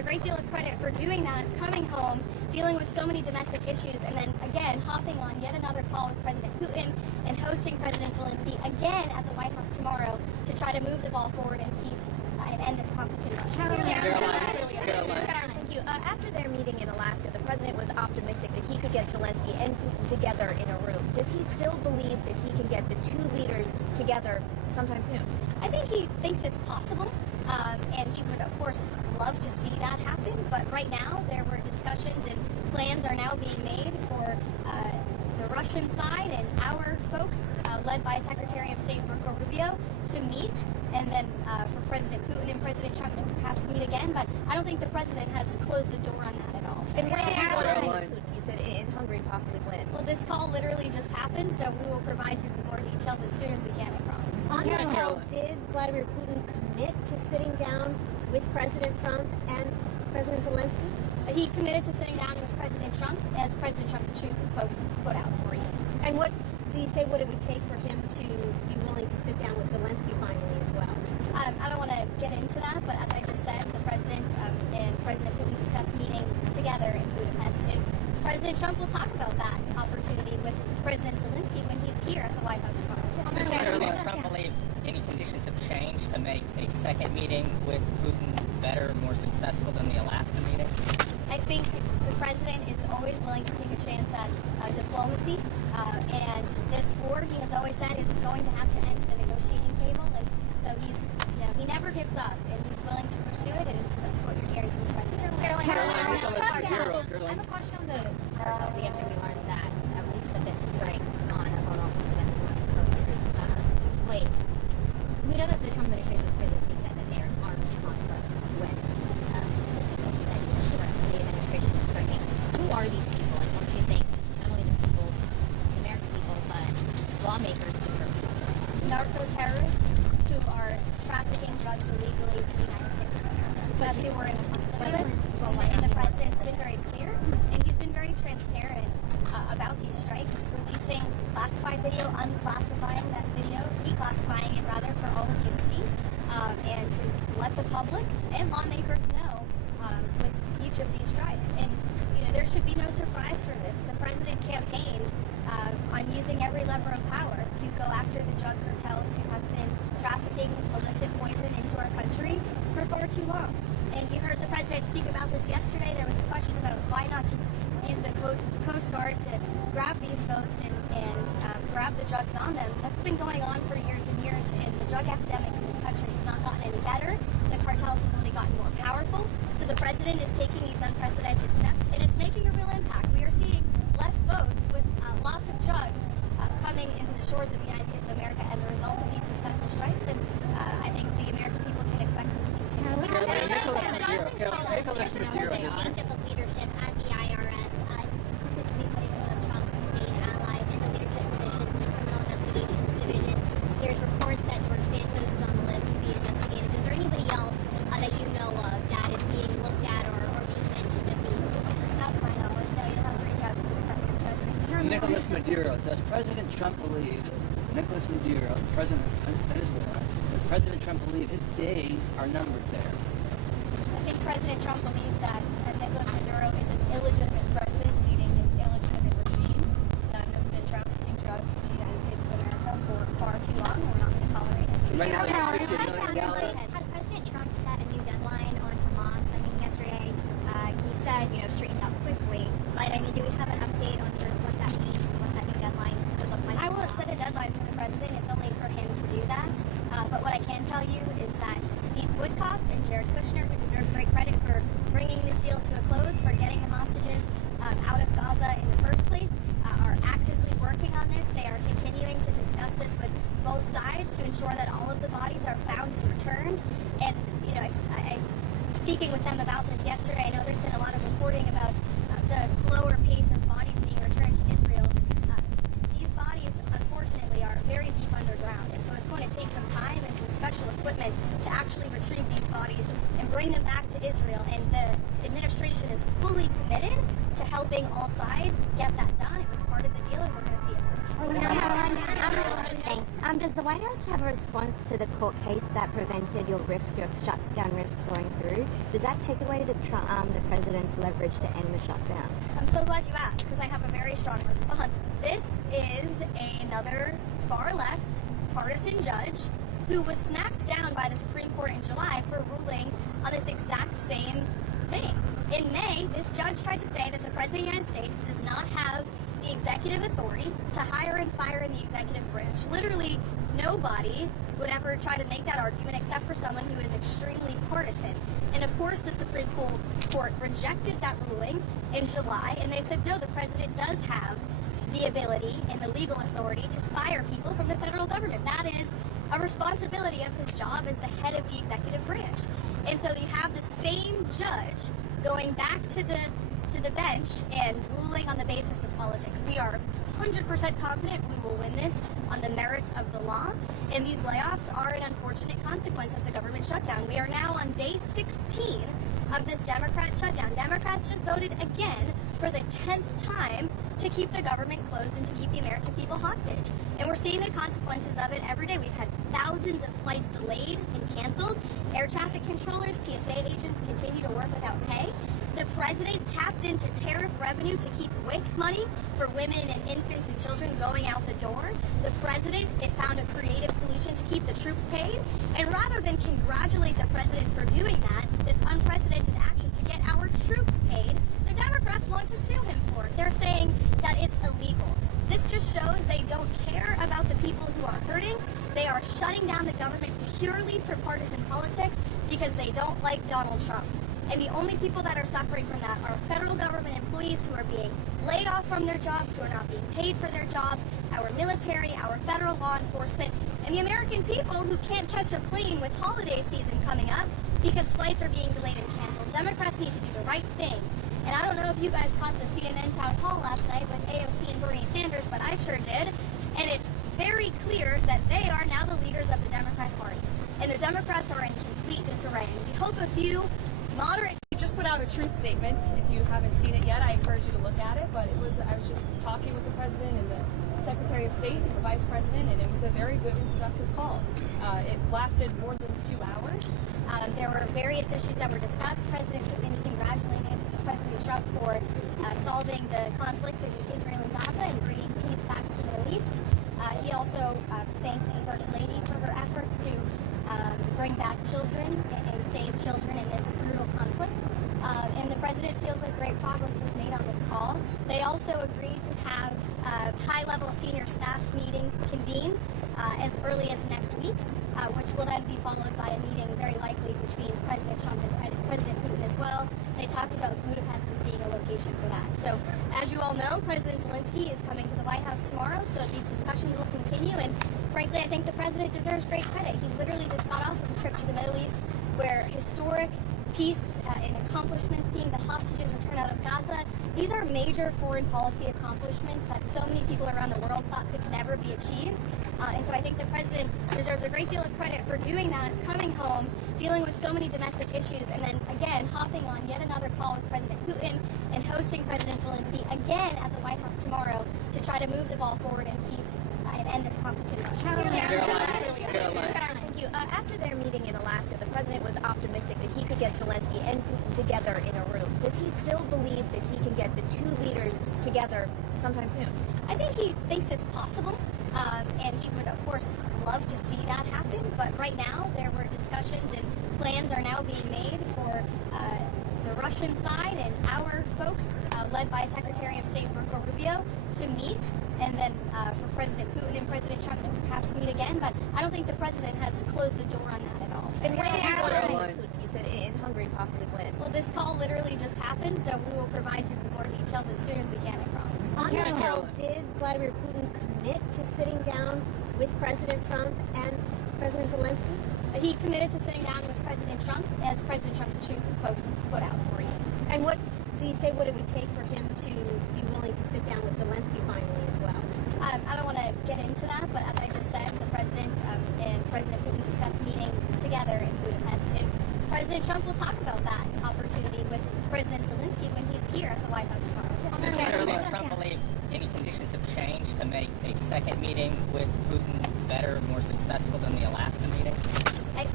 a great deal of credit for doing that, coming home, dealing with so many domestic issues, and then again hopping on yet another call with President Putin and hosting President Zelensky again at the White House tomorrow to try to move the ball forward in peace and end this conflict in Russia. Karoline. Thank you. After their meeting in Alaska, the president was optimistic that he could get Zelensky and Putin together in a room. Does he still believe that he can get the two leaders together sometime soon? I think he thinks it's possible, and he would, of course, love to see that happen. But right now, there were discussions and plans are now being made for the Russian side and our folks, led by Secretary of State Marco Rubio, to meet, and then for President Putin and President Trump to perhaps meet again. But I don't think the president has closed the door on that at all. And you said in Hungary, possibly when? Well, this call literally just happened, so we will provide you with more details as soon as we can, I promise. On that call, did Vladimir Putin commit to sitting down with President Trump and President Zelensky? He committed to sitting down with President Trump, as President Trump's Truth post put out for you. And what did he say what it would take for him to be willing to sit down with Zelensky finally as well? I don't want to get into that, but as I just said, the President and President Putin discussed meeting together in Budapest. And President Trump will talk about that opportunity with President Zelensky when he's here at the White House tomorrow. Does Trump believe any conditions have changed to make a second meeting with Putin better, more successful than the Alaska meeting? I think the president is always willing to take a chance at diplomacy, and this war, he has always said, is going to have to end at the negotiating table, and so he never gives up, and he's willing to pursue it, and that's what you're hearing from the president. Karoline, I have a question on the cartels. Yesterday we learned that at least the fifth strike on a photo took place. We know that the Trump administration has previously said that they're in armed conflict with the administration is striking. Who are these people, and what do you think not only the people, the American people, but lawmakers do for people? Narco-terrorists who are trafficking drugs illegally to the United States of America. That's who we're in conflict with. And the president's been very clear, and he's been very transparent about these strikes, releasing classified video, unclassifying that video, declassifying it rather for all of you to see, and to let the public and lawmakers know with each of these strikes. And there should be no surprise for this. The president campaigned on using every lever of power to go after the drug cartels who have been trafficking illicit poison into our country for far too long. And you heard the president speak about this yesterday. There was a question about why not just use the Coast Guard to grab these boats and grab the drugs on them. That's been going on for years and years, and the drug epidemic in this country has not gotten any better. The cartels have only gotten more powerful. So the president is taking these unprecedented steps, and it's making a real impact. We are seeing less boats with lots of drugs coming into the shores of the United States of America as a result of these successful strikes, and I think the American people can expect them to continue. There's been a change of the leadership at the IRS, specifically putting some of Trump's main allies in the leadership positions in the Criminal Investigations Division. There's reports that George Santos is on the list to be investigated. Is there anybody else that you know of that is being looked at or being mentioned of being looked at? Not to my knowledge. No, you'll have to reach out to the Department of Treasury. Nicolas Maduro. Does President Trump believe Nicolas Maduro, the president of Venezuela, does President Trump believe his days are numbered there? I think President Trump believes that Nicolas Maduro is an illegitimate president leading an illegitimate regime that has been trafficking drugs to the United States of America for far too long, and we're not to tolerate it. So right now, has President Trump set a new deadline on Hamas? I mean, yesterday he said, straighten up quickly. But I mean, do we have an update on sort of what that means, what that new deadline could look like? I won't set a deadline for the president. It's only for him to do that. But what I can tell you is that Steve Woodcock and Jared Kushner, who deserve great credit for bringing this deal to a close, for getting the hostages out of Gaza in the first place, are actively working on this. They are continuing to discuss this with both sides to ensure that all of the bodies are found and returned. And, I was speaking with them about this yesterday. I know there's been a lot of reporting about the slower pace of bodies being returned to Israel. These bodies, unfortunately, are very deep underground, and so it's going to take some time and some special equipment to actually retrieve these bodies and bring them back to Israel. And the administration is fully committed to helping all sides get that done. It was part of the deal, and we're going to see it through. Thanks. Does the the White House have a response to the court case that prevented your shutdown rifts going through? Does that take away the president's leverage to end the shutdown? I'm so glad you asked, because I have a very strong response. This is another far-left partisan judge who was snapped down by the Supreme Court in July for ruling on this exact same thing. In May, this judge tried to say that the President of the United States does not have the executive authority to hire and fire in the executive branch. Literally, nobody would ever try to make that argument except for someone who is extremely partisan. And of course, the Supreme Court rejected that ruling in July, and they said, no, the President does have the ability and the legal authority to fire people from the federal government. That is a responsibility of his job as the head of the executive branch. And so you have the same judge going back to the bench and ruling on the basis of politics. We are 100% confident we will win this on the merits of the law, and these layoffs are an unfortunate consequence of the government shutdown. We are now on day 16 of this Democrat shutdown. Democrats just voted again for the 10th time to keep the government closed and to keep the American people hostage. And we're seeing the consequences of it every day. We've had thousands of flights delayed and canceled. Air traffic controllers, TSA agents continue to work without pay. The president tapped into tariff revenue to keep WIC money for women and infants and children going out the door. The president found a creative solution to keep the troops paid. And rather than congratulate the president for doing that, this unprecedented action to get our troops paid, the Democrats want to sue him for it. They're saying that it's illegal. This just shows they don't care about the people who are hurting. They are shutting down the government purely for partisan politics because they don't like Donald Trump. And the only people that are suffering from that are federal government employees who are being laid off from their jobs, who are not being paid for their jobs, our military, our federal law enforcement, and the American people who can't catch a plane with holiday season coming up because flights are being delayed and canceled. Democrats need to do the right thing. And I don't know if you guys caught the CNN town hall last night with AOC and Bernie Sanders, but I sure did. And it's very clear that they are now the leaders of the Democrat Party. And the Democrats are in complete disarray. We hope a few moderate. We just put out a truth statement. If you haven't seen it yet, I encourage you to look at it. But I was just talking with the president and the Secretary of State and the Vice President, and it was a very good and productive call. It lasted more than 2 hours. There were various issues that were discussed. President Putin congratulated President Trump for solving the conflict in Israel and Gaza and bringing peace back to the Middle East. He also thanked the First Lady for her efforts to bring back children and save children in this brutal conflict. And the president feels like great progress was made on this call. They also agreed to have a high-level senior staff meeting convened as early as next week, which will then be followed by a meeting very likely between President Trump and President Putin as well. They talked about Budapest as being a location for that. So, as you all know, President Zelensky is coming to the White House tomorrow, so these discussions will continue. And frankly, I think the president deserves great credit. He literally just got off of a trip to the Middle East where historic peace and accomplishments, seeing the hostages return out of Gaza, these are major foreign policy accomplishments that so many people around the world thought could never be achieved. And so I think the president deserves a great deal of credit for doing that, coming home, dealing with so many domestic issues, and then again hopping on yet another call with President Putin and hosting President Zelensky again at the White House tomorrow to try to move the ball forward in peace and end this conflict in Russia. Thank you. After their meeting in Alaska, the president was optimistic that he could get Zelensky and Putin together in a room. Does he still believe that he can get the two leaders together sometime soon? I think he thinks it's possible, and he would, of course, love to see that happen. But right now, there were discussions and plans are now being made for the Russian side and our folks, led by Secretary of State Marco Rubio, to meet, and then for President Putin and President Trump to perhaps meet again. But I don't think the president has closed the door on that at all. And what is you said in Hungary, possibly when? Well, this call literally just happened, so we will provide you with more details as soon as we can, I promise. On that call, did Vladimir Putin commit to sitting down with President Trump and President Zelensky? He committed to sitting down with President Trump, as President Trump's truth post put out for you. And what did he say what it would take for him to be willing to sit down with Zelensky finally as well? I don't want to get into that, but as I just said, the president and President Putin discussed meeting together in Budapest, and President Trump will talk about that opportunity with President Zelensky when he's here at the White House tomorrow. Does Karoline Trump believe any conditions have changed to make a second meeting with Putin better, more successful?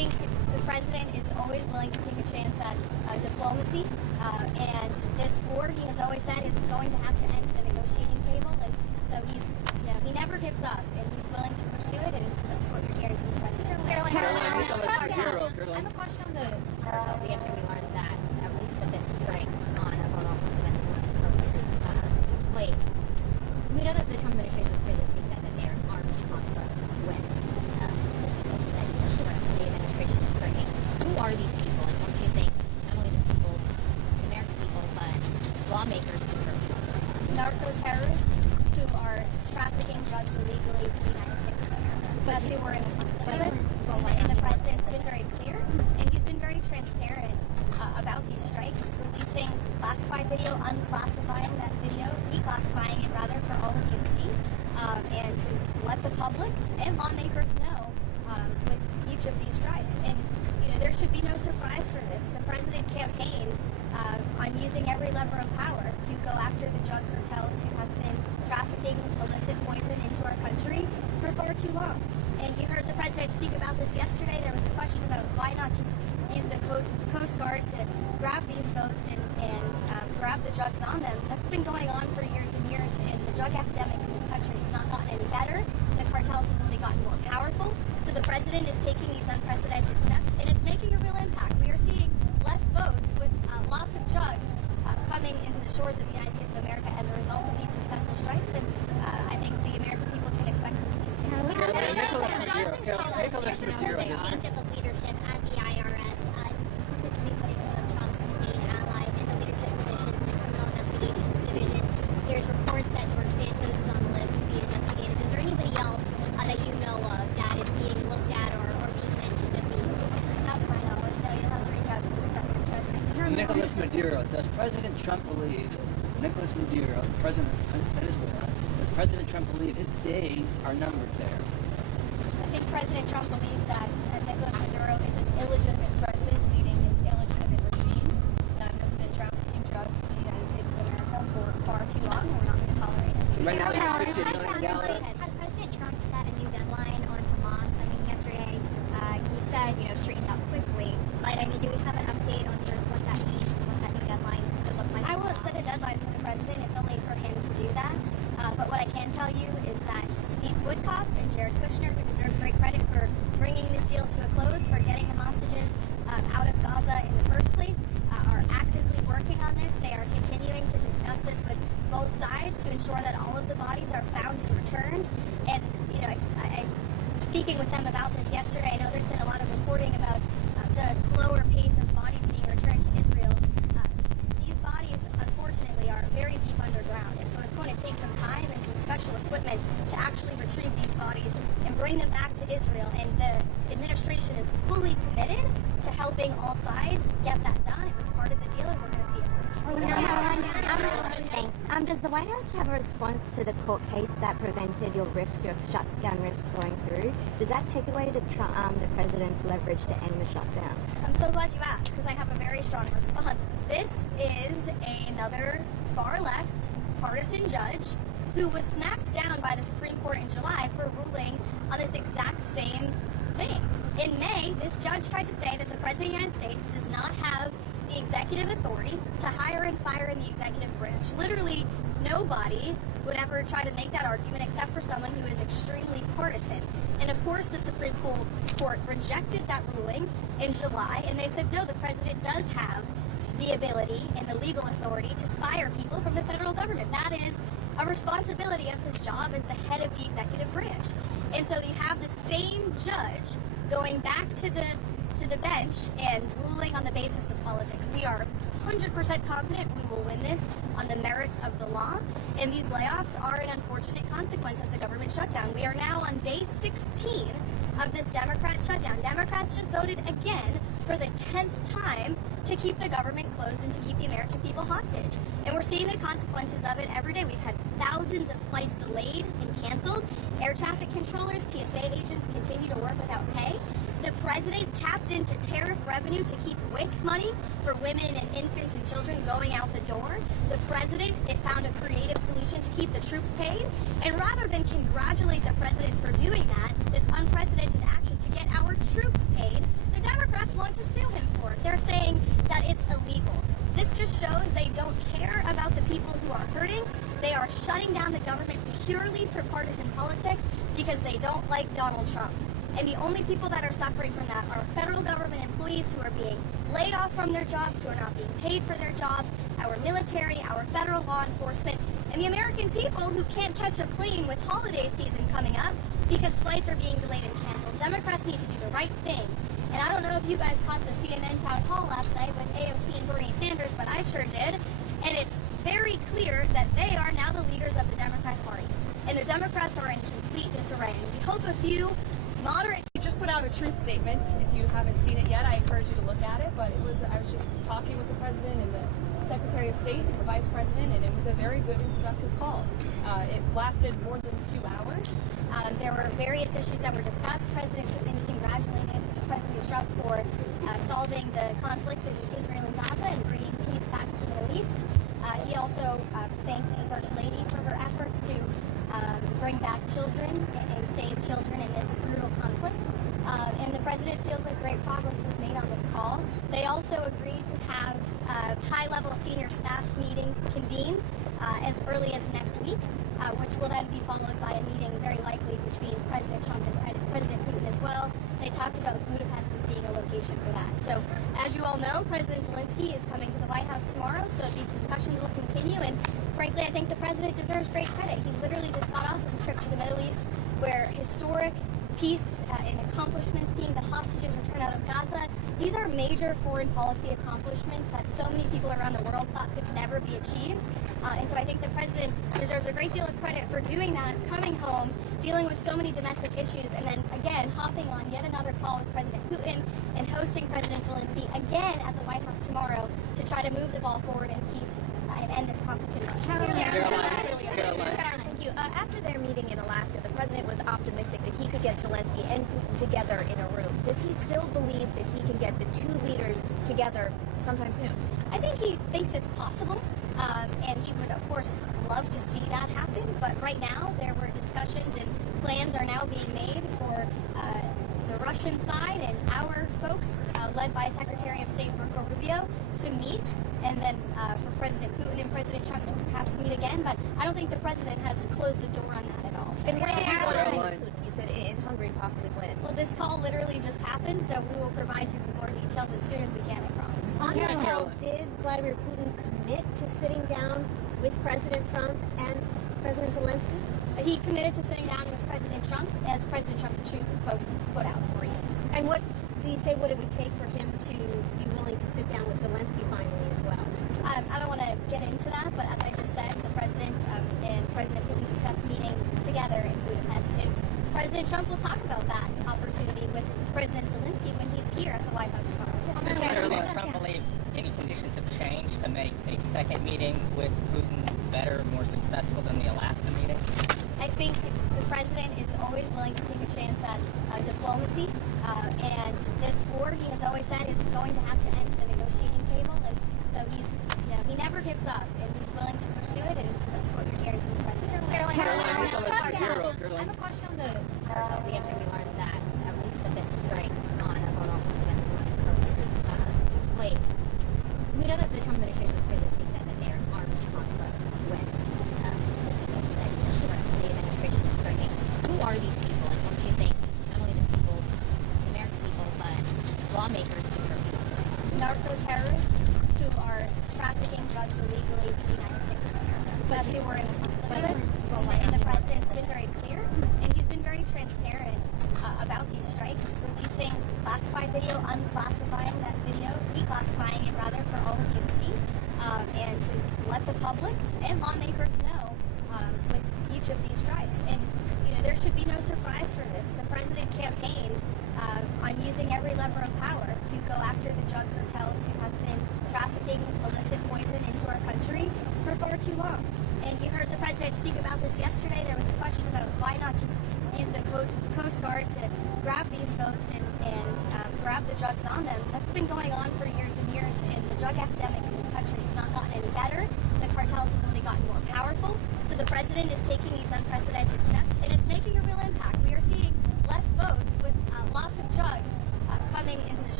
think the president is always willing to take a chance at diplomacy, and this war, he has always said, is going to have to end at the negotiating table, and so he never gives up, and he's willing to pursue it, and that's what you're hearing from the president. Karoline, Caroline. I have a question on the cartels. Yesterday we learned that at least the fifth strike on a photo post took place. We know that the Trump administration has previously said that they are an armed conflict when the administration is striking. Who are these people, and what do you think not only the people, the American people, but lawmakers who are Narco-terrorists who are trafficking drugs illegally to the United States of America, but who were in the and the president's been very clear, and he's been very transparent about these strikes, releasing classified video, unclassifying that video, declassifying it rather for all of you to see, and to let the public and lawmakers know with each of these strikes. And there should be no surprise for this. The president campaigned on using every lever of power to go after the drug cartels who have been trafficking illicit poison into our country for far too long. And you heard the president speak about this yesterday. There was a question about why not just use the Coast Guard to grab these boats and grab the drugs on them. That's been going on for years and years, and the drug epidemic in this country has not gotten any better. The cartels have only gotten more powerful. So the president is taking these unprecedented steps, and it's making a real impact. We are seeing less boats with lots of drugs coming into the shores of the United States of America as a result of these successful strikes, and I think the American people can expect them to continue. Nicholas Maduro, the change of the leadership at the IRS, specifically putting some of Trump's main allies in the leadership positions in the Criminal Investigations Division. There's reports that George Santos is on the list to be investigated. Is there anybody else that you know of that is being looked at or being mentioned of being looked at? Not to my knowledge. No, you'll have to reach out to the Department of Treasury. Nicholas Maduro. Does President Trump believe Nicholas Maduro, the president of Venezuela, does President Trump believe his days are numbered there? I think President Trump believes that Nicolas Maduro is an illegitimate president leading an illegitimate regime that has been trafficking drugs to the United States of America for far too long. We're not going to tolerate it. Right now, there's $50 million. Has President Trump set a new deadline on Hamas? I mean, yesterday he said, straighten up quickly. But I mean, do we have an update on sort of what that means and what that new deadline could look like? I won't set a deadline for the president. It's only for him to do that. But what I can tell you is that Steve Woodcock and Jared Kushner, who deserve great credit for bringing this deal to a close, for getting the hostages out of Gaza in the first place, are actively working on this. They are continuing to discuss this with both sides to ensure that all of the bodies are found and returned. And, I speaking with them about this yesterday, I know there's been a lot of reporting about the slower pace of bodies being returned to Israel. These bodies, unfortunately, are very deep underground, and so it's going to take some time and some special equipment to actually retrieve these bodies and bring them back to Israel. And the administration is fully committed to helping all sides get that done. It was part of the deal, and we're going to see it through. Does the White House have a response to the court case that prevented your shutdown rifts going through? Does that take away the president's leverage to end the shutdown? I'm so glad you asked, because I have a very strong response. This is another far-left partisan judge who was smacked down by the Supreme Court in July for ruling on this exact same thing. In May, this judge tried to say that the President of the United States does not have the executive authority to hire and fire in the executive branch. Literally, nobody would ever try to make that argument except for someone who is extremely partisan. And of course, the Supreme Court rejected that ruling in July, and they said, no, the president does have the ability and the legal authority to fire people from the federal government. That is a responsibility of his job as the head of the executive branch. And so you have the same judge going back to the bench and ruling on the basis of politics. We are 100% confident we will win this on the merits of the law, and these layoffs are an unfortunate consequence of the government shutdown. We are now on day 16 of this Democrat shutdown. Democrats just voted again for the 10th time to keep the government closed and to keep the American people hostage. And we're seeing the consequences of it every day. We've had thousands of flights delayed and canceled. Air traffic controllers, TSA agents continue to work without pay. The president tapped into tariff revenue to keep WIC money for women and infants and children going out the door. The president found a creative solution to keep the troops paid. And rather than congratulate the president for doing that, this unprecedented action to get our troops paid, the the Democrats want to sue him for it. They're saying that it's illegal. This just shows they don't care about the people who are hurting. They are shutting down the government purely for partisan politics because they don't like Donald Trump. And the only people that are suffering from that are federal government employees who are being laid off from their jobs, who are not being paid for their jobs, our military, our federal law enforcement, and the American people who can't catch a plane with holiday season coming up because flights are being delayed and canceled. Democrats need to do the right thing. And I don't know if you guys caught the CNN town hall last night with AOC and Bernie Sanders, but I sure did. And it's very clear that they are now the leaders of the Democrat Party. And the Democrats are in complete disarray. And we hope a few moderate... We just put out a truth statement. If you haven't seen it yet, I encourage you to look at it. But I was just talking with the president and the Secretary of State and the Vice President, and it was a very good and productive call. It lasted more than 2 hours. There were various issues that were discussed. President Putin congratulated President Trump for solving the conflict in Israel and Gaza and bringing peace back to the Middle East. He also thanked the First Lady for her efforts to bring back children and save children in this brutal conflict. And the president feels like great progress was made on this call. They also agreed to have a high-level senior staff meeting convened as early as next week, which will then be followed by a meeting very likely between President Trump and President Putin as well. They talked about Budapest as being a location for that. So, as you all know, President Zelensky is coming to the White House tomorrow, so these discussions will continue. And frankly, I think the president deserves great credit. He literally just got off of a trip to the Middle East where historic peace and accomplishments, seeing the hostages return out of Gaza, these are major foreign policy accomplishments that so many people around the world thought could never be achieved. And so I think the president deserves a great deal of credit for doing that, coming home, dealing with so many domestic issues, and then again hopping on yet another call with President Putin and hosting President Zelensky again at the White House tomorrow to try to move the ball forward in peace and end this conflict in Russia. Thank you. After their meeting in Alaska, the president was optimistic that he could get Zelensky and Putin together in a room. Does he still believe that he can get the two leaders together sometime soon? I think he thinks it's possible, and he would, of course, love to see that happen. But right now, there were discussions and plans are now being made for the Russian side and our folks, led by Secretary of State Marco Rubio, to meet, and then for President Putin and President Trump to perhaps meet again. But I don't think the president has closed the door on that at all. And what do you want? You said in Hungary, possibly when? Well, this call literally just happened, so we will provide you with more details as soon as we can, I promise. On that call, did Vladimir Putin commit to sitting down with President Trump and President Zelensky? He committed to sitting down with President Trump, as President Trump's truth post put out for you. And what did he say what it would take for him to be willing to sit down with Zelensky finally as well? I don't want to get into that, but as I just said, the president and President Putin discussed meeting together in Budapest, and President Trump will talk about that opportunity with President Zelensky when he's here at the White House tomorrow. Does Karoline Trump believe any conditions have changed to make a second meeting with Putin better, more successful than the Alaska meeting? I think the president is always willing to take a chance at diplomacy, and this war, he has always said, is going to have to end at the negotiating table, and so he never gives up, and he's willing to pursue it, and that's what you're hearing from the president. Caroline, I have a question on the cartels. Yesterday we learned that at least the bit strike on a photo coast took place. We know that the Trump administration has previously said that they are in armed conflict with the administration is striking. Who are these people, and what do you think not only the people, the American people, but lawmakers do for people? Narco-terrorists who are trafficking drugs illegally to the United States of America. That's who we're in a conflict with. And the president's been very clear, and he's been very transparent about these strikes, releasing classified video, unclassifying that video, declassifying it rather for all of you to see, and to let the public and lawmakers know with each of these strikes. And there should be no surprise for this. The president campaigned on using every lever of power to go after the drug cartels who have been trafficking illicit poison into our country for far too long. And you heard the president speak about this yesterday. There was a question about why not just use the Coast Guard to grab these boats and grab the drugs on them. That's been going on for years and years, and the drug epidemic in this country has not gotten any better. The cartels have only gotten more powerful. So the president is taking these unprecedented steps, and it's making a real impact. We are seeing less boats with lots of drugs coming into the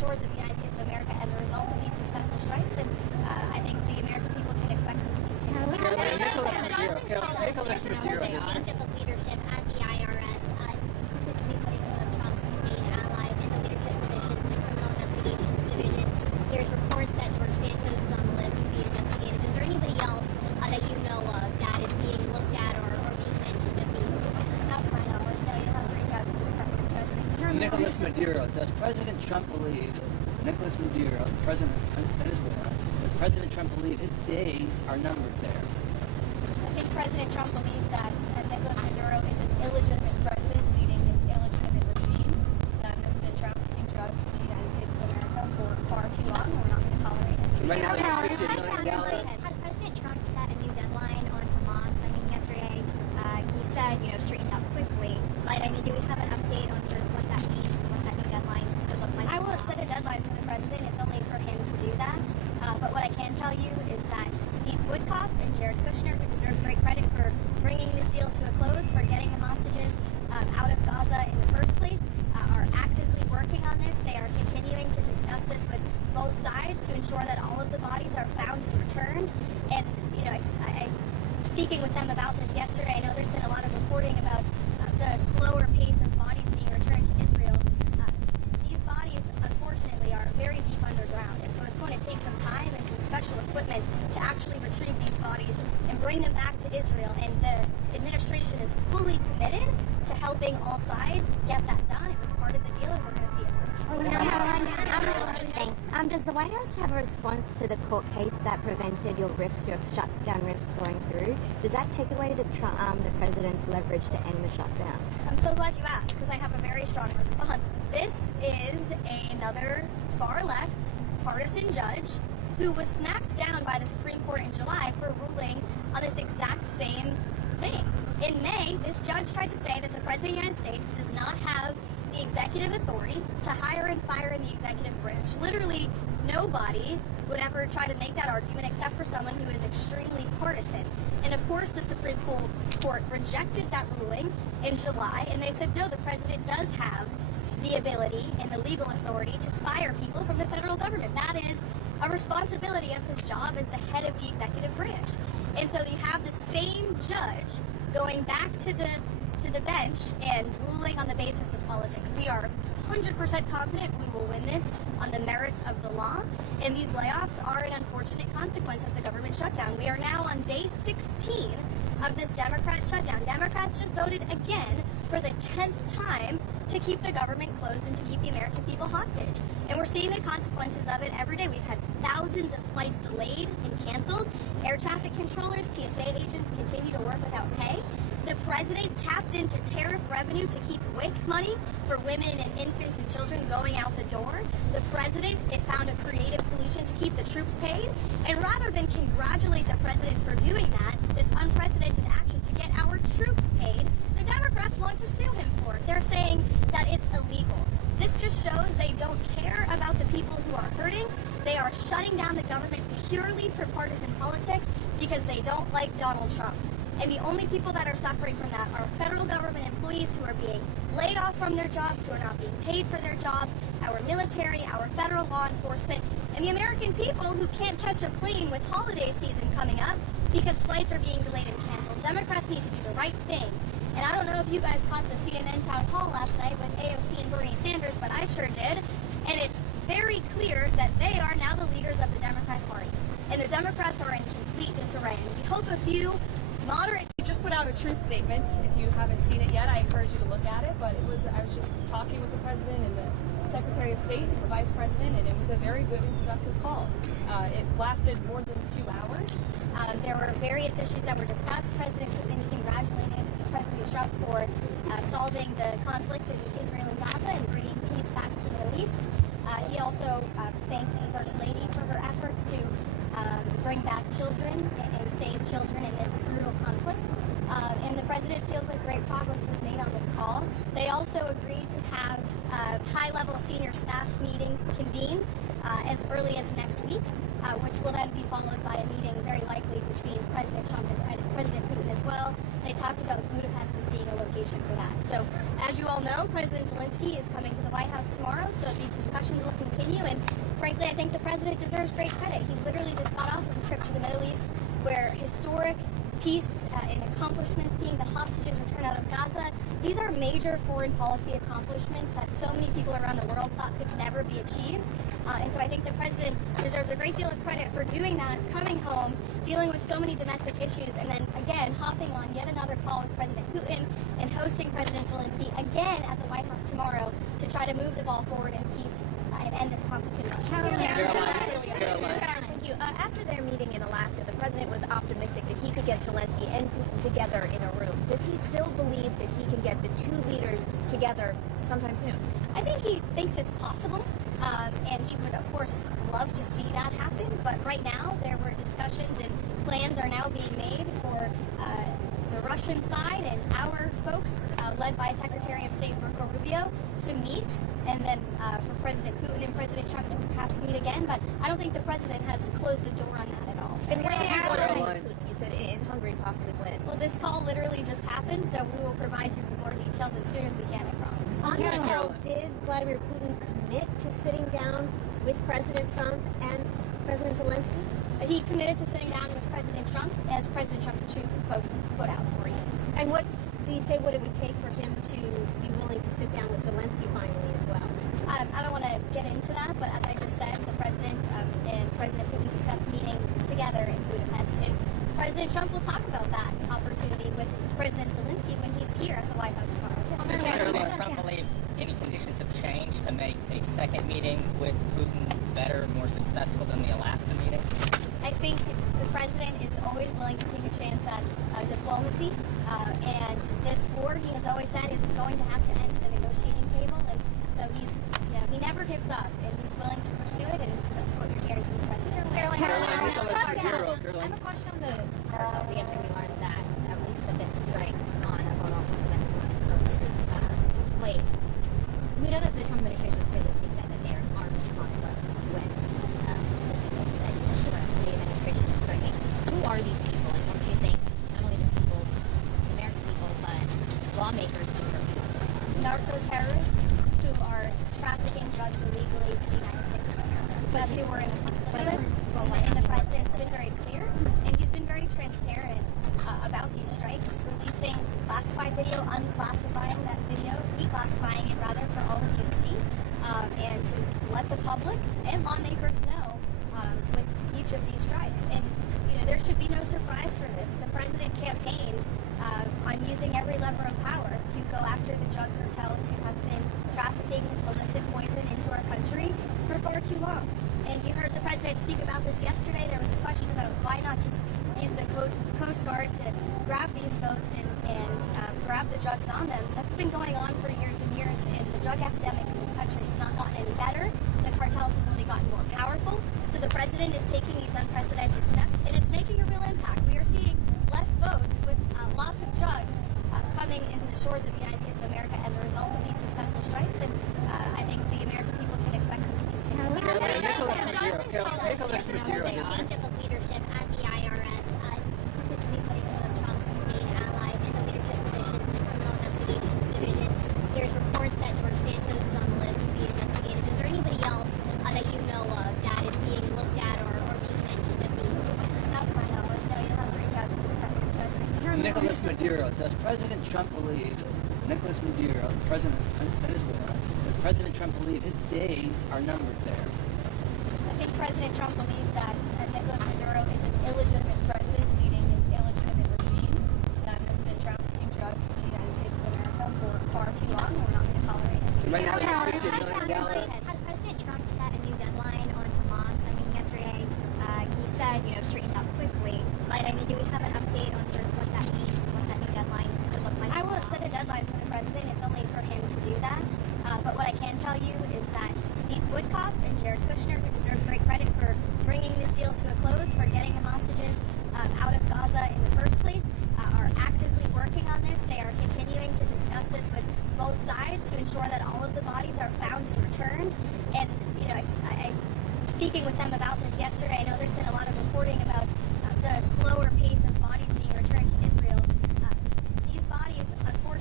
shores of the United States of America as a result of these successful strikes, and I think the American people can expect them to continue. Nicholas Maduro, change of the leadership at the IRS, specifically putting some of Trump's main allies in the leadership positions in the Criminal Investigations Division. There's reports that George Santos is on the list to be investigated. Is there anybody else that you know of that is being looked at or being mentioned as being looked at? Not to my knowledge, no, you'll have to reach out to the Department of Treasury. Nicholas Maduro. Does President Trump believe Nicholas Maduro, president of Venezuela, does President Trump believe his days are numbered there? I think President Trump believes that Nicolas Maduro is an illegitimate president leading an illegitimate regime that has been trafficking drugs to the United States of America for far too long, and we're not going to tolerate it. So right now they have $15 million. Has President Trump set a new deadline on Hamas? I mean, yesterday he said, straighten up quickly. But I mean, do we have an update on sort of what that means and what that new deadline could look like? I won't set a deadline for the president. It's only for him to do that. But what I can tell you is that Steve Woodcock and Jared Kushner, who deserve great credit for bringing this deal to a close, for getting the hostages out of Gaza in the first place, are actively working on this. They are continuing to discuss this with both sides to ensure that all of the bodies are found and returned. And, I was speaking with them about this yesterday. I know there's been a lot of reporting about the slower pace of bodies being returned to Israel. These bodies, unfortunately, are very deep underground, and so it's going to take some time and some special equipment to actually retrieve these bodies and bring them back to Israel. And the administration is fully committed to helping all sides get that done. It was part of the deal, and we're going to see it through. Thanks. Does the White House have a response to the court case that prevented your shutdown rifts going through? Does that take away the president's leverage to end the shutdown? I'm so glad you asked, because I have a very strong response. This is another far-left partisan judge who was snapped down by the Supreme Court in July for ruling on this exact same thing. In May, this judge tried to say that the President of the United States does not have the executive authority to hire and fire in the executive branch. Literally, nobody would ever try to make that argument except for someone who is extremely partisan. And of course, the Supreme Court rejected that ruling in July, and they said, no, the president does have the ability and the legal authority to fire people from the federal government. That is a responsibility of his job as the head of the executive branch. And so you have the same judge going back to the bench and ruling on the basis of politics. We are 100% confident we will win this on the merits of the law, and these layoffs are an unfortunate consequence of the government shutdown. We are now on day 16 of this Democrat shutdown. Democrats just voted again for the 10th time to keep the government closed and to keep the American people hostage. And we're seeing the consequences of it every day. We've had thousands of flights delayed and canceled. Air traffic controllers, TSA agents continue to work without pay. The president tapped into tariff revenue to keep WIC money for women and infants and children going out the door. The president found a creative solution to keep the troops paid. And rather than congratulate the president for doing that, this unprecedented action to get our troops paid, the Democrats want to sue him for it. They're saying that it's illegal. This just shows they don't care about the people who are hurting. They are shutting down the government purely for partisan politics because they don't like Donald Trump. And the only people that are suffering from that are federal government employees who are being laid off from their jobs, who are not being paid for their jobs, our military, our federal law enforcement, and the American people who can't catch a plane with holiday season coming up because flights are being delayed and canceled. Democrats need to do the right thing. And I don't know if you guys caught the CNN town hall last night with AOC and Bernie Sanders, but I sure did. And it's very clear that they are now the leaders of the Democrat Party. And the Democrats are in complete disarray. And we hope a few moderate. We just put out a truth statement. If you haven't seen it yet, I encourage you to look at it. But I was just talking with the president and the Secretary of State and the Vice President, and it was a very good and productive call. It lasted more than 2 hours. There were various issues that were discussed. President Putin congratulated President Trump for solving the conflict in Israel and Gaza and bringing peace back to the Middle East. He also thanked the First Lady for her efforts to bring back children and save children in this brutal conflict. And the president feels like great progress was made on this call. They also agreed to have a high-level senior staff meeting convened as early as next week, which will then be followed by a meeting very likely between President Trump and President Putin as well. They talked about Budapest as being a location for that. So, as you all know, President Zelensky is coming to the White House tomorrow, so these discussions will continue, and frankly, I think the president deserves great credit. He literally just got off of a trip to the Middle East where historic peace and accomplishments, seeing the hostages return out of Gaza, these are major foreign policy accomplishments that so many people around the world thought could never be achieved. And so I think the president deserves a great deal of credit for doing that, coming home, dealing with so many domestic issues, and then again hopping on yet another call with President Putin and hosting President Zelensky again at the White House tomorrow to try to move the ball forward in peace and end this conflict in Russia. Thank you. After their meeting in Alaska, the president was optimistic that he could get Zelensky and Putin together in a room. Does he still believe that he can get the two leaders together sometime soon? I think he thinks it's possible, and he would, of course, love to see that happen. But right now, there were discussions and plans are now being made for the Russian side and our folks, led by Secretary of State Marco Rubio, to meet, and then for President Putin and President Trump to perhaps meet again. But I don't think the president has closed the door on that at all. And where is Putin? You said in Hungary, possibly when? Well, this call literally just happened, so we will provide you with more details as soon as we can, I promise. On that call, did Vladimir Putin commit to sitting down with President Trump and President Zelensky? He committed to sitting down with President Trump, as President Trump's truth post put out for you. And what do you say what it would take for him to be willing to sit down with Zelensky finally as well? I don't want to get into that, but as I just said, the president and President Putin discussed meeting together in Budapest, and President Trump will talk about that opportunity with President Zelensky when he's here at the White House tomorrow. Does Karoline Trump believe any conditions have changed to make a second meeting with Putin better, more successful than the Alaska meeting? I think the president is always willing to take a chance at diplomacy, and this war, he has always said, is going to have to end at the negotiating table, and so he never gives up, and he's willing to pursue it, and that's what you're hearing from the president. I have a question on the cartels. Yesterday we learned that at least the fifth strike on a phone off took place. We know that the Trump administration has previously said that they're in armed conflict with the administration is striking. Who are these people, and what do you think not only the people, the American people, but lawmakers who are Narco-terrorists who are trafficking drugs illegally to the United States of America, but who were in the conflict. And the president's been very clear, and he's been very transparent about these strikes, releasing classified video, unclassifying that video, declassifying it rather for all of you to see, and to let the public and lawmakers know with each of these strikes. And there should be no surprise for this. The president campaigned on using every lever of power to go after the drug cartels who have been trafficking illicit poison into our country for far too long. And you heard the president speak about this yesterday. There was a question about why not just use the Coast Guard to grab these boats and grab the drugs on them. That's been going on for years and years, and the drug epidemic in this country has not gotten any better. The cartels have only gotten more powerful. So the president is taking these unprecedented steps, and it's making a real impact. We are seeing less boats with lots of drugs coming into the shores of the United States of America as a result of these successful strikes, and I think the American people can expect them to continue. Nicholas Maduro, change of leadership at the IRS, specifically putting some of Trump's main allies into leadership positions in the Criminal Investigations Division. There's reports that George Santos is on the list to be investigated. Is there anybody else that you know of that is being looked at or being mentioned of being looked at? Not to my knowledge. No, you'll have to reach out to the Department of Treasury. Nicholas Maduro. Does President Trump believe Nicholas Maduro, president of Venezuela, does President Trump believe his days are numbered there? I think President Trump believes that Nicolas Maduro is an illegitimate president leading an illegitimate regime that has been trafficking drugs to the United States of America for far too long, and we're not going to tolerate it. Right now, they have $50 million. Has President Trump set a new deadline on Hamas? I mean, yesterday he said, straighten up quickly. But I mean, do we have an update on sort of what that means, what that new deadline could look like? I won't set a deadline for the president. It's only for him to do that. But what I can tell you is that Steve Woodcock and Jared Kushner, who deserve great credit for bringing this deal to a close, for getting the hostages out of Gaza in the first place, are actively working on this. They are continuing to discuss this with both sides to ensure that all of the bodies are found and returned. And, I was speaking with them about this yesterday. I know there's been a lot of reporting about the slower pace of bodies being returned to Israel. These bodies, unfortunately,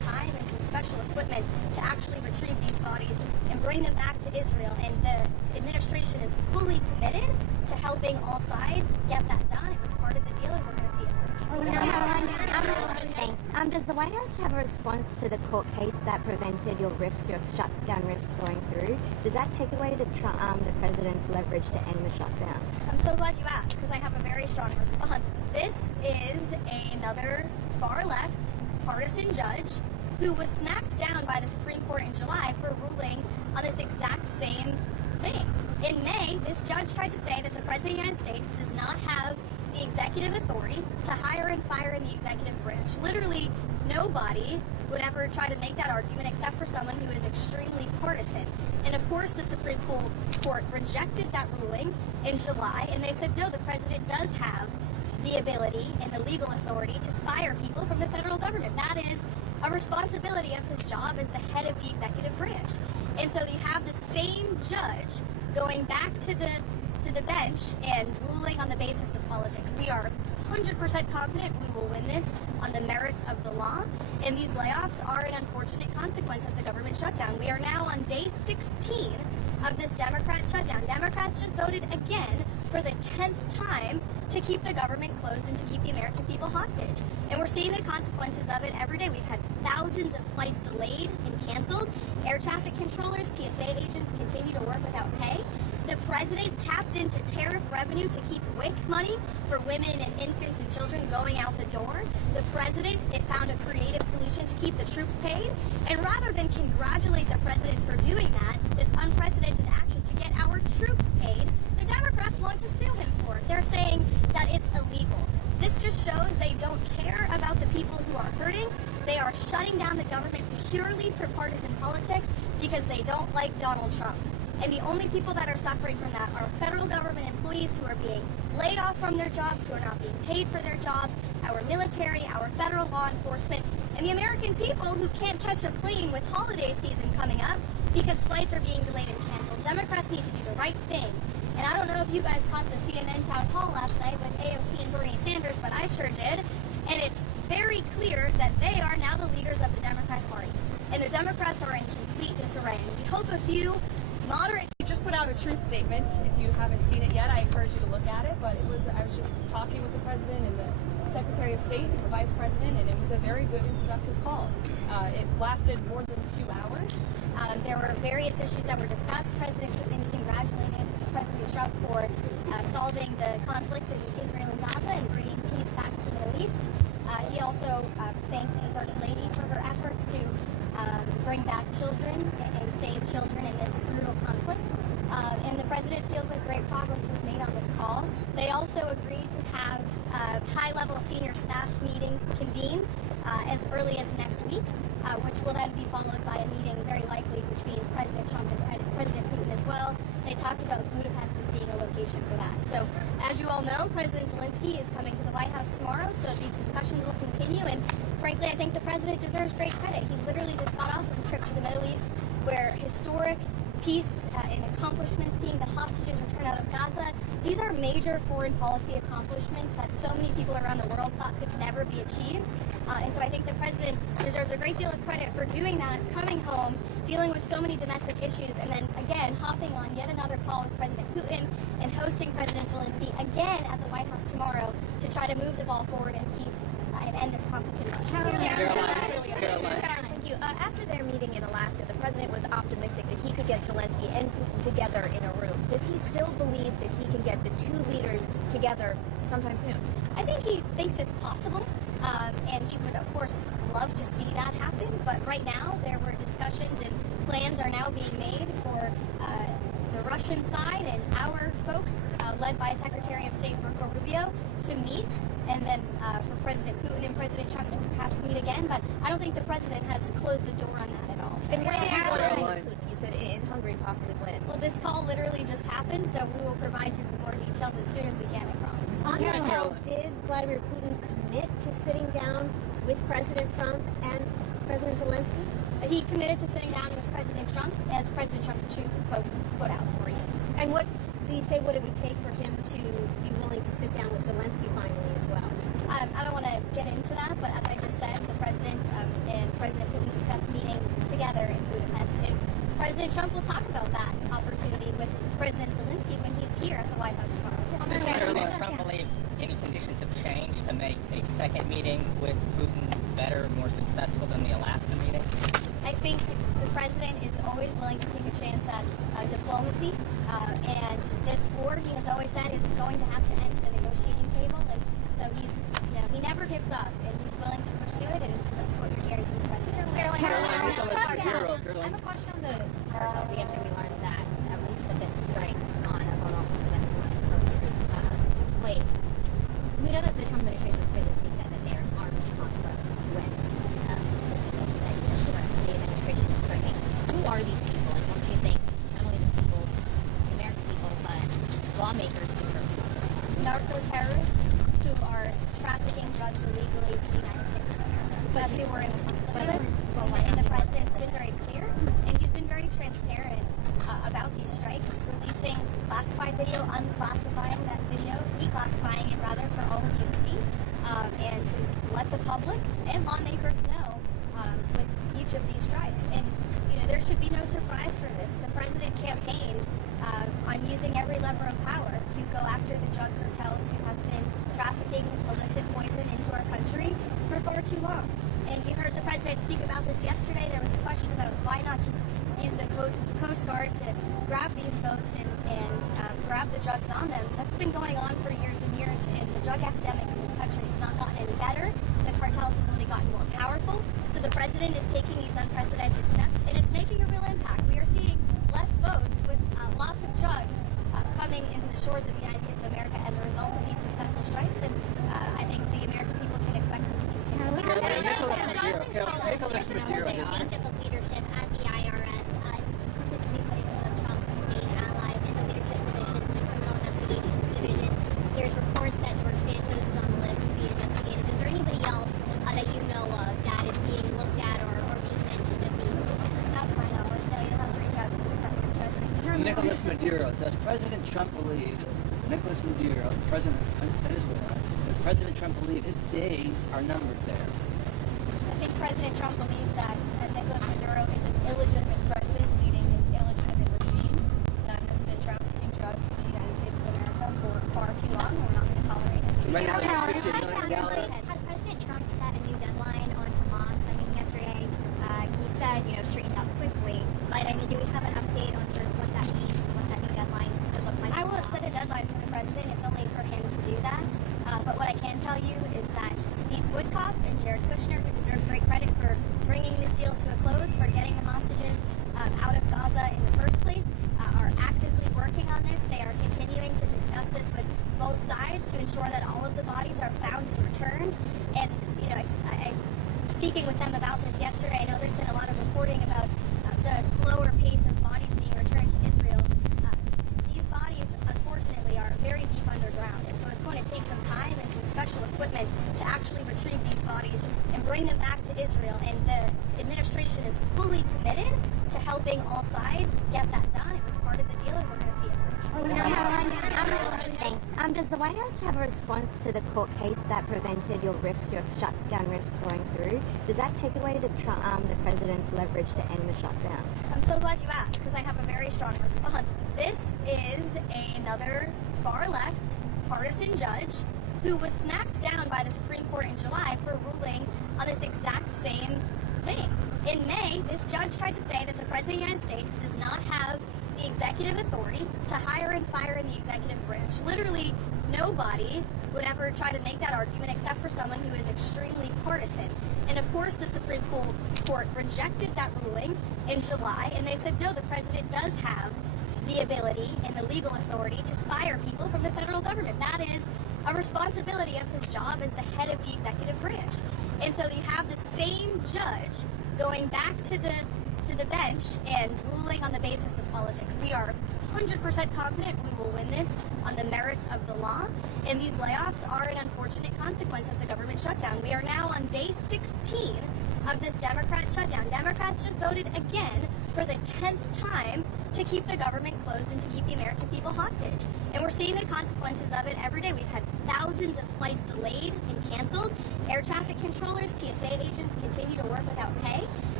committed to helping all sides get that done. It was part of the deal, and we're going to see it through. Thanks. Does the White House have a response to the court case that prevented your shutdown rifts going through? Does that take away the president's leverage to end the shutdown? I'm so glad you asked, because I have a very strong response. This is another far-left partisan judge who was snapped down by the Supreme Court in July for ruling on this exact same thing. In May, this judge tried to say that the President of the United States does not have the executive authority to hire and fire in the executive branch. Literally, nobody would ever try to make that argument except for someone who is extremely partisan. And of course, the Supreme Court rejected that ruling in July, and they said, no, the President does have the ability and the legal authority to fire people from the federal government. That is a responsibility of his job as the head of the executive branch. And so you have the same judge going back to the bench and ruling on the basis of politics. We are 100% confident we will win this on the merits of the law, and these layoffs are an unfortunate consequence of the government shutdown. We are now on day 16 of this Democrat shutdown. Democrats just voted again for the 10th time to keep the government closed and to keep the American people hostage. And we're seeing the consequences of it every day. We've had thousands of flights delayed and canceled. Air traffic controllers, TSA agents continue to work without pay. The president tapped into tariff revenue to keep WIC money for women and infants and children going out the door. The president found a creative solution to keep the troops paid. And rather than congratulate the president for doing that, this unprecedented action to get our troops paid, the Democrats want to sue him for it. They're saying that it's illegal. This just shows they don't care about the people who are hurting. They are shutting down the government purely for partisan politics because they don't like Donald Trump. And the only people that are suffering from that are federal government employees who are being laid off from their jobs, who are not being paid for their jobs, our military, our federal law enforcement, and the American people who can't catch a plane with holiday season coming up because flights are being delayed and canceled. Democrats need to do the right thing. And I don't know if you guys caught the CNN town hall last night with AOC and Bernie Sanders, but I sure did. And it's very clear that they are now the leaders of the Democratic Party. And the Democrats are in complete disarray. And we hope a few moderate... We just put out a truth statement. If you haven't seen it yet, I encourage you to look at it. But I was just talking with the President and the Secretary of State and the Vice President, and it was a very good and productive call. It lasted more than 2 hours. There were various issues that were discussed. President Putin congratulated President Trump for solving the conflict in Israel and Gaza and bringing peace back to the Middle East. He also thanked the First Lady for her efforts to bring back children and save children in this brutal conflict. And the President feels like great progress was made on this call. They also agreed to have a high-level senior staff meeting convened as early as next week, which will then be followed by a meeting very likely between President Trump and President Putin as well. They talked about Budapest as being a location for that. So, as you all know, President Zelensky is coming to the White House tomorrow, so these discussions will continue. And frankly, I think the President deserves great credit. He literally just got off of a trip to the Middle East where historic peace and accomplishments, seeing the hostages return out of Gaza, these are major foreign policy accomplishments that so many people around the world thought could never be achieved. And so I think the President deserves a great deal of credit for doing that, coming home, dealing with so many domestic issues, and then again hopping on yet another call with President Putin and hosting President Zelensky again at the White House tomorrow to try to move the ball forward in peace and end this conflict in Russia. Thank you. After their meeting in Alaska, the president was optimistic that he could get Zelensky and Putin together in a room. Does he still believe that he can get the two leaders together sometime soon? I think he thinks it's possible, and he would, of course, love to see that happen. But right now, there were discussions and plans are now being made for the Russian side and our folks, led by Secretary of State Marco Rubio, to meet, and then for President Putin and President Trump to perhaps meet again. But I don't think the president has closed the door on that at all. And what else you said in Hungary possibly when? Well, this call literally just happened, so we will provide you with more details as soon as we can, I promise. On that call, did Vladimir Putin commit to sitting down with President Trump and President Zelensky? He committed to sitting down with President Trump, as President Trump's truth post put out for you. And what did he say what it would take for him to be willing to sit down with Zelensky finally as well? I don't want to get into that, but as I just said, the President and President Putin discussed meeting together in Budapest. And President Trump will talk about that opportunity with President Zelensky when he's here at the White House tomorrow. Does Karoline Trump believe any conditions have changed to make a second meeting with Putin better, more successful than the Alaska meeting? I think the president is always willing to take a chance at diplomacy, and this war, he has always said, is going to have to end at the negotiating table, and so he never gives up, and he's willing to pursue it, and that's what you're hearing from the president. I have a question on the cartels. Yesterday we learned that at least the fifth strike on a phone office that took place. We know that the Trump administration has previously said that they are armed to talk about when the administration is striking. Who are these people, and what do you think not only the people, the American people, but lawmakers do? Narco-terrorists who are trafficking drugs illegally to the United States of America, but who were in the and the president's been very clear, and he's been very transparent about these strikes, releasing classified video, unclassifying that video, declassifying it rather for all of you to see, and to let the public and lawmakers know with each of these strikes. And there should be no surprise for this. The president campaigned on using every lever of power to go after the drug cartels who have been trafficking illicit poison into our country for far too long. And you heard the president speak about this yesterday. There was a question about why not just use the Coast Guard to grab these boats and grab the drugs on them. That's been going on for years and years, and the drug epidemic in this country has not gotten any better. The cartels have only gotten more powerful. So the president is taking these unprecedented steps, and it's making a real impact. We are seeing less boats with lots of drugs coming into the shores of the United States of America as a result of these successful strikes, and I think the American people can expect them to continue. Change of the leadership at the IRS, specifically putting some of Trump's main allies into leadership positions in the Criminal Investigations Division. There's reports that George Santos is on the list to be investigated. Is there anybody else that you know of that is being looked at or being mentioned of being looked at? Not to my knowledge. No, you'll have to reach out to the Department of Treasury. Nicolas Maduro. Does President Trump believe Nicolas Maduro, the president of Venezuela, does President Trump believe his days are numbered there? I think President Trump believes that Nicolas Maduro is an illegitimate president leading an illegitimate regime that has been trafficking drugs to the United States of America for far too long. We're not going to tolerate it. Right now, there's $50 million. Has President Trump set a new deadline on Hamas? I mean, yesterday he said, straighten up quickly. But I mean, do we have an update on sort of what that means and what that new deadline could look like? I won't set a deadline for the president. It's only for him to do that. But what I can tell you is that Steve Woodcock and Jared Kushner, who deserve great credit for bringing this deal to a close, for getting the hostages out of Gaza in the first place, are actively working on this. They are continuing to discuss this with both sides to ensure that all of the bodies are found and returned. And, I speaking with them about this yesterday, I know there's been a lot of reporting about the slower pace of bodies being returned to Israel. These bodies, unfortunately, are very deep underground, and so it's going to take some time and some special equipment to actually retrieve these bodies and bring them back to Israel. And the administration is fully committed to helping all sides get that done. It was part of the deal, and we're going to see it through. Does the White House have a response to the court case that prevented your shutdown rifts going through? Does that take away the president's leverage to end the shutdown? I'm so glad you asked, because I have a very strong response. This is another far-left partisan judge who was smacked down by the Supreme Court in July for ruling on this exact same thing. In May, this judge tried to say that the President of the United States does not have the executive authority to hire and fire in the executive branch. Literally, nobody would ever try to make that argument except for someone who is extremely partisan. And of course, the Supreme Court rejected that ruling in July, and they said, no, the president does have the ability and the legal authority to fire people from the federal government. That is a responsibility of his job as the head of the executive branch. And so you have the same judge going back to the bench and ruling on the basis of politics. We are 100% confident we will win this on the merits of the law, and these layoffs are an unfortunate consequence of the government shutdown. We are now on day 16 of this Democrat shutdown. Democrats just voted again for the 10th time to keep the government closed and to keep the American people hostage. And we're seeing the consequences of it every day. We've had thousands of flights delayed and canceled. Air traffic controllers, TSA agents continue to work without pay.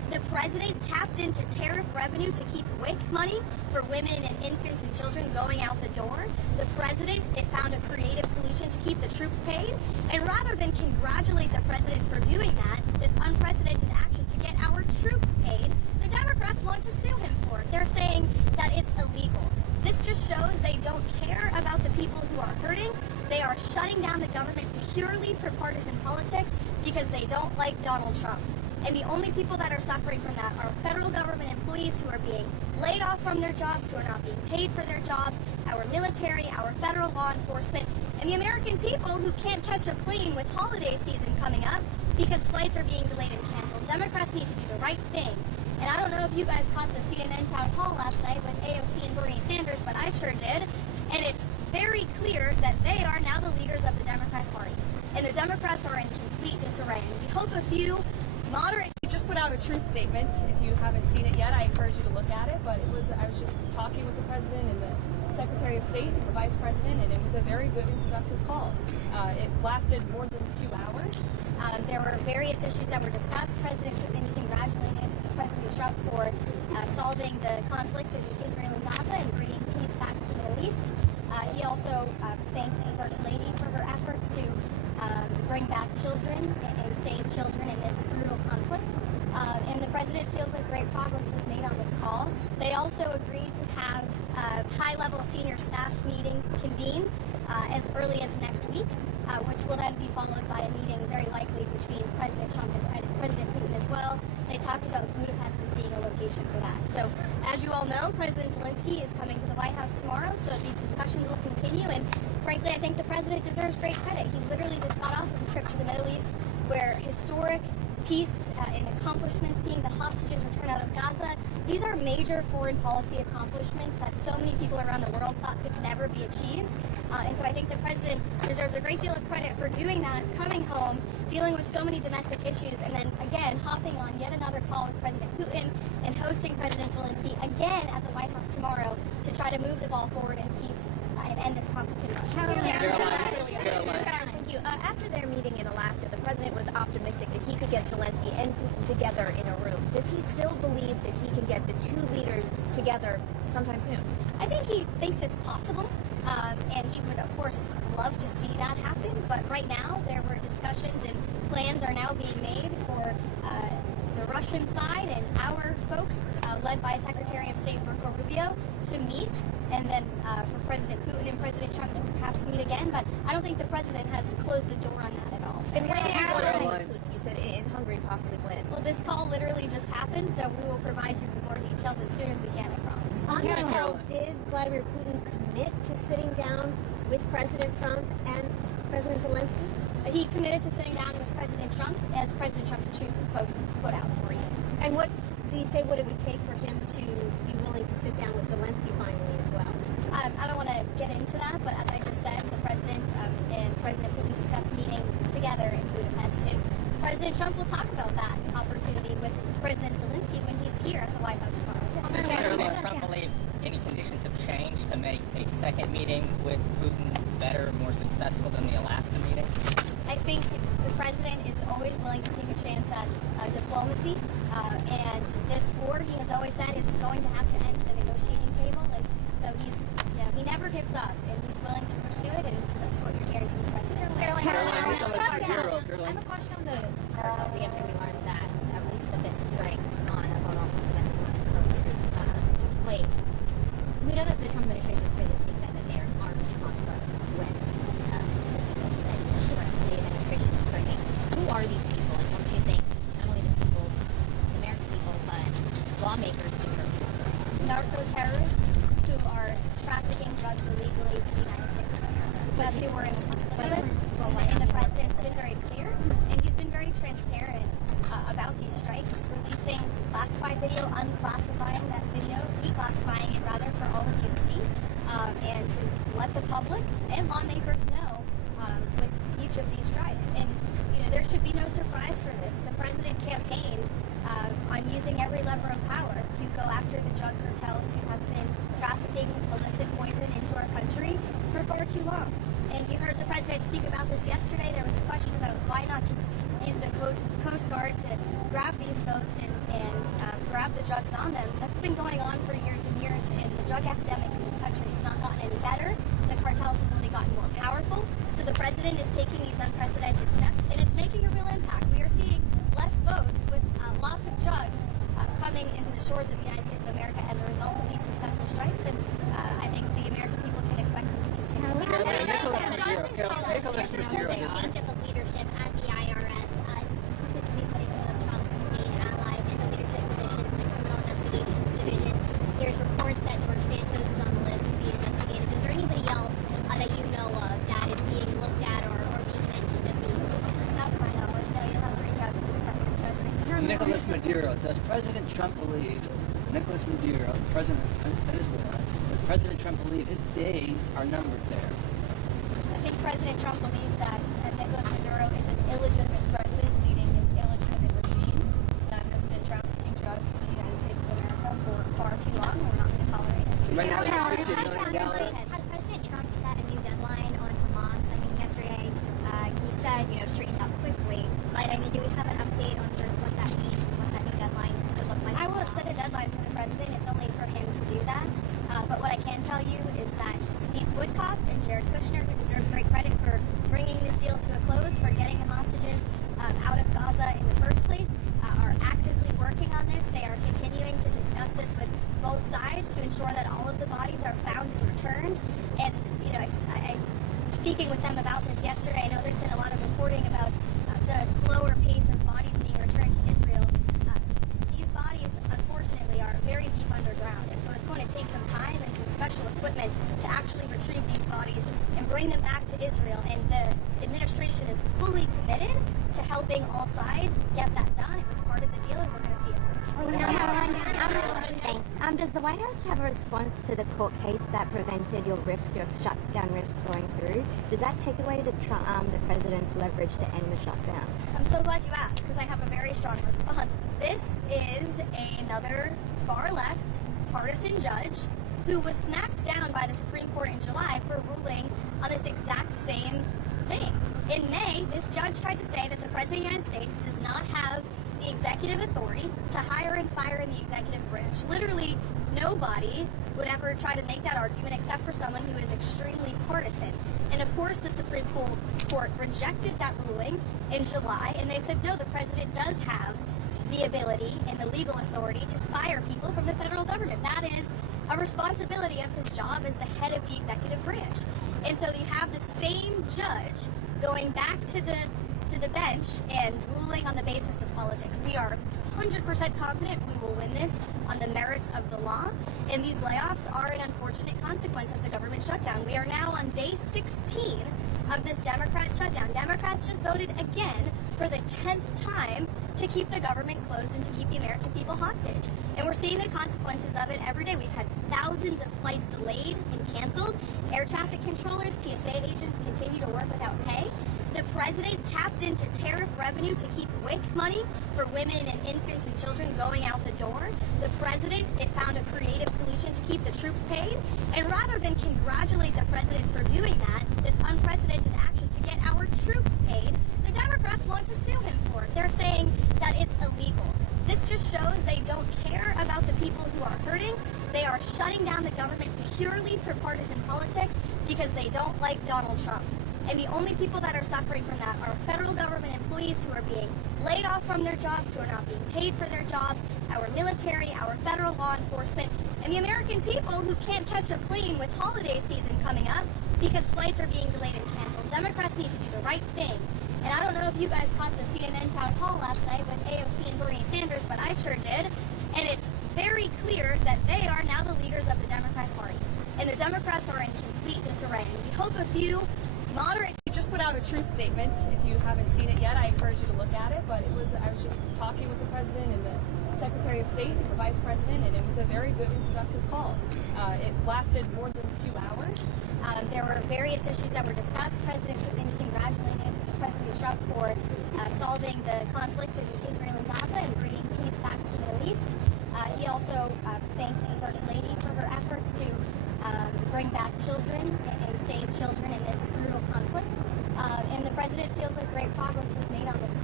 The president tapped into tariff revenue to keep WIC money for women and infants and children going out the door. The president found a creative solution to keep the troops paid. And rather than congratulate the president for doing that, this unprecedented action to get our troops paid, the Democrats want to sue him for it. They're saying that it's illegal. This just shows they don't care about the people who are hurting. They are shutting down the government purely for partisan politics because they don't like Donald Trump. And the only people that are suffering from that are federal government employees who are being laid off from their jobs, who are not being paid for their jobs, our military, our federal law enforcement, and the American people who can't catch a plane with holiday season coming up because flights are being delayed and canceled. Democrats need to do the right thing. And I don't know if you guys caught the CNN town hall last night with AOC and Bernie Sanders, but I sure did. And it's very clear that they are now the leaders of the Democrat Party. And the Democrats are in complete disarray. And we hope a few moderate. We just put out a truth statement. If you haven't seen it yet, I encourage you to look at it. But I was just talking with the president and the Secretary of State and the Vice President, and it was a very good and productive call. It lasted more than 2 hours. There were various issues that were discussed. President Putin congratulated President Trump for solving the conflict in Israel and Gaza and bringing peace back to the Middle East. He also thanked the First Lady for her efforts to bring back children and save children in this brutal conflict. And the president feels like great progress was made on this call. They also agreed to have a high-level senior staff meeting convened as early as next week, which will then be followed by a meeting very likely between President Trump and President Putin as well. They talked about Budapest as being a location for that. So, as you all know, President Zelensky is coming to the White House tomorrow, so these discussions will continue. And frankly, I think the president deserves great credit. He literally just got off of a trip to the Middle East where historic peace and accomplishments, seeing the hostages return out of Gaza, these are major foreign policy accomplishments that so many people around the world thought could never be achieved. And so I think the president deserves a great deal of credit for doing that, coming home, dealing with so many domestic issues, and then again hopping on yet another call with President Putin and hosting President Zelensky again at the White House tomorrow to try to move the ball forward in peace and end this conflict in Russia. Karoline. Thank you. After their meeting in Alaska, the president was optimistic that he could get Zelensky and Putin together in a room. Does he still believe that he can get the two leaders together sometime soon? I think he thinks it's possible, and he would, of course, love to see that happen. But right now, there were discussions and plans are now being made for the Russian side and our folks, led by Secretary of State Marco Rubio, to meet, and then for President Putin and President Trump to perhaps meet again. But I don't think the president has closed the door on that at all. And what do you said in Hungary, possibly when? Well, this call literally just happened, so we will provide you with more details as soon as we can, I promise. On that call, did Vladimir Putin commit to sitting down with President Trump and President Zelensky? He committed to sitting down with President Trump, as President Trump's truth post put out for you. And what did he say what it would take for him to be willing to sit down with Zelensky finally as well? I don't want to get into that, but as I just said, the president and President Putin discussed meeting together in Budapest, and President Trump will talk about that opportunity with President Zelensky when he's here at the White House tomorrow. Does Trump believe any conditions have changed to make a second meeting with Putin better, more successful than the Alaska meeting? I think the president is always willing to take a chance at diplomacy, and this war, he has always said, is going to have to end at the negotiating table, and so he never gives up, and he's willing to pursue it, and that's what you're hearing from the president. Caroline, I have a question on the cartels. Yesterday we learned that at least the fifth strike on a phone off took place. We know that the Trump administration has previously said that they are in armed conflict with the administration is striking. Who are these people, and what do you think not only the people, the American people, but lawmakers do their job? Narco-terrorists who are trafficking drugs illegally to the United States of America. That's who we're in conflict with. And the president's been very clear, and he's been very transparent about these strikes, releasing classified video, unclassifying that video, declassifying it rather for all of you to see, and to let the public and lawmakers know with each of these strikes. And there should be no surprise for this. The president campaigned on using every lever of power to go after the drug cartels who have been trafficking illicit poison into our country for far too long. And you heard the president speak about this yesterday. There was a question about why not just use the Coast Guard to grab these boats and grab the drugs on them. That's been going on for years and years, and the drug epidemic in this country has not gotten any better. The cartels have only gotten more powerful. So the president is taking these unprecedented steps, and it's making a real impact. We are seeing less boats with lots of drugs coming into the shores of the United States of America as a result of these successful strikes, and I think the American people can expect them to continue. There's a change of the leadership at the IRS, specifically putting some of Trump's main allies in the leadership positions in the Criminal Investigations Division. There's reports that George Santos is on the list to be investigated. Is there anybody else that you know of that is being looked at or being mentioned of being looked at? Not to my knowledge. No, you'll have to reach out to the Department of Treasury. Nicolas Maduro. Does President Trump believe Nicolas Maduro, President of Venezuela, does President Trump believe his days are numbered there? I think President Trump believes that Nicolas Maduro is an illegitimate president leading an illegitimate regime that has been trafficking drugs to the United States of America for far too long. We're not to tolerate it. So right now, they have $15 million. Has President Trump set a new deadline on Hamas? I mean, yesterday he said, straighten up quickly. But I mean, do we have an update on sort of what that means, what that new deadline could look like? I won't set a deadline for the president. It's only for him to do that. But what I can tell you is that Steve Woodcock and Jared Kushner, who deserve great credit for bringing this deal to a close, for getting the hostages out of Gaza in the first place, are actively working on this. They are continuing to discuss this with both sides to ensure that all of the bodies are found and returned. And, I was speaking with them about this yesterday. I know there's been a lot of reporting about the slower pace of bodies being returned to Israel. These bodies, unfortunately, are very deep underground, and so it's going to take some time and some special equipment to actually retrieve these bodies and bring them back to Israel. And the administration is fully committed to helping all sides get that done. It was part of the deal, and we're going to see it through. Does the White House have a response to the court case that prevented your shutdown rifts going through? Does that take away the president's leverage to end the shutdown? I'm so glad you asked, because I have a very strong response. This is another far-left partisan judge who was snapped down by the Supreme Court in July for ruling on this exact same thing. In May, this judge tried to say that the President of the United States does not have the executive authority to hire and fire in the executive branch. Literally, nobody would ever try to make that argument except for someone who is extremely partisan. And of course, the Supreme Court rejected that ruling in July, and they said, no, the president does have the ability and the legal authority to fire people from the federal government. That is a responsibility of his job as the head of the executive branch. And so you have the same judge going back to the bench and ruling on the basis of politics. We are 100% confident we will win this on the merits of the law, and these layoffs are an unfortunate consequence of the government shutdown. We are now on day 16 of this Democrat shutdown. Democrats just voted again for the 10th time to keep the government closed and to keep the American people hostage. And we're seeing the consequences of it every day. We've had thousands of flights delayed and canceled. Air traffic controllers, TSA agents continue to work without pay. The president tapped into tariff revenue to keep WIC money for women and infants and children going out the door. The president found a creative solution to keep the troops paid. And rather than congratulate the president for doing that, this unprecedented action to get our troops paid, the Democrats want to sue him for it. They're saying that it's illegal. This just shows they don't care about the people who are hurting. They are shutting down the government purely for partisan politics because they don't like Donald Trump. And the only people that are suffering from that are federal government employees who are being laid off from their jobs, who are not being paid for their jobs, our military, our federal law enforcement, and the American people who can't catch a plane with holiday season coming up because flights are being delayed and canceled. Democrats need to do the right thing. And I don't know if you guys caught the CNN town hall last night with AOC and Bernie Sanders, but I sure did. And it's very clear that they are now the leaders of the Democrat Party. And the Democrats are in complete disarray. We hope a few moderate. We just put out a truth statement. If you haven't seen it yet, I encourage you to look at it. But I was just talking with the president and the Secretary of State and the Vice President, and it was a very good and productive call. It lasted more than 2 hours. There were various issues that were discussed. President Putin congratulated President Trump for solving the conflict in Israel and Gaza and bringing peace back to the Middle East. He also thanked the First Lady for her efforts to bring back children and save children in this brutal conflict. And the president feels like great progress was made on this call.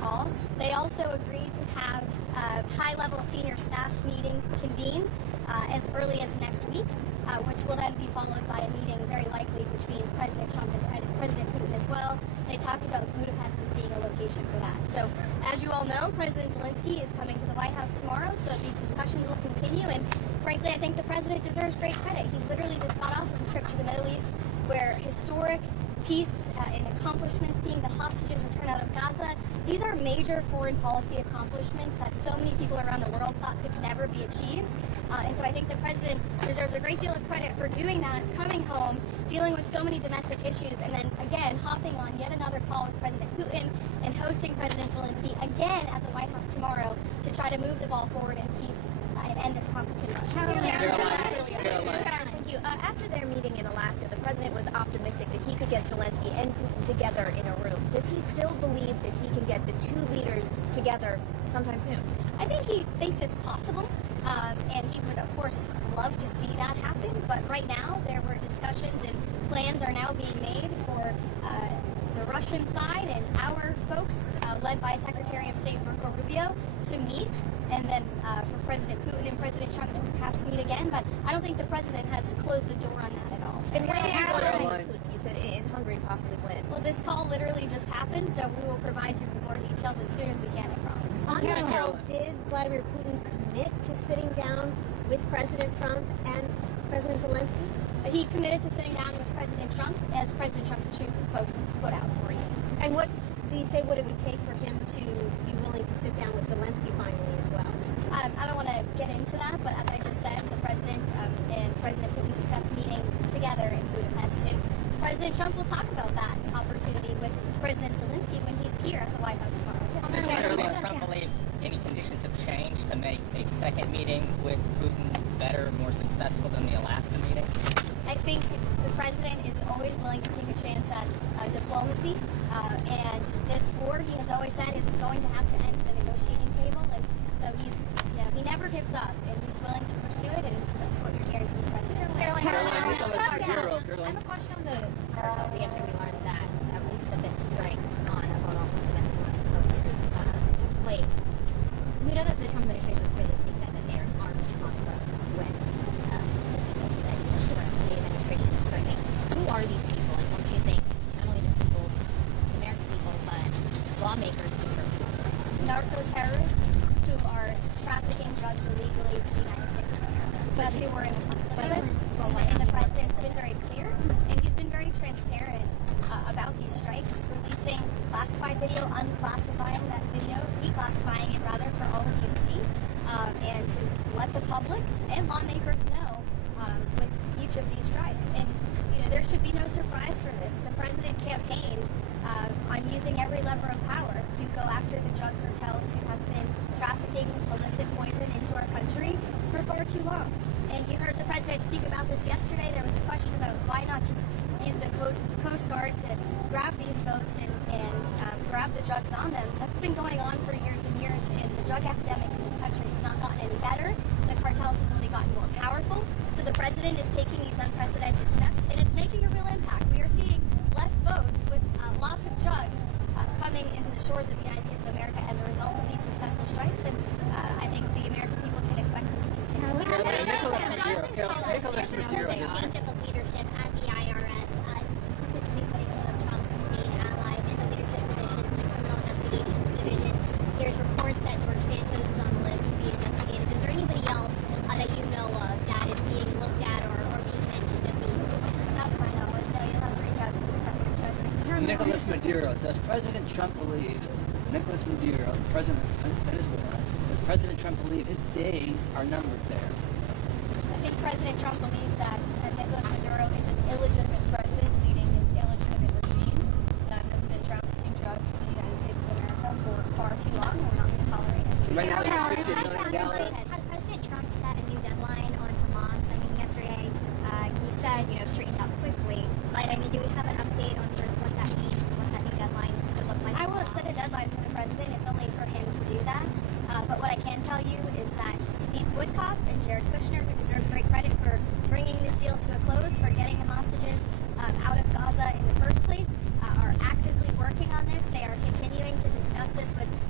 call. They also agreed to have a high-level senior staff meeting convened as early as next week, which will then be followed by a meeting very likely between President Trump and President Putin as well. They talked about Budapest as being a location for that. So, as you all know, President Zelensky is coming to the White House tomorrow, so these discussions will continue, and frankly, I think the president deserves great credit. He literally just got off of a trip to the Middle East where historic peace and accomplishments, seeing the hostages return out of Gaza, these are major foreign policy accomplishments that so many people around the world thought could never be achieved. And so I think the president deserves a great deal of credit for doing that, coming home, dealing with so many domestic issues, and then again hopping on yet another call with President Putin and hosting President Zelensky again at the White House tomorrow to try to move the ball forward in peace and end this conflict in Russia. Karoline. Thank you. After their meeting in Alaska, the president was optimistic that he could get Zelensky and Putin together in a room. Does he still believe that he can get the two leaders together sometime soon? I think he thinks it's possible, and he would, of course, love to see that happen. But right now, there were discussions and plans are now being made for the Russian side and our folks, led by Secretary of State Marco Rubio, to meet, and then for President Putin and President Trump to perhaps meet again. But I don't think the president has closed the door on that at all. And where Caroline. you said in Hungary, possibly when? Well, this call literally just happened, so we will provide you with more details as soon as we can, I promise. On Yeah, that call, Caroline. did Vladimir Putin commit to sitting down with President Trump and President Zelensky? He committed to sitting down with President Trump, as President Trump's truth post put out for you. And what did he say what it would take for him to be willing to sit down with Zelensky finally as well? I don't want to get into that, but as I just said, the president and President Putin discussed meeting together in Budapest, and President Trump will talk about that opportunity with President Zelensky when he's here at the White House tomorrow. Does Karoline Trump believe any conditions have changed to make a second meeting with Putin better, more successful than the Alaska meeting? I think the president is always willing to take a chance at diplomacy, and this war, he has always said, is going to have to end at the negotiating table, and so he never gives up, and he's willing to pursue it, and that's what you're hearing from the president. Caroline, I have a question on the cartels. Yesterday we learned that at least the fifth strike on a phone off took place. We know that the Trump administration has previously said that they are armed conflict with the administration is striking. Who are these people, and don't you think not only the people, the American people, but lawmakers who are Narco-terrorists who are trafficking drugs illegally to the United States of America, but who were in a conflict with. And the president's been very clear, and he's been very transparent about these strikes, releasing classified video, unclassifying that video, declassifying it rather for all of you to see, and to let the public and lawmakers know with each of these strikes. And there should be no surprise for this. The president campaigned on using every lever of power to go after the drug cartels who have been trafficking illicit poison into our country for far too long. And you heard the president speak about this yesterday. There was a question about why not just use the Coast Guard to grab these boats and grab the drugs on them. That's been going on for years and years, and the drug epidemic in this country has not gotten any better. The cartels have only gotten more powerful. So the president is taking these unprecedented steps, and it's making a real impact. We are seeing less boats with lots of drugs coming into the shores of the United States of America as a result of these successful strikes, and I think the American people can expect them to continue. Nicholas Maduro, change of the leadership at the IRS, specifically putting some of Trump's main allies in the leadership positions in the Criminal Investigations Division. There's reports that George Santos is on the list to be investigated. Is there anybody else that you know of that is being looked at or being mentioned of being looked at? Not to my knowledge. No, you'll have to reach out to the Department of Treasury. Nicholas Maduro. Does President Trump believe Nicholas Maduro, the president of Venezuela, does President Trump believe his days are numbered there? I think President Trump believes that Nicolas Maduro is an illegitimate president leading an illegitimate regime that has been trafficking drugs to the United States of America for far too long, and we're not going to tolerate it. Right now, they have $50 million. Has President Trump set a new deadline on Hamas? I mean, yesterday he said, straighten up quickly. But I mean, do we have an update on sort of what that means, what that new deadline could look like? I won't set a deadline for the president. It's only for him to do that. But what I can tell you is that Steve Woodcock and Jared Kushner, who deserve great credit for bringing this deal to a close, for getting the hostages out of Gaza in the first place, are actively working on this. They are continuing to discuss this with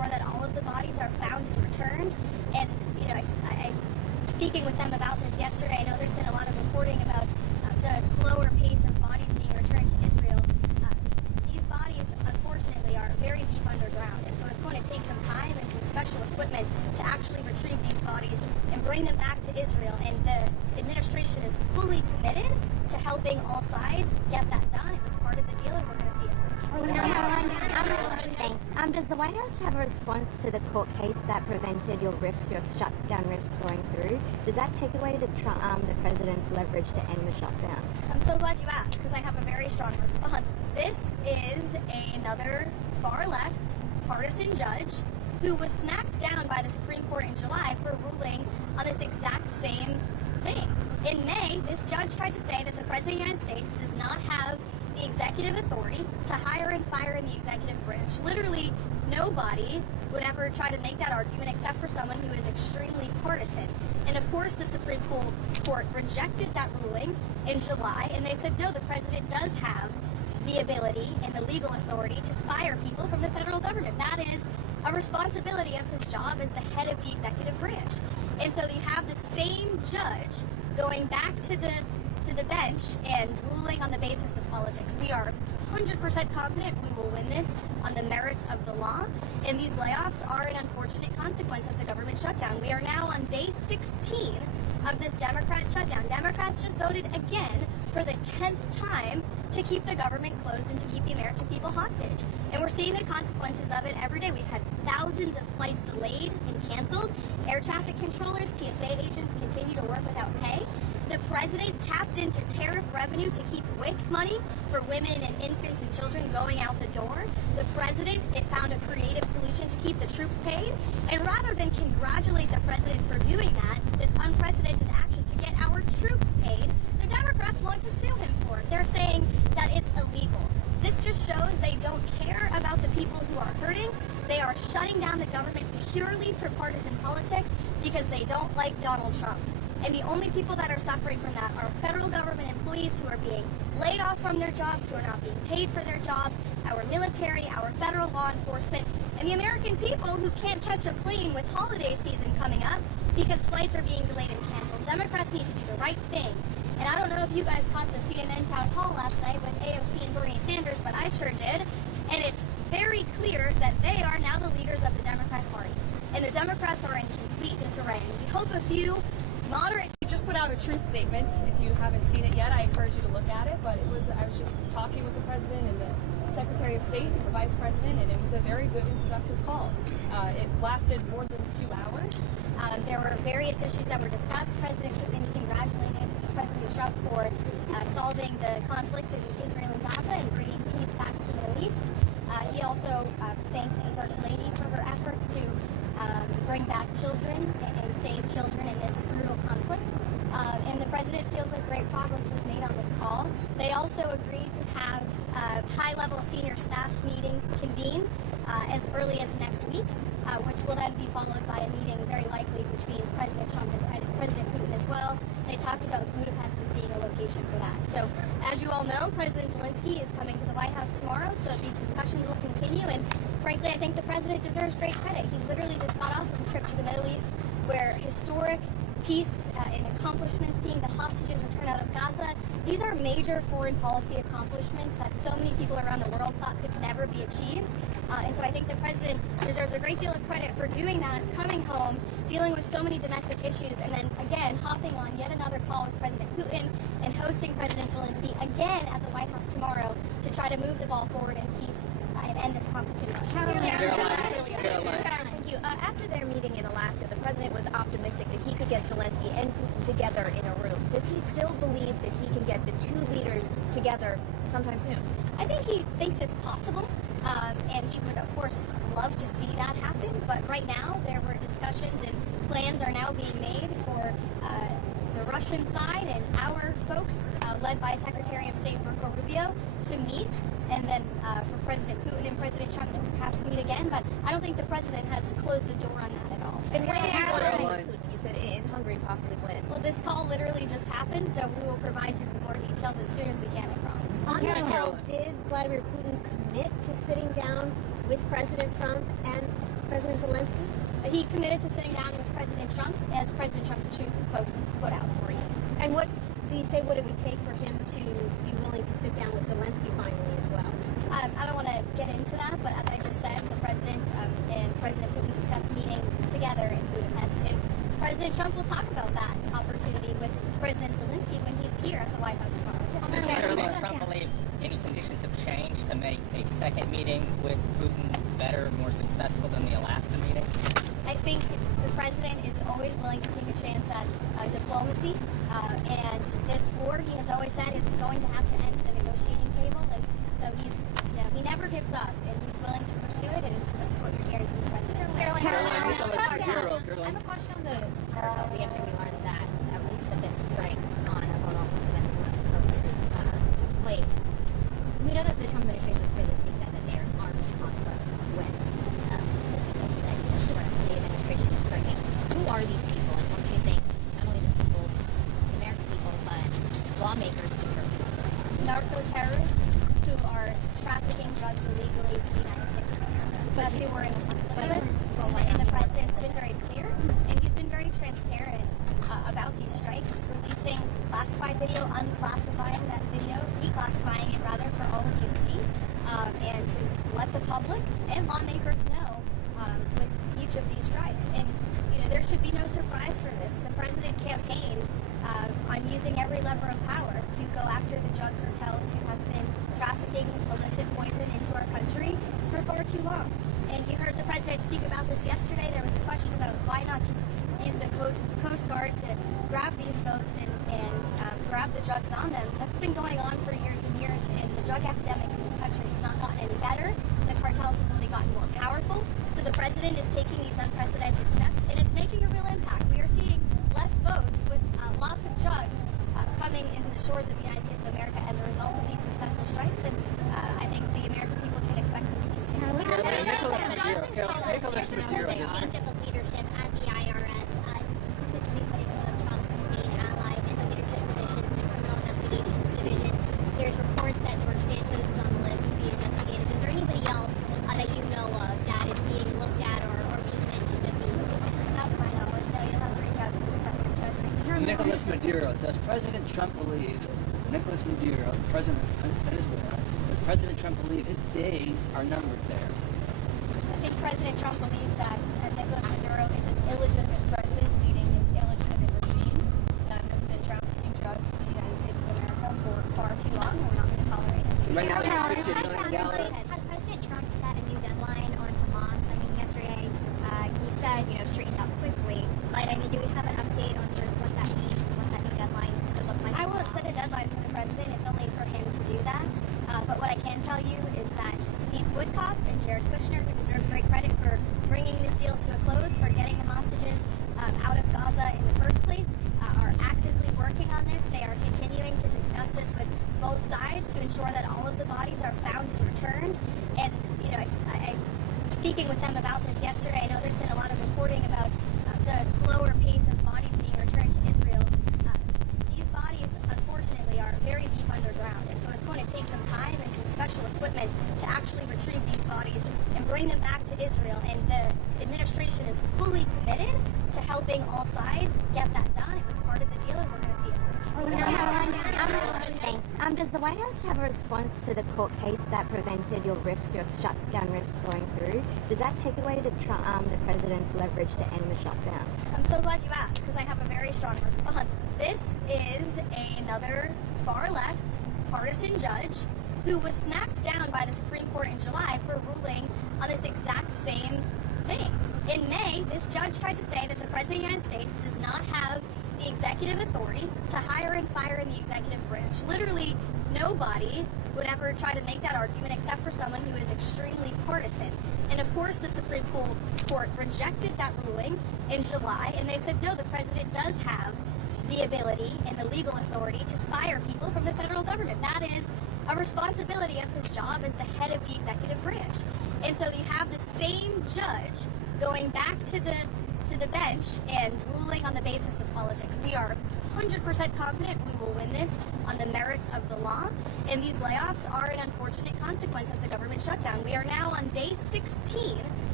ensure that all of the bodies are found and returned. And, you know, I speaking with them about this yesterday, I know there's been a lot of reporting about the slower pace of bodies being returned to Israel. These bodies, unfortunately, are very deep underground, and so it's going to take some time and some special equipment to actually retrieve these bodies and bring them back to Israel. And the administration is fully committed to helping all sides get that done. It was part of the deal, and we're going to see it through. Does the White House have a response to the court case that prevented your shutdown rifts going through? Does that take away the president's leverage to end the shutdown? I'm so glad you asked, because I have a very strong response. This is another far-left partisan judge who was snapped down by the Supreme Court in July for ruling on this exact same thing. In May, this judge tried to say that the President of the United States does not have the executive authority to hire and fire in the executive branch. Literally, nobody would ever try to make that argument except for someone who is extremely partisan. And of course, the Supreme Court rejected that ruling in July, and they said, no, the president does have the ability and the legal authority to fire people from the federal government. That is a responsibility of his job as the head of the executive branch. And so you have the same judge going back to the bench and ruling on the basis of politics. We are 100% confident we will win this on the merits of the law, and these layoffs are an unfortunate consequence of the government shutdown. We are now on day 16 of this Democrat shutdown. Democrats just voted again for the 10th time to keep the government closed and to keep the American people hostage. And we're seeing the consequences of it every day. We've had thousands of flights delayed and canceled. Air traffic controllers, TSA agents continue to work without pay. The president tapped into tariff revenue to keep WIC money for women and infants and children going out the door. The president found a creative solution to keep the troops paid. And rather than congratulate the president for doing that, this unprecedented action to get our troops paid, the Democrats want to sue him for it. They're saying that it's illegal. This just shows they don't care about the people who are hurting. They are shutting down the government purely for partisan politics because they don't like Donald Trump. And the only people that are suffering from that are federal government employees who are being laid off from their jobs, who are not being paid for their jobs, our military, our federal law enforcement, and the American people who can't catch a plane with holiday season coming up because flights are being delayed and canceled. Democrats need to do the right thing. And I don't know if you guys caught the CNN town hall last night with AOC and Bernie Sanders, but I sure did. And it's very clear that they are now the leaders of the Democratic Party. And the Democrats are in complete disarray. We hope a few moderate. We just put out a truth statement. If you haven't seen it yet, I encourage you to look at it. But I was just talking with the president and the Secretary of State and the Vice President, and it was a very good and productive call. It lasted more than 2 hours. There were various issues that were discussed. President Putin congratulated President Trump for solving the conflict in Israel and Gaza and bringing peace back to the Middle East. He also thanked the First Lady for her efforts to bring back children and save children in this brutal conflict. And the president feels like great progress was made on this call. They also agreed to have a high-level senior staff meeting convened as early as next week, which will then be followed by a meeting very likely between President Trump and President Putin as well. They talked about Budapest as being a location for that. So, as you all know, President Zelensky is coming to the White House tomorrow, so these discussions will continue. And frankly, I think the president deserves great credit. He literally just got off of a trip to the Middle East where historic peace and accomplishments, seeing the hostages return out of Gaza, these are major foreign policy accomplishments that so many people around the world thought could never be achieved. And so I think the president deserves a great deal of credit for doing that, coming home, dealing with so many domestic issues, and then again hopping on yet another call with President Putin and hosting President Zelensky again at the White House tomorrow to try to move the ball forward in peace and end this conflict in Karoline. Thank you. After their meeting in Alaska, the president was optimistic that he could get Zelensky and Putin together in a room. Does he still believe that he can get the two leaders together sometime soon? I think he thinks it's possible, and he would, of course, love to see that happen. But right now, there were discussions and plans are now being made for the Russian side and our folks, led by Secretary of State Marco Rubio, to meet, and then for President Putin and President Trump to perhaps meet again. But I don't think the president has closed the door on that at all. And when is he going? You said in Hungary, possibly when? Well, this call literally just happened, so we will provide you with more details as soon as we can, I promise. On that call, did Vladimir Putin commit to sitting down with President Trump and President Zelensky? He committed to sitting down with President Trump, as President Trump's truth post put out for you. And what do you say what it would take for him to be willing to sit down with Zelensky finally as well? I don't want to get into that, but as I just said, the President and President Putin discussed meeting together in Budapest, and President Trump will talk about that opportunity with President Zelensky when he's here at the White House tomorrow. Does Karoline Trump believe any conditions have changed to make a second meeting with Putin better, more successful than the Alaska meeting? I think the President is always willing to take a chance at diplomacy, and this war, he has always said, is going to have to end at the negotiating table, and so he never gives up, and he's willing to pursue it, and that's what you're hearing from the President. I have a question on the cartels. Yesterday we learned that at least the fifth strike on a photo coast took place. We know that the Trump administration has previously said that they are armed conflict when the administration is striking. Who are these people, and what do you think not only the people, the American people, but lawmakers do? Narco-terrorists who are trafficking drugs illegally to the United States of America, but who were in and the President's been very clear, and he's been very transparent about these strikes, releasing classified video, unclassifying that video, declassifying it rather for all of you to see, and to let the public and lawmakers know with each of these strikes. And there should be no surprise for this. The President campaigned on using every lever of power to go after the drug cartels who have been trafficking illicit poison into our country for far too long. And you heard the President speak about this yesterday. There was a question about why not just use the Coast Guard to grab these boats and grab the drugs on them. That's been going on for years and years, and the drug epidemic in this country has not gotten any better. The cartels have only gotten more powerful. So the President is taking these unprecedented steps, and it's making a real impact. We are seeing less boats with lots of drugs coming into the shores of the United States of America as a result of these successful strikes, and I think the American people can expect them to continue. Nicholas Maduro, the change of the leadership at the IRS, specifically putting some of Trump's main allies in the leadership positions in the Criminal Investigations Division. There's reports that George Santos is on the list to be investigated. Is there anybody else that you know of that is being looked at or being mentioned of being looked at? Not to my knowledge. No, you'll have to reach out to the Department of Treasury. Nicholas Maduro. Does President Trump believe Nicholas Maduro, the president of Venezuela, does President Trump believe his days are numbered there? I think President Trump believes that Nicolas Maduro is an illegitimate president leading an illegitimate regime that has been trafficking drugs to the United States of America for far too long. We're not going to tolerate it. Right now, there's $50 million. Has President Trump set a new deadline on Hamas? I mean, yesterday he said, straighten up quickly. But I mean, do we have an update on sort of what that means, what that new deadline could look like? I won't set a deadline for the President. It's only for him to do that. But what I can tell you is that Steve Woodcock and Jared Kushner, who deserve great credit for bringing this deal to a close, for getting the hostages out of Gaza in the first place, are actively working on this. They are continuing to discuss this with both sides to ensure that all of the bodies are found and returned. And, I speaking with them about this yesterday, I know there's been a lot of reporting about the slower pace of bodies being returned to Israel. These bodies, unfortunately, are very deep underground, and so it's going to take some time and some special equipment to actually retrieve these bodies and bring them back to Israel. And the administration is fully committed to helping all sides get that done. It was part of the deal, and we're going to see it through. Does the White House have a response to the court case that prevented your shutdown rifts going through? Does that take away the president's leverage to end the shutdown? I'm so glad you asked, because I have a very strong response. This is another far-left partisan judge who was smacked down by the Supreme Court in July for ruling on this exact same thing. In May, this judge tried to say that the President of the United States does not have the executive authority to hire and fire in the executive branch. Literally, nobody would ever try to make that argument except for someone who is extremely partisan. And of course, the Supreme Court rejected that ruling in July, and they said, no, the President does have the ability and the legal authority to fire people from the federal government. That is a responsibility of his job as the head of the executive branch. And so you have the same judge going back to the bench and ruling on the basis of politics. We are 100% confident we will win this on the merits of the law, and these layoffs are an unfortunate consequence of the government shutdown. We are now on day 16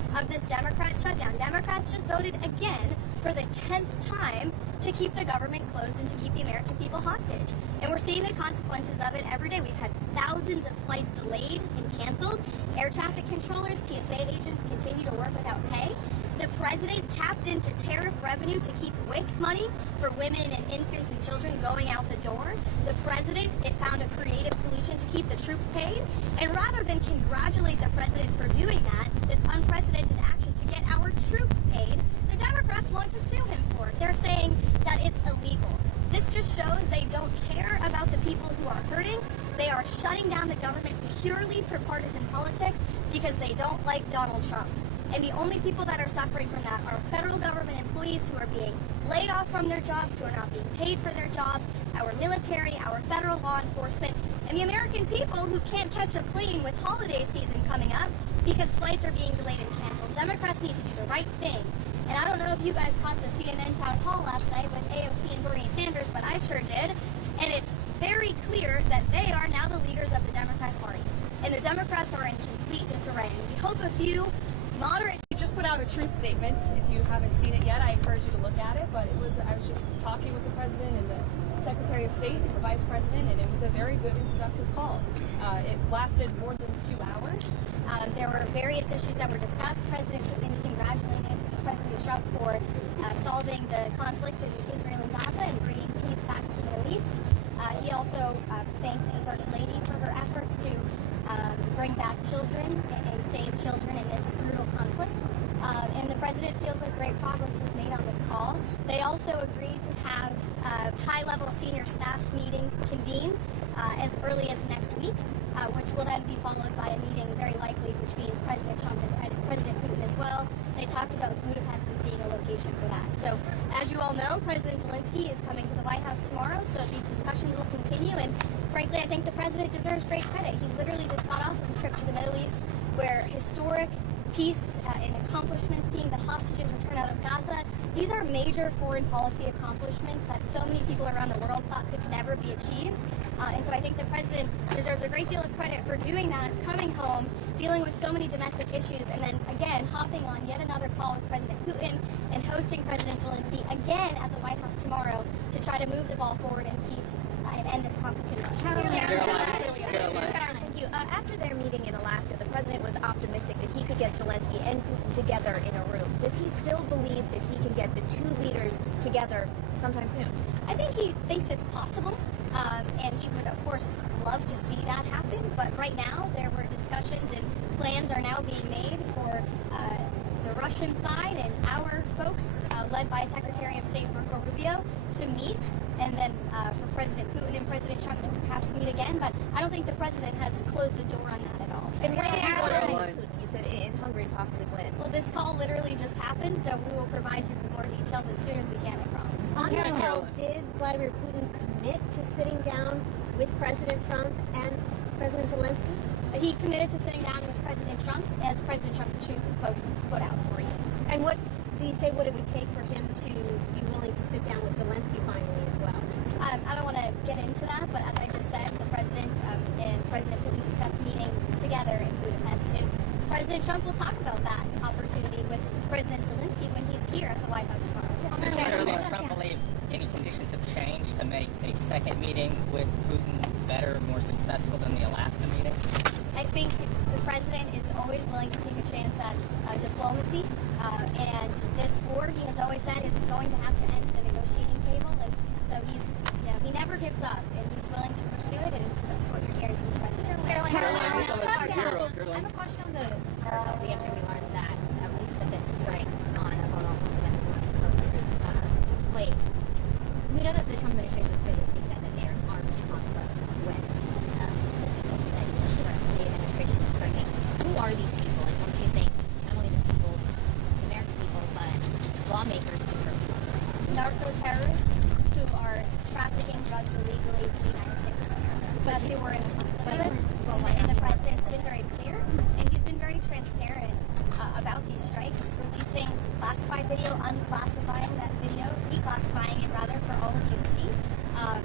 of this Democrat shutdown. Democrats just voted again for the 10th time to keep the government closed and to keep the American people hostage. And we're seeing the consequences of it every day. We've had thousands of flights delayed and canceled. Air traffic controllers, TSA agents continue to work without pay. The president tapped into tariff revenue to keep WIC money for women and infants and children going out the door. The president found a creative solution to keep the troops paid. And rather than congratulate the president for doing that, this unprecedented action to get our troops paid, the Democrats want to sue him for it. They're saying that it's illegal. This just shows they don't care about the people who are hurting. They are shutting down the government purely for partisan politics because they don't like Donald Trump. And the only people that are suffering from that are federal government employees who are being laid off from their jobs, who are not being paid for their jobs, our military, our federal law enforcement, and the American people who can't catch a plane with holiday season coming up because flights are being delayed and canceled. Democrats need to do the right thing. And I don't know if you guys caught the CNN town hall last night with AOC and Bernie Sanders, but I sure did. And it's very clear that they are now the leaders of the Democrat Party. And the Democrats are in complete disarray. And we hope a few moderate. We just put out a truth statement. If you haven't seen it yet, I encourage you to look at it. But I was just talking with the president and the Secretary of State and the Vice President, and it was a very good and productive call. It lasted more than 2 hours. There were various issues that were discussed. President Putin congratulated President Trump for solving the conflict in Israel and Gaza and bringing peace back to the Middle East. He also thanked the First Lady for her efforts to bring back children and save children in this brutal conflict. And the president feels like great progress was made on this call. They also agreed to have a high-level senior staff meeting convened as early as next week, which will then be followed by a meeting very likely between President Trump and President Putin as well. They talked about Budapest as being a location for that. So, as you all know, President Zelensky is coming to the White House tomorrow, so these discussions will continue. And frankly, I think the president deserves great credit. He literally just got off of a trip to the Middle East where historic peace and accomplishments, seeing the hostages return out of Gaza, these are major foreign policy accomplishments that so many people around the world thought could never be achieved. And so I think the president deserves a great deal of credit for doing that, coming home, dealing with so many domestic issues, and then again hopping on yet another call with President Putin and hosting President Zelensky again at the White House tomorrow to try to move the ball forward in peace and end this conflict in Russia. Karoline. Thank you. After their meeting in Alaska, the president was optimistic that he could get Zelensky and Putin together in a room. Does he still believe that he can get the two leaders together sometime soon? I think he thinks it's possible, and he would, of course, love to see that happen. But right now, there were discussions and plans are now being made for the Russian side and our folks, led by Secretary of State Marco Rubio, to meet, and then for President Putin and President Trump to perhaps meet again. But I don't think the president has closed the door on that at all. And right now, you said in Hungary, possibly when? Well, this call literally just happened, so we will provide you with more details as soon as we can, I promise. On that call, did Vladimir Putin commit to sitting down with President Trump and President Zelensky? He committed to sitting down with President Trump, as President Trump's truth post put out for you. And what did he say what it would take for him to be willing to sit down with Zelensky finally as well? I don't want to get into that, but as I just said, the president and President Putin discussed meeting together in Budapest, and President Trump will talk about that opportunity with President Zelensky when he's here at the White House tomorrow. Does Trump believe any conditions have changed to make a second meeting with Putin better, more successful than the Alaska meeting? I think the president is always willing to take a chance at diplomacy, and this war, he has always said, is going to have to end at the negotiating table, and so he never gives up, and he's willing to pursue it, and that's what you're hearing from the president. Karoline, I have a question on the Charles yesterday. We learned that at least the fifth strike on a photo took place. We know that the Trump administration has previously said that they're in armed conflict with the administration is striking. Who are these people, and what do you think not only the people, the American people, but lawmakers who are Narco-terrorists who are trafficking drugs illegally to the United States of America. That's who we're in conflict with. And the president's been very clear, and he's been very transparent about these strikes, releasing classified video, unclassifying that video, declassifying it rather for all of you to see.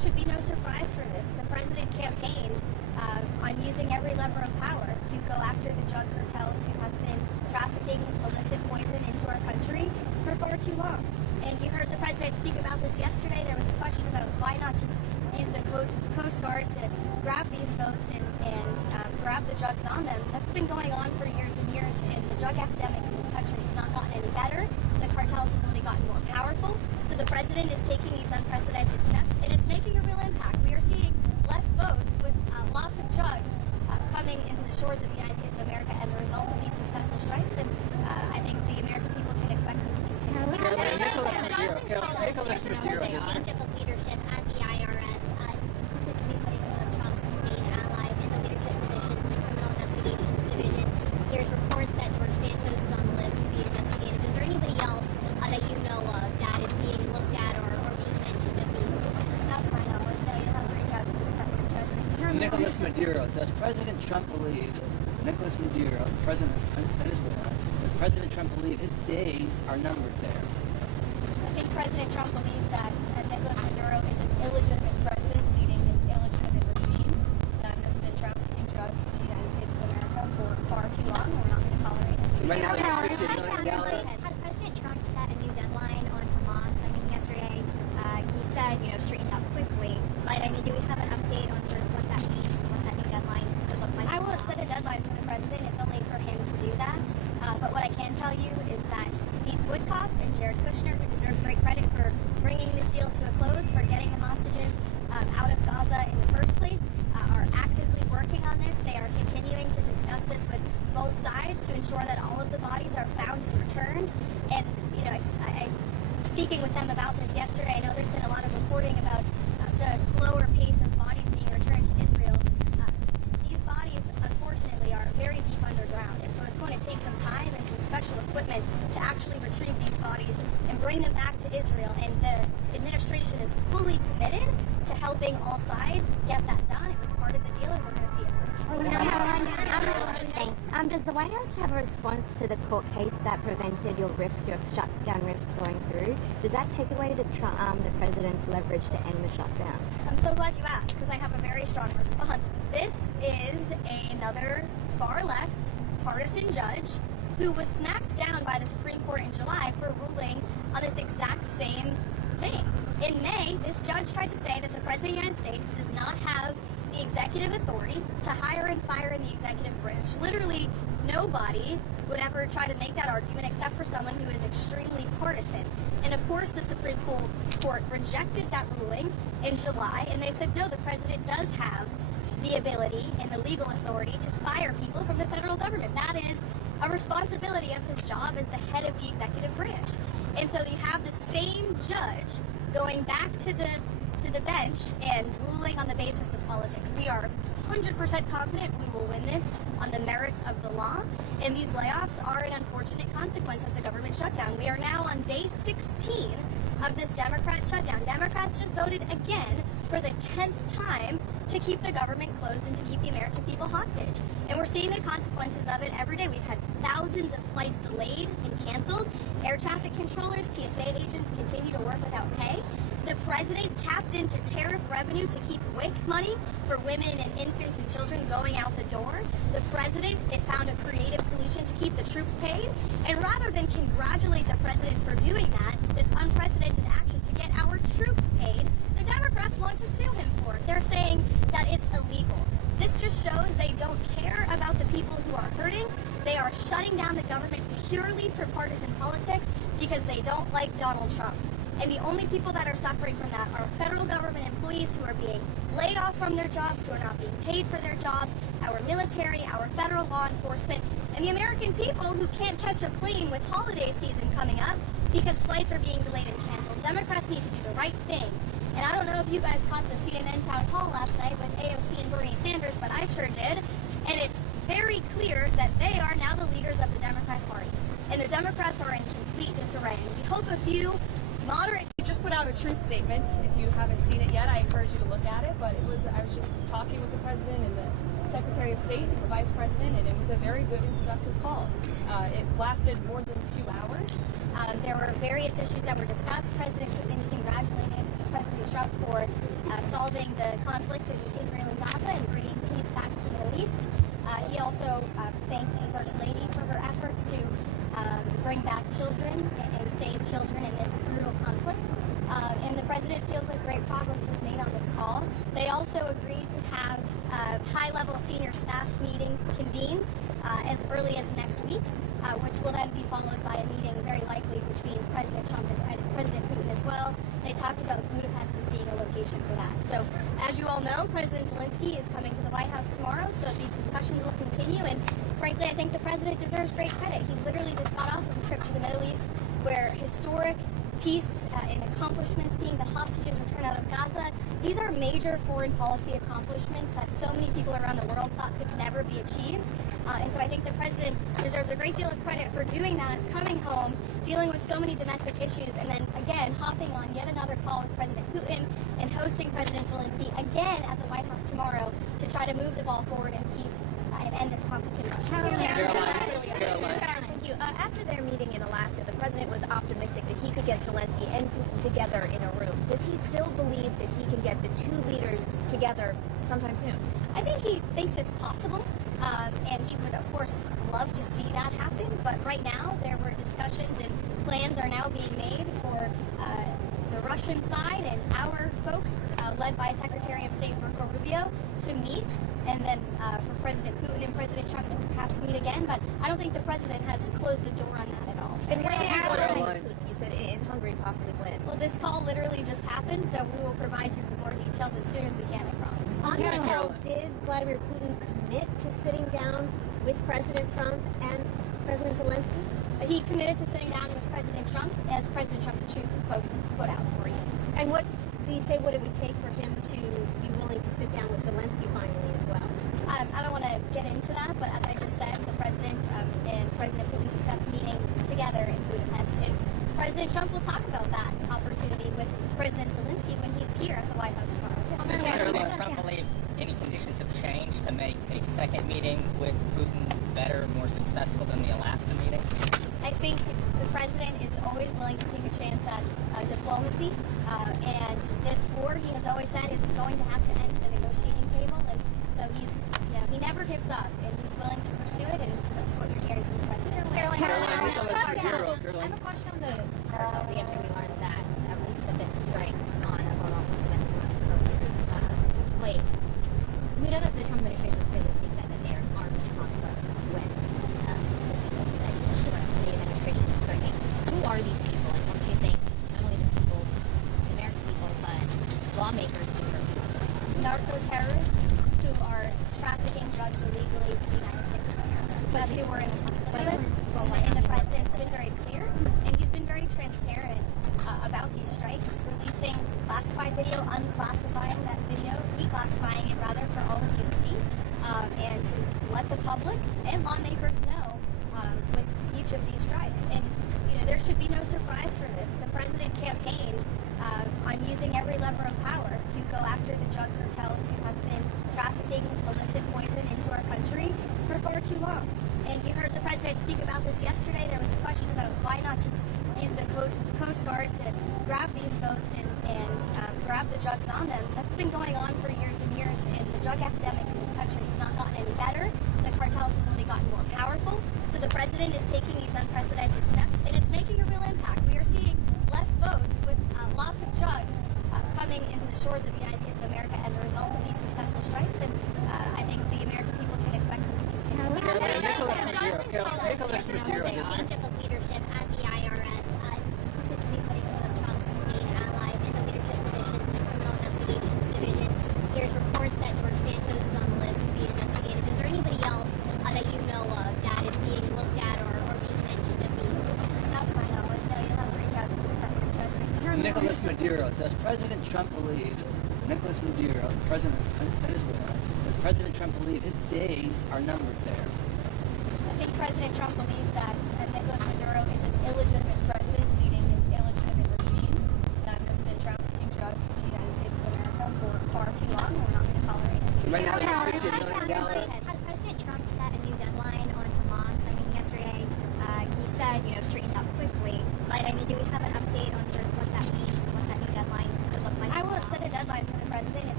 should be no surprise for this. The president campaigned on using every lever of power to go after the drug cartels who have been trafficking illicit poison into our country for far too long. And you heard the president speak about this yesterday. There was a question about why not just use the Coast Guard to grab these boats and grab the drugs on them. That's been going on for years and years, and the drug epidemic in this country has not gotten any better. The cartels have only gotten more powerful. So the president is taking these unprecedented steps, and it's making a real impact. We are seeing less boats with lots of drugs coming into the shores of the United States of America as a result of these successful strikes, and I think the American people can expect them to continue. There's been a change of the leadership at the IRS, specifically putting some of Trump's main allies in the leadership positions in the Criminal Investigations Division. There's reports that George Santos is on the list to be investigated. Is there anybody else that you know of that is being looked at or being mentioned of being looked at? Not to my knowledge. No, you'll have to reach out to the Department of Treasury. Nicolas Maduro. Does President Trump believe Nicolas Maduro, president of Venezuela, does President Trump believe his days are numbered there? I think President Trump believes that Nicolas Maduro is an illegitimate president leading an illegitimate regime that has been trafficking drugs to the United States of America for far too long, and we're not to tolerate it. So right now, they have $15 million. Has President Trump set a new deadline on Hamas? I mean, yesterday he said, straighten out quickly. But I mean, do we have an update on sort of what that means, what that new deadline could look like? I won't set a deadline for the president. It's only for him to do that. But what I can tell you is that Steve Woodcock and Jared Kushner, who deserve great credit for bringing this deal to a close, for getting the hostages out of Gaza in the first place, are actively working on this. They are continuing to discuss this with both sides to ensure that all of the bodies are found and returned. And, I was speaking with them about this yesterday. I know there's been a lot of reporting about the slower pace of bodies being returned to Israel. These bodies, unfortunately, are very deep underground, and so it's going to take some time and some special equipment to actually retrieve these bodies and bring them back to Israel. And the administration is fully committed to helping all sides get that done. It was part of the deal, and we're going to see it through. Thanks. Does the White House have a response to the court case that prevented your shutdown rifts going through? Does that take away the president's leverage to end the shutdown? I'm so glad you asked, because I have a very strong response. This is another far-left partisan judge who was smacked down by the Supreme Court in July for ruling on this exact same thing. In May, this judge tried to say that the President of the United States does not have the executive authority to hire and fire in the executive branch. Literally, nobody would ever try to make that argument except for someone who is extremely partisan. And of course, the Supreme Court rejected that ruling in July, and they said, no, the president does have the ability and the legal authority to fire people from the federal government. That is a responsibility of his job as the head of the executive branch. And so you have the same judge going back to the bench and ruling on the basis of politics. We are 100% confident we will win this on the merits of the law, and these layoffs are an unfortunate consequence of the government shutdown. We are now on day 16 of this Democrat shutdown. Democrats just voted again for the 10th time to keep the government closed and to keep the American people hostage. And we're seeing the consequences of it every day. We've had thousands of flights delayed and canceled. Air traffic controllers, TSA agents continue to work without pay. The president tapped into tariff revenue to keep WIC money for women and infants and children going out the door. The president found a creative solution to keep the troops paid. And rather than congratulate the president for doing that, this unprecedented action to get our troops paid, the Democrats want to sue him for it. They're saying that it's illegal. This just shows they don't care about the people who are hurting. They are shutting down the government purely for partisan politics because they don't like Donald Trump. And the only people that are suffering from that are federal government employees who are being laid off from their jobs, who are not being paid for their jobs, our military, our federal law enforcement, and the American people who can't catch a plane with holiday season coming up because flights are being delayed and canceled. Democrats need to do the right thing. And I don't know if you guys caught the CNN town hall last night with AOC and Bernie Sanders, but I sure did. And it's very clear that they are now the leaders of the Democrat Party. And the Democrats are in complete disarray. And we hope a few moderate. We just put out a truth statement. If you haven't seen it yet, I encourage you to look at it. But I was just talking with the president and the Secretary of State and the Vice President, and it was a very good and productive call. It lasted more than 2 hours. There were various issues that were discussed. President Putin congratulated President Trump for solving the conflict in Israel and Gaza and bringing peace back to the Middle East. He also thanked the First Lady for her efforts to bring back children and save children in this brutal conflict. And the president feels like great progress was made on this call. They also agreed to have a high-level senior staff meeting convened as early as next week, which will then be followed by a meeting very likely between President Trump and President Putin as well. They talked about Budapest as being a location for that. So, as you all know, President Zelensky is coming to the White House tomorrow, so these discussions will continue. And frankly, I think the president deserves great credit. He literally just got off of a trip to the Middle East where historic peace and accomplishments, seeing the hostages return out of Gaza, these are major foreign policy accomplishments that so many people around the world thought could never be achieved. And so I think the president deserves a great deal of credit for doing that, coming home, dealing with so many domestic issues, and then again hopping on yet another call with President Putin and hosting President Zelensky again at the White House tomorrow to try to move the ball forward in peace and end this conflict in Russia. Thank you. After their meeting in Alaska, the president was optimistic that he could get Zelensky and Putin together in a room. Does he still believe that he can get the two leaders together sometime soon? I think he thinks it's possible, and he would, of course, love to see that happen. But right now, there were discussions and plans are now being made for the Russian side and our folks, led by Secretary of State Marco Rubio, to meet, and then for President Putin and President Trump to perhaps meet again. But I don't think the president has closed the door on that at all. And where is he going? You said in Hungary, possibly when? Well, this call literally just happened, so we will provide you with more details as soon as we can, I promise. On that call, did Vladimir Putin commit to sitting down with President Trump and President Zelensky? He committed to sitting down with President Trump, as President Trump's truth post put out for you. And what did he say what it would take for him to be willing to sit down with Zelensky finally as well? I don't want to get into that, but as I just said, the president and President Putin discussed meeting together in Budapest, and President Trump will talk about that opportunity with President Zelensky when he's here at the White House tomorrow. Does Karoline Trump believe any conditions have changed to make a second meeting with Putin better, more successful than the Alaska meeting? I think the president is always willing to take a chance at diplomacy, and this war, he has always said, is going to have to end at the negotiating table, and so he never gives up, and he's willing to pursue it, and that's what you're hearing from the president. Caroline, I have a question on the cartels. Yesterday we learned that at least the fifth strike on a phone took place. We know that the Trump administration has previously said that they are armed conflict with the administration is striking. Who are these people, and what do you think not only the people, the American people, but lawmakers do their people? Narco-terrorists who are trafficking drugs illegally to the United States of America, but who were in the conflict. And the president's been very clear, and he's been very transparent about these strikes, releasing classified video, unclassifying that video, declassifying it rather for all of you to see, and to let the public and lawmakers know with each of these strikes. And there should be no surprise for this. The president campaigned on using every lever of power to go after the drug cartels who have been trafficking illicit poison into our country for far too long. And you heard the president speak about this yesterday. There was a question about why not just use the Coast Guard to grab these boats and grab the drugs on them. That's been going on for years and years, and the drug epidemic in this country has not gotten any better. The cartels have only gotten more powerful. So the president is taking these unprecedented steps, and it's making a real impact. We are seeing less boats with lots of drugs coming into the shores of the United States of America as a result of these successful strikes, and I think the American people can expect them to continue. Nicholas Maduro. Change of leadership at the IRS, specifically putting some of Trump's main allies into leadership positions in the Criminal Investigations Division. There's reports that George Santos is on the list to be investigated. Is there anybody else that you know of that is being looked at or being mentioned of being looked at? Not to my knowledge, no. You'll have to reach out to the Department of Treasury. Nicholas Maduro. Does President Trump believe Nicholas Maduro, president of Venezuela, does President Trump believe his days are numbered there? I think President Trump believes that Nicolas Maduro is an illegitimate president leading an illegitimate regime that has been trafficking drugs to the United States of America for far too long, and we're not going to tolerate it. Right now, they have $50 million. Has President Trump set a new deadline on Hamas? I mean, yesterday he said, straighten up quickly. But I mean, do we have an update on sort of what that means, what that new deadline could look like? I won't set a deadline for the president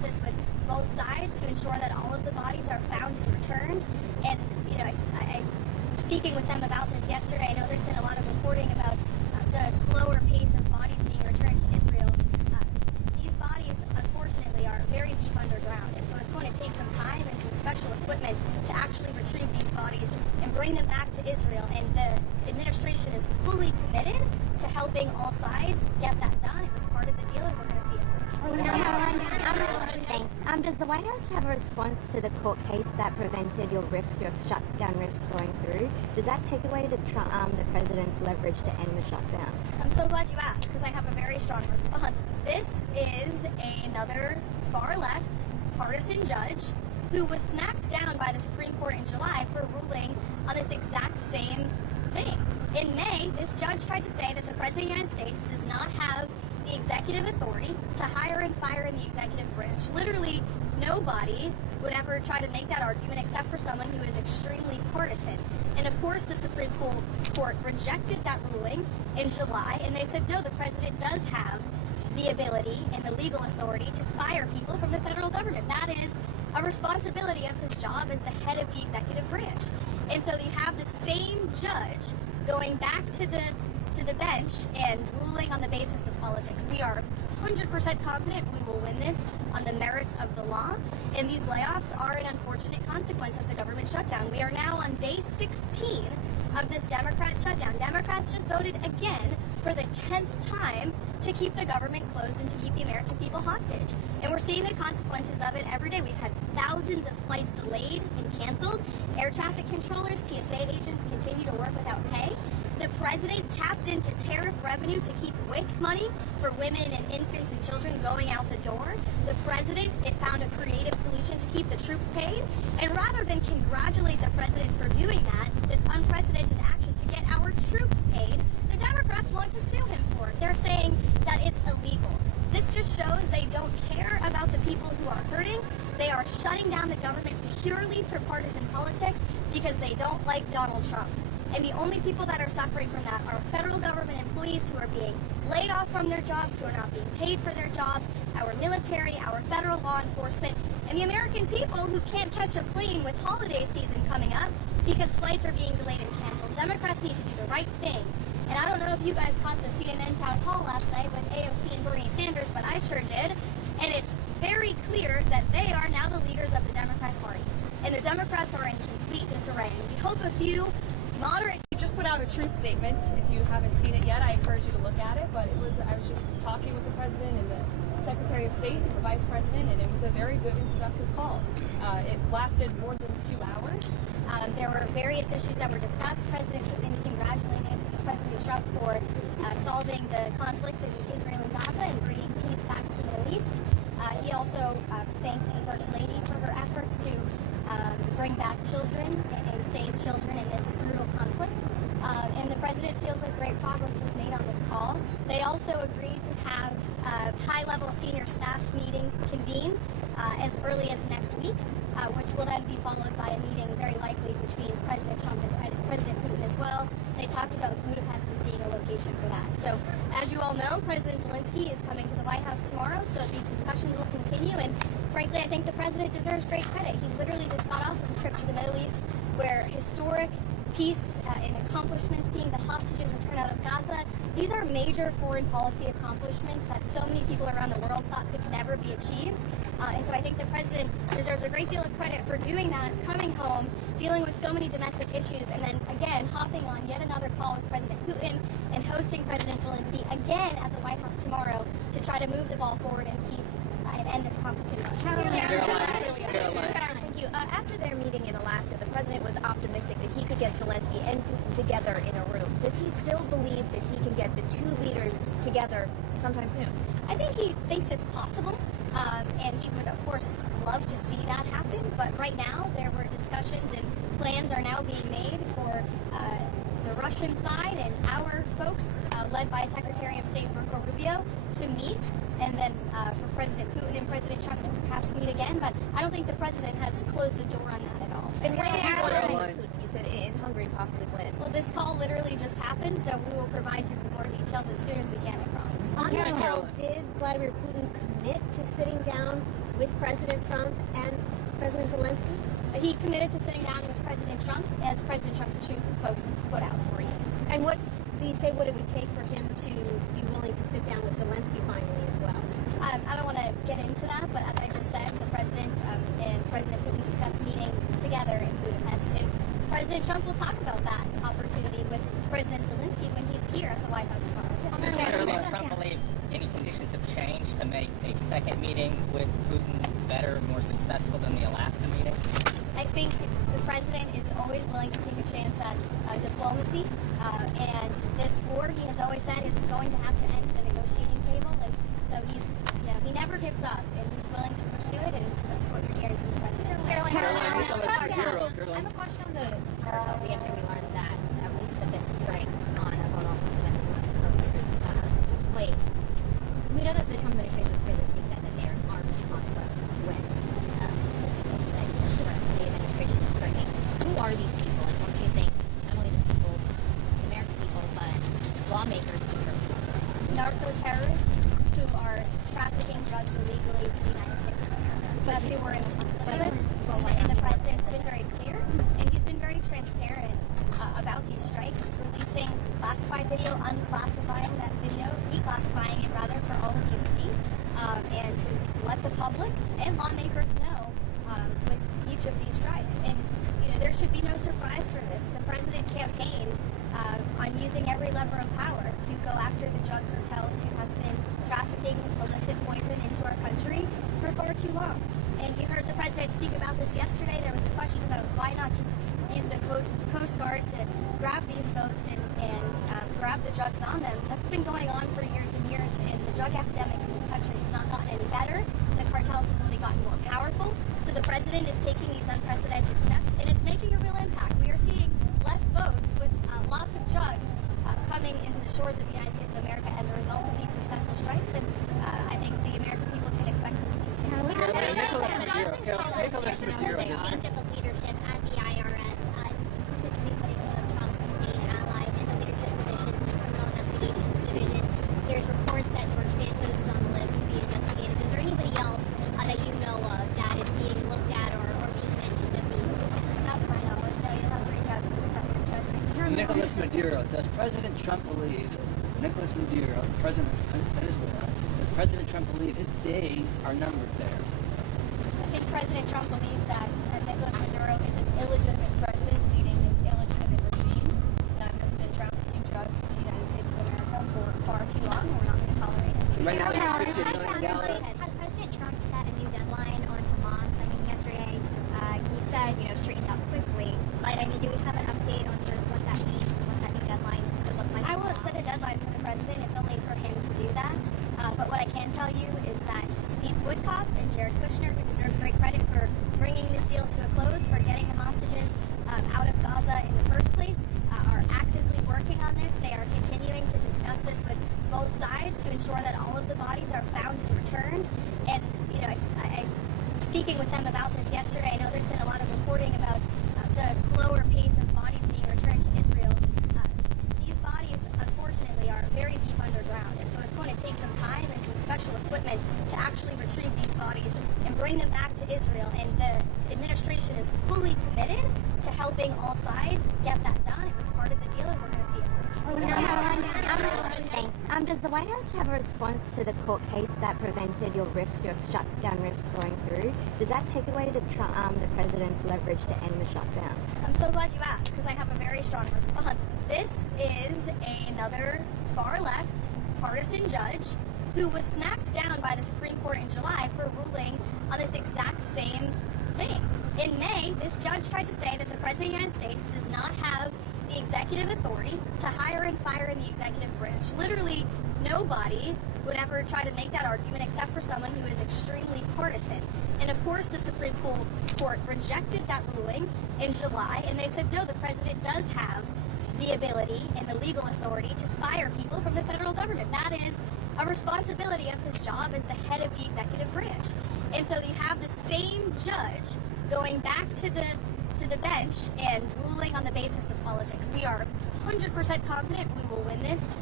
this with both sides to ensure that all of the bodies are found and returned. And, you know, I was speaking with them about this yesterday. I know there's been a lot of reporting about the slower pace of bodies being returned to Israel. These bodies, unfortunately, are very deep underground, and so it's going to take some time and some special equipment to actually retrieve these bodies and bring them back to Israel. And the administration is fully committed to helping all sides get that done. It was part of the deal, and we're going to see it through. Does the White House have a response to the court case that prevented your shutdown rifts going through? Does that take away the president's leverage to end the shutdown? I'm so glad you asked, because I have a very strong response. This is another far-left partisan judge who was snapped down by the Supreme Court in July for ruling on this exact same thing. In May, this judge tried to say that the President of the United States does not have the executive authority to hire and fire in the executive branch. Literally, nobody would ever try to make that argument except for someone who is extremely partisan. And of course, the Supreme Court rejected that ruling in July, and they said, no, the president does have the ability and the legal authority to fire people from the federal government. That is a responsibility of his job as the head of the executive branch. And so you have the same judge going back to the bench and ruling on the basis of politics. We are 100% confident we will win this on the merits of the law, and these layoffs are an unfortunate consequence of the government shutdown. We are now on day 16 of this Democrat shutdown. Democrats just voted again for the 10th time to keep the government closed and to keep the American people hostage. And we're seeing the consequences of it every day. We've had thousands of flights delayed and canceled. Air traffic controllers, TSA agents continue to work without pay. The president tapped into tariff revenue to keep WIC money for women and infants and children going out the door. The president found a creative solution to keep the troops paid. And rather than congratulate the president for doing that, this unprecedented action to get our troops paid, the Democrats want to sue him for it. They're saying that it's illegal. This just shows they don't care about the people who are hurting. They are shutting down the government purely for partisan politics because they don't like Donald Trump. And the only people that are suffering from that are federal government employees who are being laid off from their jobs, who are not being paid for their jobs, our military, our federal law enforcement, and the American people who can't catch a plane with holiday season coming up because flights are being delayed and canceled. Democrats need to do the right thing. And I don't know if you guys caught the CNN town hall last night with AOC and Bernie Sanders, but I sure did. And it's very clear that they are now the leaders of the Democratic Party. And the Democrats are in complete disarray. And we hope a few moderate. We just put out a truth statement. If you haven't seen it yet, I encourage you to look at it. But I was just talking with the president and the Secretary of State and the Vice President, and it was a very good and productive call. It lasted more than 2 hours. There were various issues that were discussed. President Putin congratulated President Trump for solving the conflict in Israel and Gaza and bringing peace back to the Middle East. He also thanked the First Lady for her efforts to bring back children and save children in this brutal conflict. And the president feels like great progress was made on this call. They also agreed to have a high-level senior staff meeting convene as early as next week, which will then be followed by a meeting very likely between President Trump and President Putin as well. They talked about Budapest as being a location for that. So, as you all know, President Zelensky is coming to the White House tomorrow, so these discussions will continue. And frankly, I think the president deserves great credit. He literally just got off of a trip to the Middle East where historic peace and accomplishments, seeing the hostages return out of Gaza, these are major foreign policy accomplishments that so many people around the world thought could never be achieved. And so I think the president deserves a great deal of credit for doing that, coming home, dealing with so many domestic issues, and then again hopping on yet another call with President Putin and hosting President Zelensky again at the White House tomorrow to try to move the ball forward in peace and end this conflict in Russia. Thank you. After their meeting in Alaska, the president was optimistic that he could get Zelensky and Putin together in a room. Does he still believe that he can get the two leaders together sometime soon? I think he thinks it's possible, and he would, of course, love to see that happen. But right now, there were discussions and plans are now being made for the Russian side and our folks, led by Secretary of State Marco Rubio, to meet, and then for President Putin and President Trump to perhaps meet again. But I don't think the president has closed the door on that at all. And where is he going? You said in Hungary, possibly when? Well, this call literally just happened, so we will provide you with more details as soon as we can, I promise. On that call, did Vladimir Putin commit to sitting down with President Trump and President Zelensky? He committed to sitting down with President Trump, as President Trump's Truth Post put out for you. And what do you say what it would take for him to be willing to sit down with Zelensky finally as well? I don't want to get into that, but as I just said, the President and President Putin discussed meeting together in Budapest, and President Trump will talk about that opportunity with President Zelensky when he's here at the White House tomorrow. Does Karoline Trump believe any conditions have changed to make a second meeting with Putin better, more successful than the Alaska meeting? I think the President is always willing to take a chance at diplomacy, and this war, he has always said, is going to have to end at the negotiating table, and so he never gives up, and he's willing to pursue it, and that's what you're hearing from the President. I have a question on the cartels. Yesterday we learned that at least the fifth strike on a photo took place. We know that the Trump administration has previously said that they are armed conflict when the administration is striking. Who are these people, and what do you think not only the people, the American people, but lawmakers who are Narco-terrorists who are trafficking drugs illegally to the United States of America, but who were in the conflict. And the President's been very clear, and he's been very transparent about these strikes, releasing classified video, unclassifying that video, declassifying it rather for all of you to see, and to let the public and lawmakers know with each of these strikes. And there should be no surprise for this. The President campaigned on using every lever of power to go after the drug cartels who have been trafficking illicit poison into our country for far too long. And you heard the President speak about this yesterday. There was a question about why not just use the Coast Guard to grab these boats and grab the drugs on them. That's been going on for years and years, and the drug epidemic in this country has not gotten any better. The cartels have only gotten more powerful. So the President is taking these unprecedented steps, and it's making a real impact. We are seeing less boats with lots of drugs coming into the shores of the United States of America as a result of these successful strikes, and I think the American people can expect them to continue. Nicholas Maduro, the change of the leadership at the IRS, specifically putting some of Trump's main allies in the leadership positions in the Criminal Investigations Division. There's reports that George Santos is on the list to be investigated. Is there anybody else that you know of that is being looked at or being mentioned of being looked at? Not to my knowledge. No, you'll have to reach out to the Department of Treasury. Nicholas Maduro. Does President Trump believe Nicholas Maduro, the president of Venezuela, does President Trump believe his days are numbered there? I think President Trump believes that Nicolas Maduro is an illegitimate president leading an illegitimate regime that has been trafficking drugs to the United States of America for far too long, and we're not going to tolerate it. Right now, there's $50 million. Has President Trump set a new deadline on Hamas? I mean, yesterday he said, straighten up quickly. But I mean, do we have an update on sort of what that means, what that new deadline could look like? I won't set a deadline for the President. It's only for him to do that. But what I can tell you is that Steve Woodcock and Jared Kushner, who deserve great credit for bringing this deal to a close, for getting the hostages out of Gaza in the first place, are actively working on this. They are continuing to discuss this with both sides to ensure that all of the bodies are found and returned. And, I speaking with them about this yesterday, I know there's been a lot of reporting about the slower pace of bodies being returned to Israel. These bodies, unfortunately, are very deep underground, and so it's going to take some time and some special equipment to actually retrieve these bodies and bring them back to Israel. And the administration is fully committed to helping all sides get that done. It was part of the deal, and we're going to see it through. Does the White House have a response to the court case that prevented your shutdown rifts going through? Does that take away the president's leverage to end the shutdown? I'm so glad you asked, because I have a very strong response. This is another far-left partisan judge who was smacked down by the Supreme Court in July for ruling on this exact same thing. In May, this judge tried to say that the President of the United States does not have the executive authority to hire and fire in the executive branch. Literally, nobody would ever try to make that argument except for someone who is extremely partisan. And of course, the Supreme Court rejected that ruling in July, and they said, no, the President does have the ability and the legal authority to fire people from the federal government. That is a responsibility of his job as the head of the executive branch. And so you have the same judge going back to the bench and ruling on the basis of politics. We are 100% confident we will win this.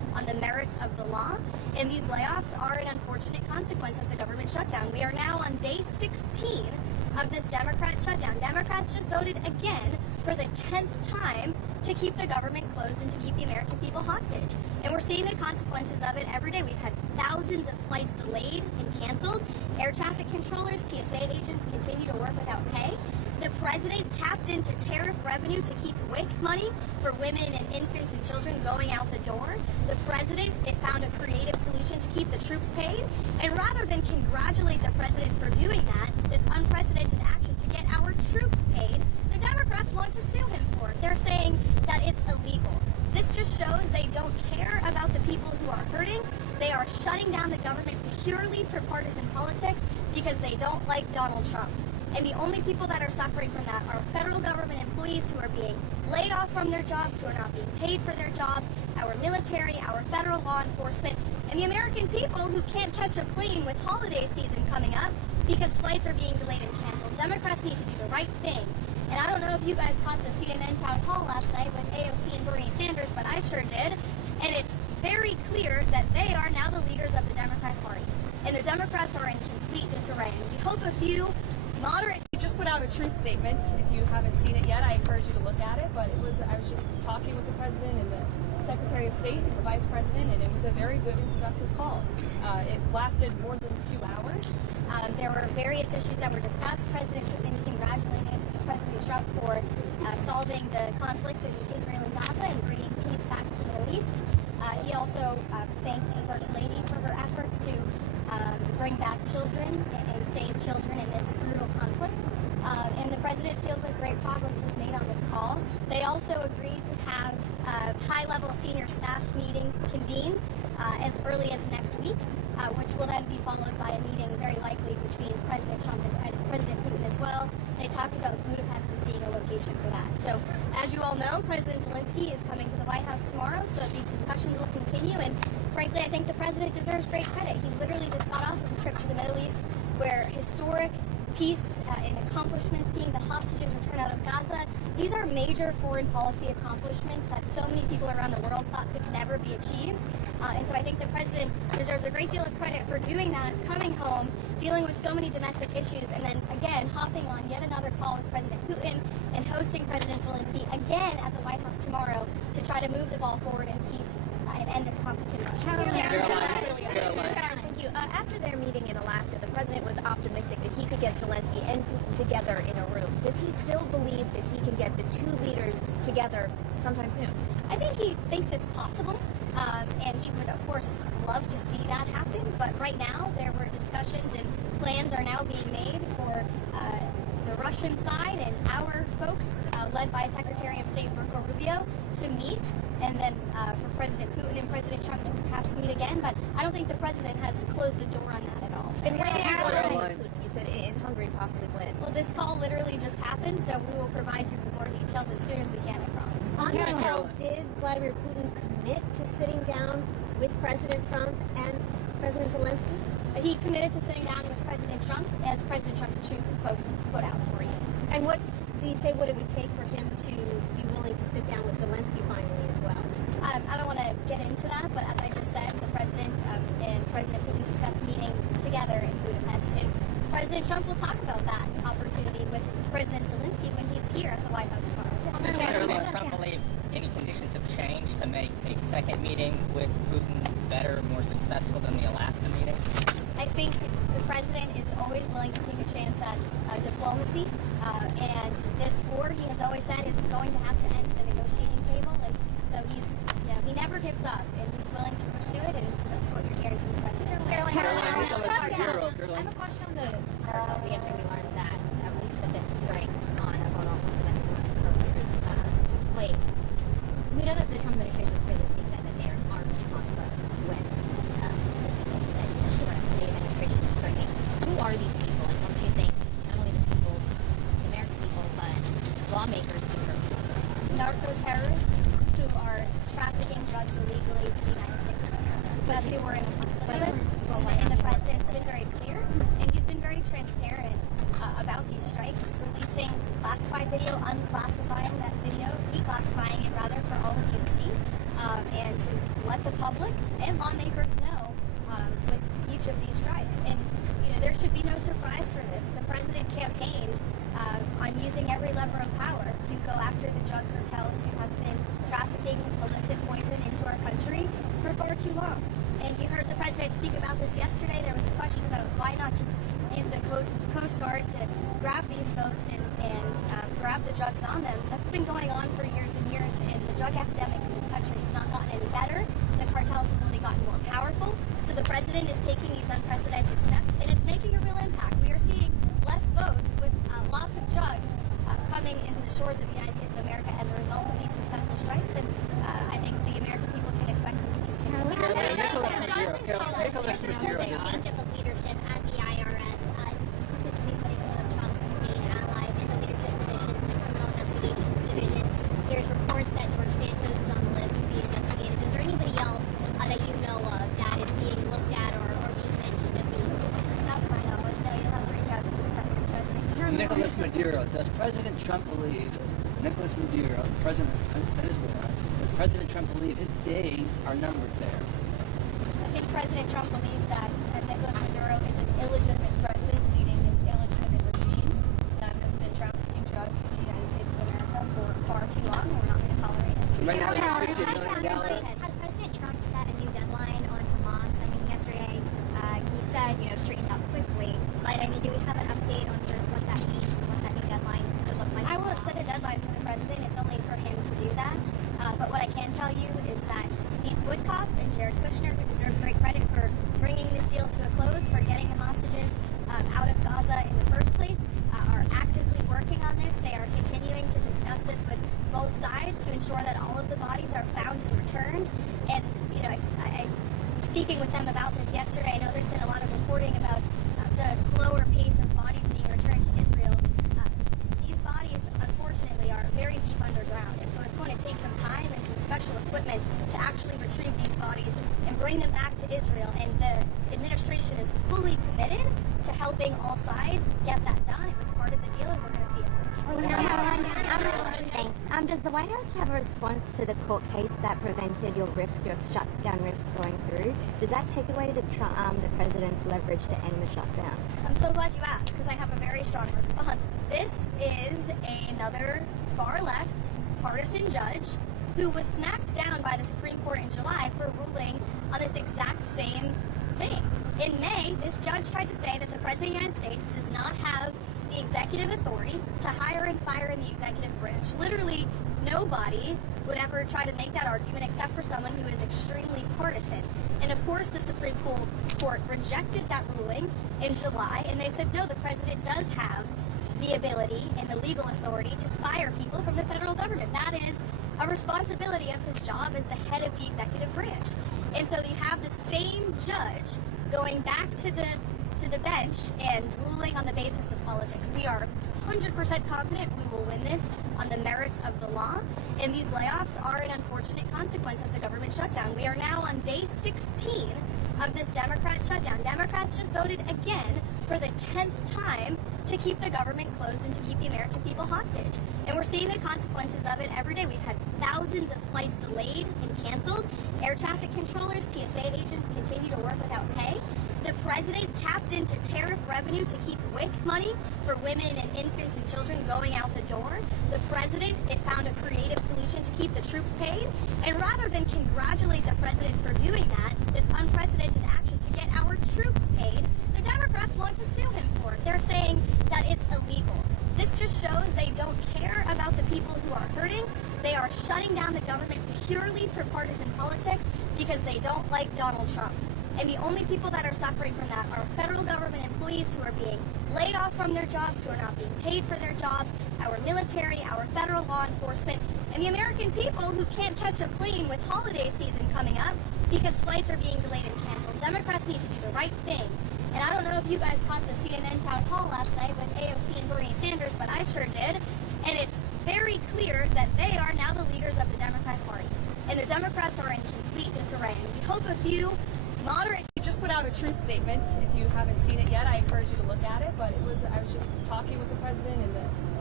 on the merits of the law. And these layoffs are an unfortunate consequence of the government shutdown. We are now on day 16 of this Democrat shutdown. Democrats just voted again for the 10th time to keep the government closed and to keep the American people hostage. And we're seeing the consequences of it every day. We've had thousands of flights delayed and canceled. Air traffic controllers, TSA agents continue to work without pay. The president tapped into tariff revenue to keep WIC money for women and infants and children going out the door. The president found a creative solution to keep the troops paid. And rather than congratulate the president for doing that, this unprecedented action to get our troops paid, the Democrats want to sue him for it. They're saying that it's illegal. This just shows they don't care about the people who are hurting. They are shutting down the government purely for partisan politics because they don't like Donald Trump. And the only people that are suffering from that are federal government employees who are being laid off from their jobs, who are not being paid for their jobs, our military, our federal law enforcement, and the American people who can't catch a plane with holiday season coming up because flights are being delayed and canceled. Democrats need to do the right thing. And I don't know if you guys caught the CNN town hall last night with AOC and Bernie Sanders, but I sure did. And it's very clear that they are now the leaders of the Democrat Party. And the Democrats are in complete disarray. And we hope a few moderate... He just put out a truth statement. If you haven't seen it yet, I encourage you to look at it. But I was just talking with the president and the Secretary of State and the Vice President, and it was a very good and productive call. It lasted more than 2 hours. There were various issues that were discussed. President Putin congratulated President Trump for solving the conflict in Israel and Gaza and bringing peace back to the Middle East. He also thanked the First Lady for her efforts to bring back children and save children in this brutal conflict. And the president feels like great progress was made on this call. They also agreed to have a high-level senior staff meeting convened as early as next week, which will then be followed by a meeting very likely between President Trump and President Putin as well. They talked about Budapest as being a location for that. So, as you all know, President Zelensky is coming to the White House tomorrow, so these discussions will continue. And frankly, I think the president deserves great credit. He literally just got off of a trip to the Middle East where historic peace and accomplishments, seeing the hostages return out of Gaza, these are major foreign policy accomplishments that so many people around the world thought could never be achieved. And so I think the president deserves a great deal of credit for doing that, coming home, dealing with so many domestic issues, and then again hopping on yet another call with President Putin and hosting President Zelensky again at the White House tomorrow to try to move the ball forward in peace and end this conflict in Russia. Karoline. Thank you. After their meeting in Alaska, the president was optimistic that he could get Zelensky and Putin together in a room. Does he still believe that he can get the two leaders together sometime soon? I think he thinks it's possible, and he would, of course, love to see that happen. But right now, there were discussions and plans are now being made for the Russian side and our folks, led by Secretary of State Marco Rubio, to meet, and then for President Putin and President Trump to perhaps meet again. But I don't think the president has closed the door on that at all. And what do you said in Hungary possibly when? Well, this call literally just happened, so we will provide you with more details as soon as we can, I promise. On that call, did Vladimir Putin commit to sitting down with President Trump and President Zelensky? He committed to sitting down with President Trump, as President Trump's truth post put out for you. And what did he say what it would take for him to be willing to sit down with Zelensky finally as well? I don't want to get into that, but as I just said, the president and President Putin discussed meeting together in Budapest, and President Trump will talk about that opportunity with President Zelensky when he's here at the White House tomorrow. Does Karoline Trump believe any conditions have changed to make a second meeting with Putin better, more successful than the Alaska meeting? I think the president is always willing to take a chance at diplomacy, and this war, he has always said, is going to have to end at the negotiating table, and so he never gives up, and he's willing to pursue it, and that's what you're hearing from the president. I have a question on the cartels. Yesterday we learned that at least the fifth strike on a photo post took place. We know that the Trump administration has previously said that they are armed conflict when the administration is striking. Who are these people, and what do you think not only the people, the American people, but lawmakers who are Narco-terrorists who are trafficking drugs illegally to the United States. That's who we're in a conflict with. And the president's been very clear, and he's been very transparent about these strikes, releasing classified video, unclassifying that video, declassifying it rather for all of you to see, and to let the public and lawmakers know with each of these strikes. And there should be no surprise for this. The president campaigned on using every lever of power to go after the drug cartels who have been trafficking illicit poison into our country for far too long. And you heard the president speak about this yesterday. There was a question about why not just use the Coast Guard to grab these boats and grab the drugs on them. That's been going on for years and years, and the drug epidemic in this country has not gotten any better. The cartels have only gotten more powerful. So the president is taking these unprecedented steps, and it's making a real impact. We are seeing less boats with lots of drugs coming into the shores of the United States of America as a result of these successful strikes, and I think the American people can expect them to continue. Change of the leadership at the IRS, specifically putting some of Trump's main allies in the leadership positions in the Criminal Investigations Division. There's reports that George Santos is on the list to be investigated. Is there anybody else that you know of that is being looked at or being mentioned of being looked at? Not to my knowledge. No, you'll have to reach out to the Department of Treasury. Nicolas Maduro. Does President Trump believe Nicolas Maduro, president of Venezuela, does President Trump believe his days are numbered there? I think President Trump believes that Nicolas Maduro is an illegitimate president leading an illegitimate regime that has been trafficking drugs to the United States of America for far too long, and we're not going to tolerate it. So right now, they have $50 million. Has President Trump set a new deadline on Hamas? I mean, yesterday he said, straighten out quickly. But I mean, do we have an update on sort of what that means, what that new deadline could look like? I won't set a deadline for the president. It's only for him to do that. But what I can tell you is that Steve Woodcock and Jared Kushner, who deserve great credit for bringing this deal to a close, for getting the hostages out of Gaza in the first place, are actively working on this. They are continuing to discuss this with both sides to ensure that all of the bodies are found and returned. And, I was speaking with them about this yesterday. I know there's been a lot of reporting about the slower pace of bodies being returned to Israel. These bodies, unfortunately, are very deep underground. And so it's going to take some time and some special equipment to actually retrieve these bodies and bring them back to Israel. And the administration is fully committed to helping all sides get that done. It was part of the deal, and we're going to see it through. Thanks. Does the White House have a response to the court case that prevented your shutdown rifts going through? Does that take away the president's leverage to end the shutdown? I'm so glad you asked, because I have a very strong response. This is another far-left partisan judge who was snapped down by the Supreme Court in July for ruling on this exact same thing. In May, this judge tried to say that the President of the United States does not have the executive authority to hire and fire in the executive branch. Literally, nobody would ever try to make that argument except for someone who is extremely partisan. And of course, the Supreme Court rejected that ruling in July, and they said, no, the president does have the ability and the legal authority to fire people from the federal government. That is a responsibility of his job as the head of the executive branch. And so you have the same judge going back to the bench and ruling on the basis of politics. We are 100% confident we will win this on the merits of the law, and these layoffs are an unfortunate consequence of the government shutdown. We are now on day 16 of this Democrat shutdown. Democrats just voted again for the 10th time to keep the government closed and to keep the American people hostage. And we're seeing the consequences of it every day. We've had thousands of flights delayed and canceled. Air traffic controllers, TSA agents continue to work without pay. The president tapped into tariff revenue to keep WIC money for women and infants and children going out the door. The president found a creative solution to keep the troops paid. And rather than congratulate the president for doing that, this unprecedented action to get our troops paid, the Democrats want to sue him for it. They're saying that it's illegal. This just shows they don't care about the people who are hurting. They are shutting down the government purely for partisan politics because they don't like Donald Trump. And the only people that are suffering from that are federal government employees who are being laid off from their jobs, who are not being paid for their jobs, our military, our federal law enforcement, and the American people who can't catch a plane with holiday season coming up because flights are being delayed and canceled. Democrats need to do the right thing. And I don't know if you guys caught the CNN town hall last night with AOC and Bernie Sanders, but I sure did. And it's very clear that they are now the leaders of the Democrat Party. And the Democrats are in complete disarray. And we hope a few moderate. We just put out a truth statement. If you haven't seen it yet, I encourage you to look at it. But I was just talking with the president and the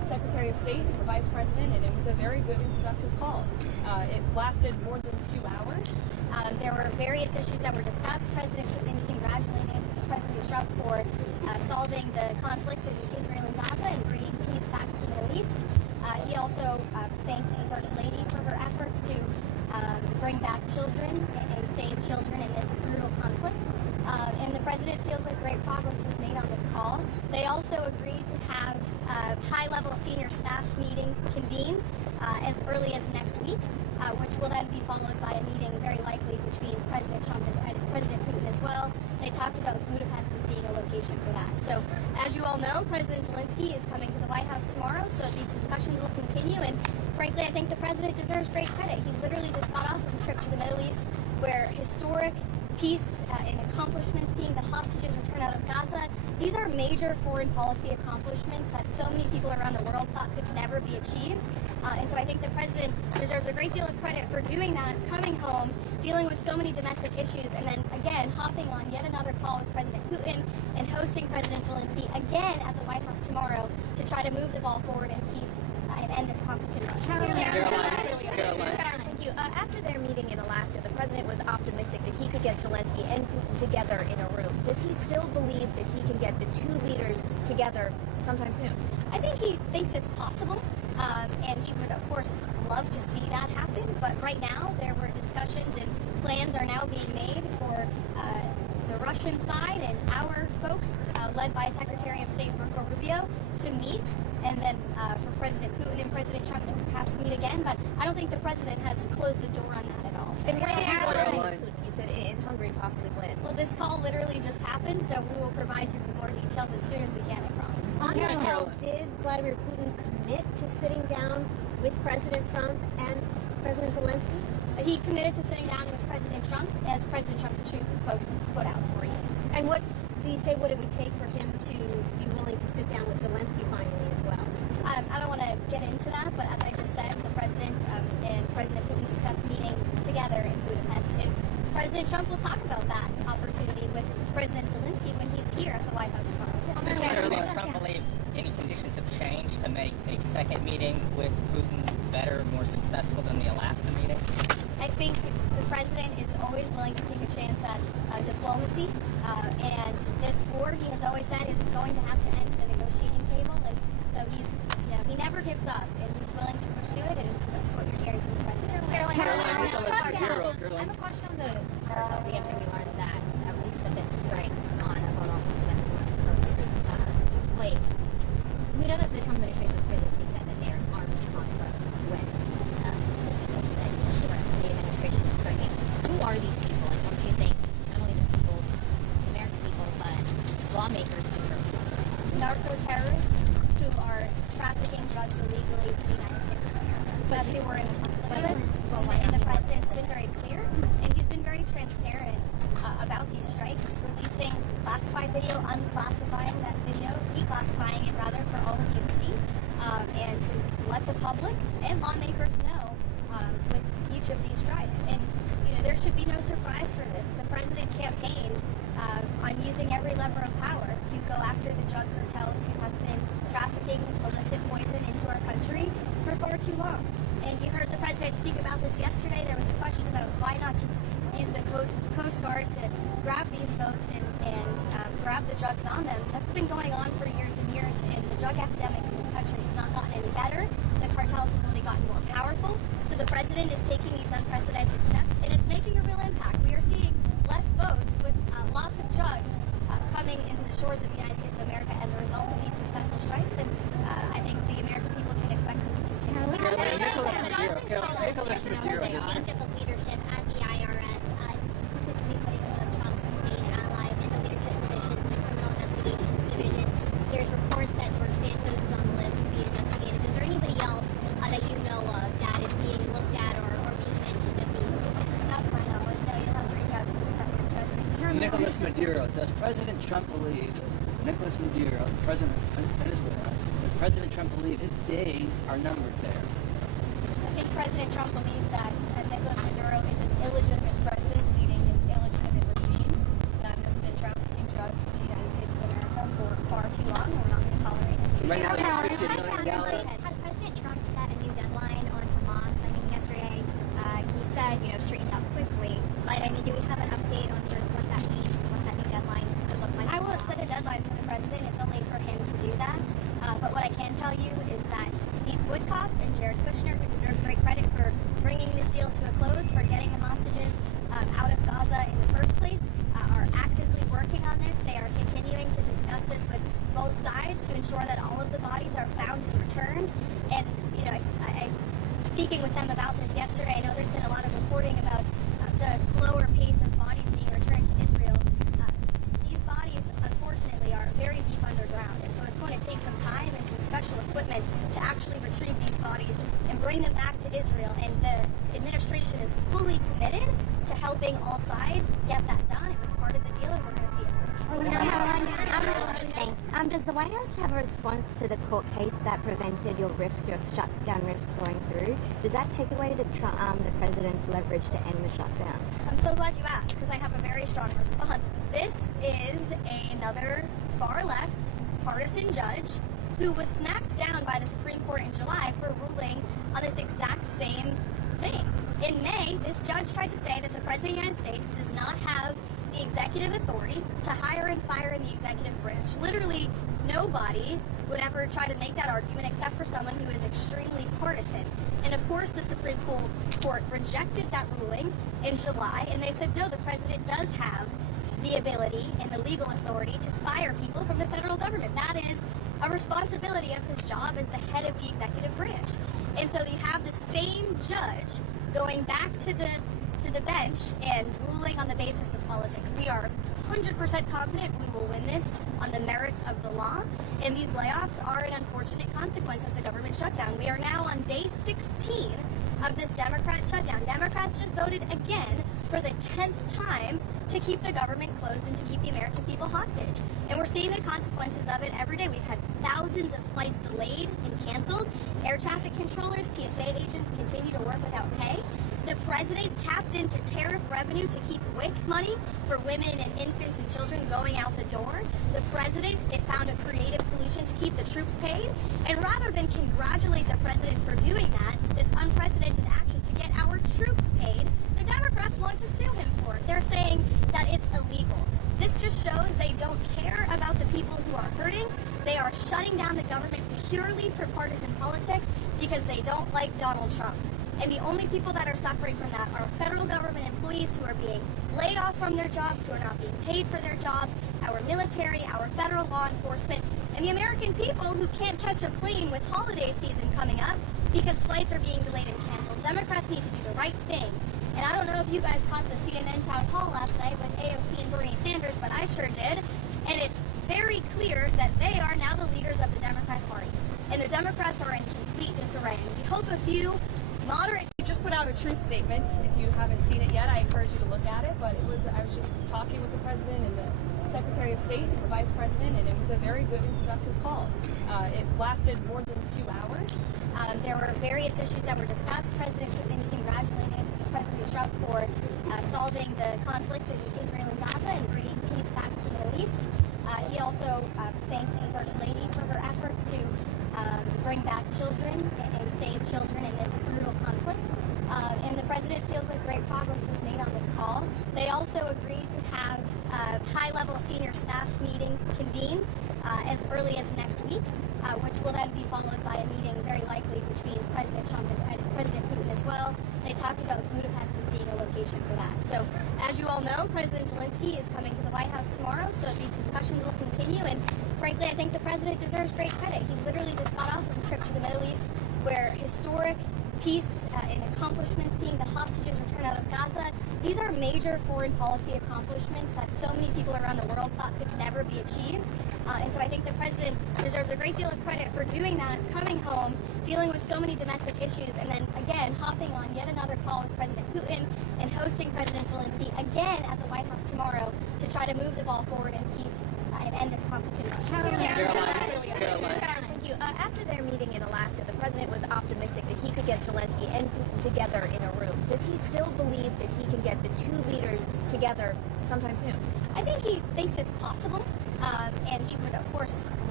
Secretary of State and the Vice President, and it was a very good and productive call. It lasted more than 2 hours. There were various issues that were discussed. President Putin congratulated President Trump for solving the conflict in Israel and Gaza and bringing peace back to the Middle East. He also thanked the First Lady for her efforts to bring back children and save children in this brutal conflict. And the president feels like great progress was made on this call. They also agreed to have a high-level senior staff meeting convened as early as next week, which will then be followed by a meeting very likely between President Trump and President Putin as well. They talked about Budapest as being a location for that. So, as you all know, President Zelensky is coming to the White House tomorrow, so these discussions will continue. And frankly, I think the president deserves great credit. He literally just got off of a trip to the Middle East where historic peace and accomplishments, seeing the hostages return out of Gaza, these are major foreign policy accomplishments that so many people around the world thought could never be achieved. And so I think the president deserves a great deal of credit for doing that, coming home, dealing with so many domestic issues, and then again hopping on yet another call with President Putin and hosting President Zelensky again at the White House tomorrow to try to move the ball forward in peace and end this conflict in Russia. Thank you. After their meeting in Alaska, the president was optimistic that he could get Zelensky and Putin together in a room. Does he still believe that he can get the two leaders together sometime soon? I think he thinks it's possible, and he would, of course, love to see that happen. But right now, there were discussions and plans are now being made for the Russian side and our folks, led by Secretary of State Marco Rubio, to meet, and then for President Putin and President Trump to perhaps meet again. But I don't think the president has closed the door on that at all. And where is Putin? You said in Hungary, possibly planned. Well, this call literally just happened, so we will provide you with more details as soon as we can, I promise. On that call, did Vladimir Putin commit to sitting down with President Trump and President Zelensky? He committed to sitting down with President Trump, as President Trump's truth post put out for you. And what do you say what it would take for him to be willing to sit down with Zelensky finally as well? I don't want to get into that, but as I just said, the president and President Putin discussed meeting together in Budapest, and President Trump will talk about that opportunity with President Zelensky when he's here at the White House tomorrow. Does Karoline Trump believe any conditions have changed to make a second meeting with Putin better, more successful than the Alaska meeting? I think the president is always willing to take a chance at diplomacy, and this war, he has always said, is going to have to end at the negotiating table, and so he never gives up, and he's willing to pursue it, and that's what you're hearing from the president. Caroline, I have a question on the cartels. Yesterday we learned that at least the fifth strike on a phone off took place. We know that the Trump administration has previously said that they are armed conflict with the administration is striking. Who are these people, and what do you think not only the people, the American people, but lawmakers in Europe? Narco-terrorists who are trafficking drugs illegally to the United States of America, but who were in the conflict. And the president's been very clear, and he's been very transparent about these strikes, releasing classified video, unclassifying that video, declassifying it rather for all of you to see, and to let the public and lawmakers know with each of these strikes. And there should be no surprise for this. The president campaigned on using every lever of power to go after the drug cartels who have been trafficking illicit poison into our country for far too long. And you heard the president speak about this yesterday. There was a question about why not just use the Coast Guard to grab these boats and grab the drugs on them. That's been going on for years and years, and the drug epidemic in this country has not gotten any better. The cartels have only gotten more powerful. So the president is taking these unprecedented steps, and it's making a real impact. We are seeing less boats with lots of drugs coming into the shores of the United States of America as a result of these successful strikes, and I think the American people can expect them to continue. Nicholas Maduro, the change of the leadership at the IRS, specifically putting some of Trump's main allies in the leadership positions in the Criminal Investigations Division. There's reports that George Santos is on the list to be investigated. Is there anybody else that you know of that is being looked at or being mentioned of being looked at? Not to my knowledge, no, you'll have to reach out to the Department of Treasury. Nicholas Maduro. Does President Trump believe Nicholas Maduro, the president of Venezuela, does President Trump believe his days are numbered there? I think President Trump believes that Nicolas Maduro is an illegitimate president leading an illegitimate regime that has been trafficking drugs to the United States of America for far too long, and we're not going to tolerate it. Right now, Has $50 million. President Trump set a new deadline on Hamas? I mean, yesterday he said, straighten up quickly. But I mean, do we have an update on sort of what that means, what that new deadline could look like? I won't set a deadline for the president. It's only for him to do that. But what I can tell you is that Steve Woodcock and Jared Kushner, who deserve great credit for bringing this deal to a close, for getting the hostages out of Gaza in the first place, are actively working on this. They are continuing to discuss this with both sides to ensure that all of the bodies are found and returned. And, I speaking with them about this yesterday, I know there's been a lot of reporting about the slower pace of bodies being returned to Israel. These bodies, unfortunately, are very deep underground, and so it's going to take some time and some special equipment to actually retrieve these bodies and bring them back to Israel. And the administration is fully committed to helping all sides get that done. It was part of the deal, and we're going to see it through. Does the White House have a response to the court case that prevented your shutdown rifts going through? Does that take away the president's leverage to end the shutdown? I'm so glad you asked, because I have a very strong response. This is another far-left partisan judge who was snapped down by the Supreme Court in July for ruling on this exact same thing. In May, this judge tried to say that the President of the United States does not have the executive authority to hire and fire in the executive branch. Literally, nobody would ever try to make that argument except for someone who is extremely partisan. And of course, the Supreme Court rejected that ruling in July, and they said, no, the president does have the ability and the legal authority to fire people from the federal government. That is a responsibility of his job as the head of the executive branch. And so you have the same judge going back to the bench and ruling on the basis of politics. We are 100% confident we will win this on the merits of the law, and these layoffs are an unfortunate consequence of the government shutdown. We are now on day 16 of this Democrat shutdown. Democrats just voted again for the 10th time to keep the government closed and to keep the American people hostage. And we're seeing the consequences of it every day. We've had thousands of flights delayed and canceled. Air traffic controllers, TSA agents continue to work without pay. The president tapped into tariff revenue to keep WIC money for women and infants and children going out the door. The president found a creative solution to keep the troops paid. And rather than congratulate the president for doing that, this unprecedented action to get our troops paid, the Democrats want to sue him for it. They're saying that it's illegal. This just shows they don't care about the people who are hurting. They are shutting down the government purely for partisan politics because they don't like Donald Trump. And the only people that are suffering from that are federal government employees who are being laid off from their jobs, who are not being paid for their jobs, our military, our federal law enforcement, and the American people who can't catch a plane with holiday season coming up because flights are being delayed and canceled. Democrats need to do the right thing. And I don't know if you guys caught the CNN town hall last night with AOC and Bernie Sanders, but I sure did. And it's very clear that they are now the leaders of the Democratic Party. And the Democrats are in complete disarray. And we hope a few moderate. We just put out a truth statement. If you haven't seen it yet, I encourage you to look at it. But I was just talking with the president and the Secretary of State and the Vice President, and it was a very good and productive call. It lasted more than 2 hours. There were various issues that were discussed. President Putin congratulated President Trump for solving the conflict in Israel and Gaza and bringing peace back to the Middle East. He also thanked the First Lady for her efforts to bring back children and save children in this brutal conflict. And the president feels like great progress was made on this call. They also agreed to have a high-level senior staff meeting convened as early as next week, which will then be followed by a meeting very likely between President Trump and President Putin as well. They talked about Budapest as being a location for that. So, as you all know, President Zelensky is coming to the White House tomorrow, so these discussions will continue. And frankly, I think the president deserves great credit. He literally just got off of a trip to the Middle East where historic peace and accomplishments, seeing the hostages return out of Gaza, these are major foreign policy accomplishments that so many people around the world thought could never be achieved. And so I think the president deserves a great deal of credit for doing that, coming home, dealing with so many domestic issues, and then again hopping on yet another call with President Putin and hosting President Zelensky again at the White House tomorrow to try to move the ball forward in peace and end this conflict in Karoline. Thank you. After their meeting in Alaska, the president was optimistic that he could get Zelensky and Putin together in a room. Does he still believe that he can get the two leaders together sometime soon? I think he thinks it's possible, and he would, of course, love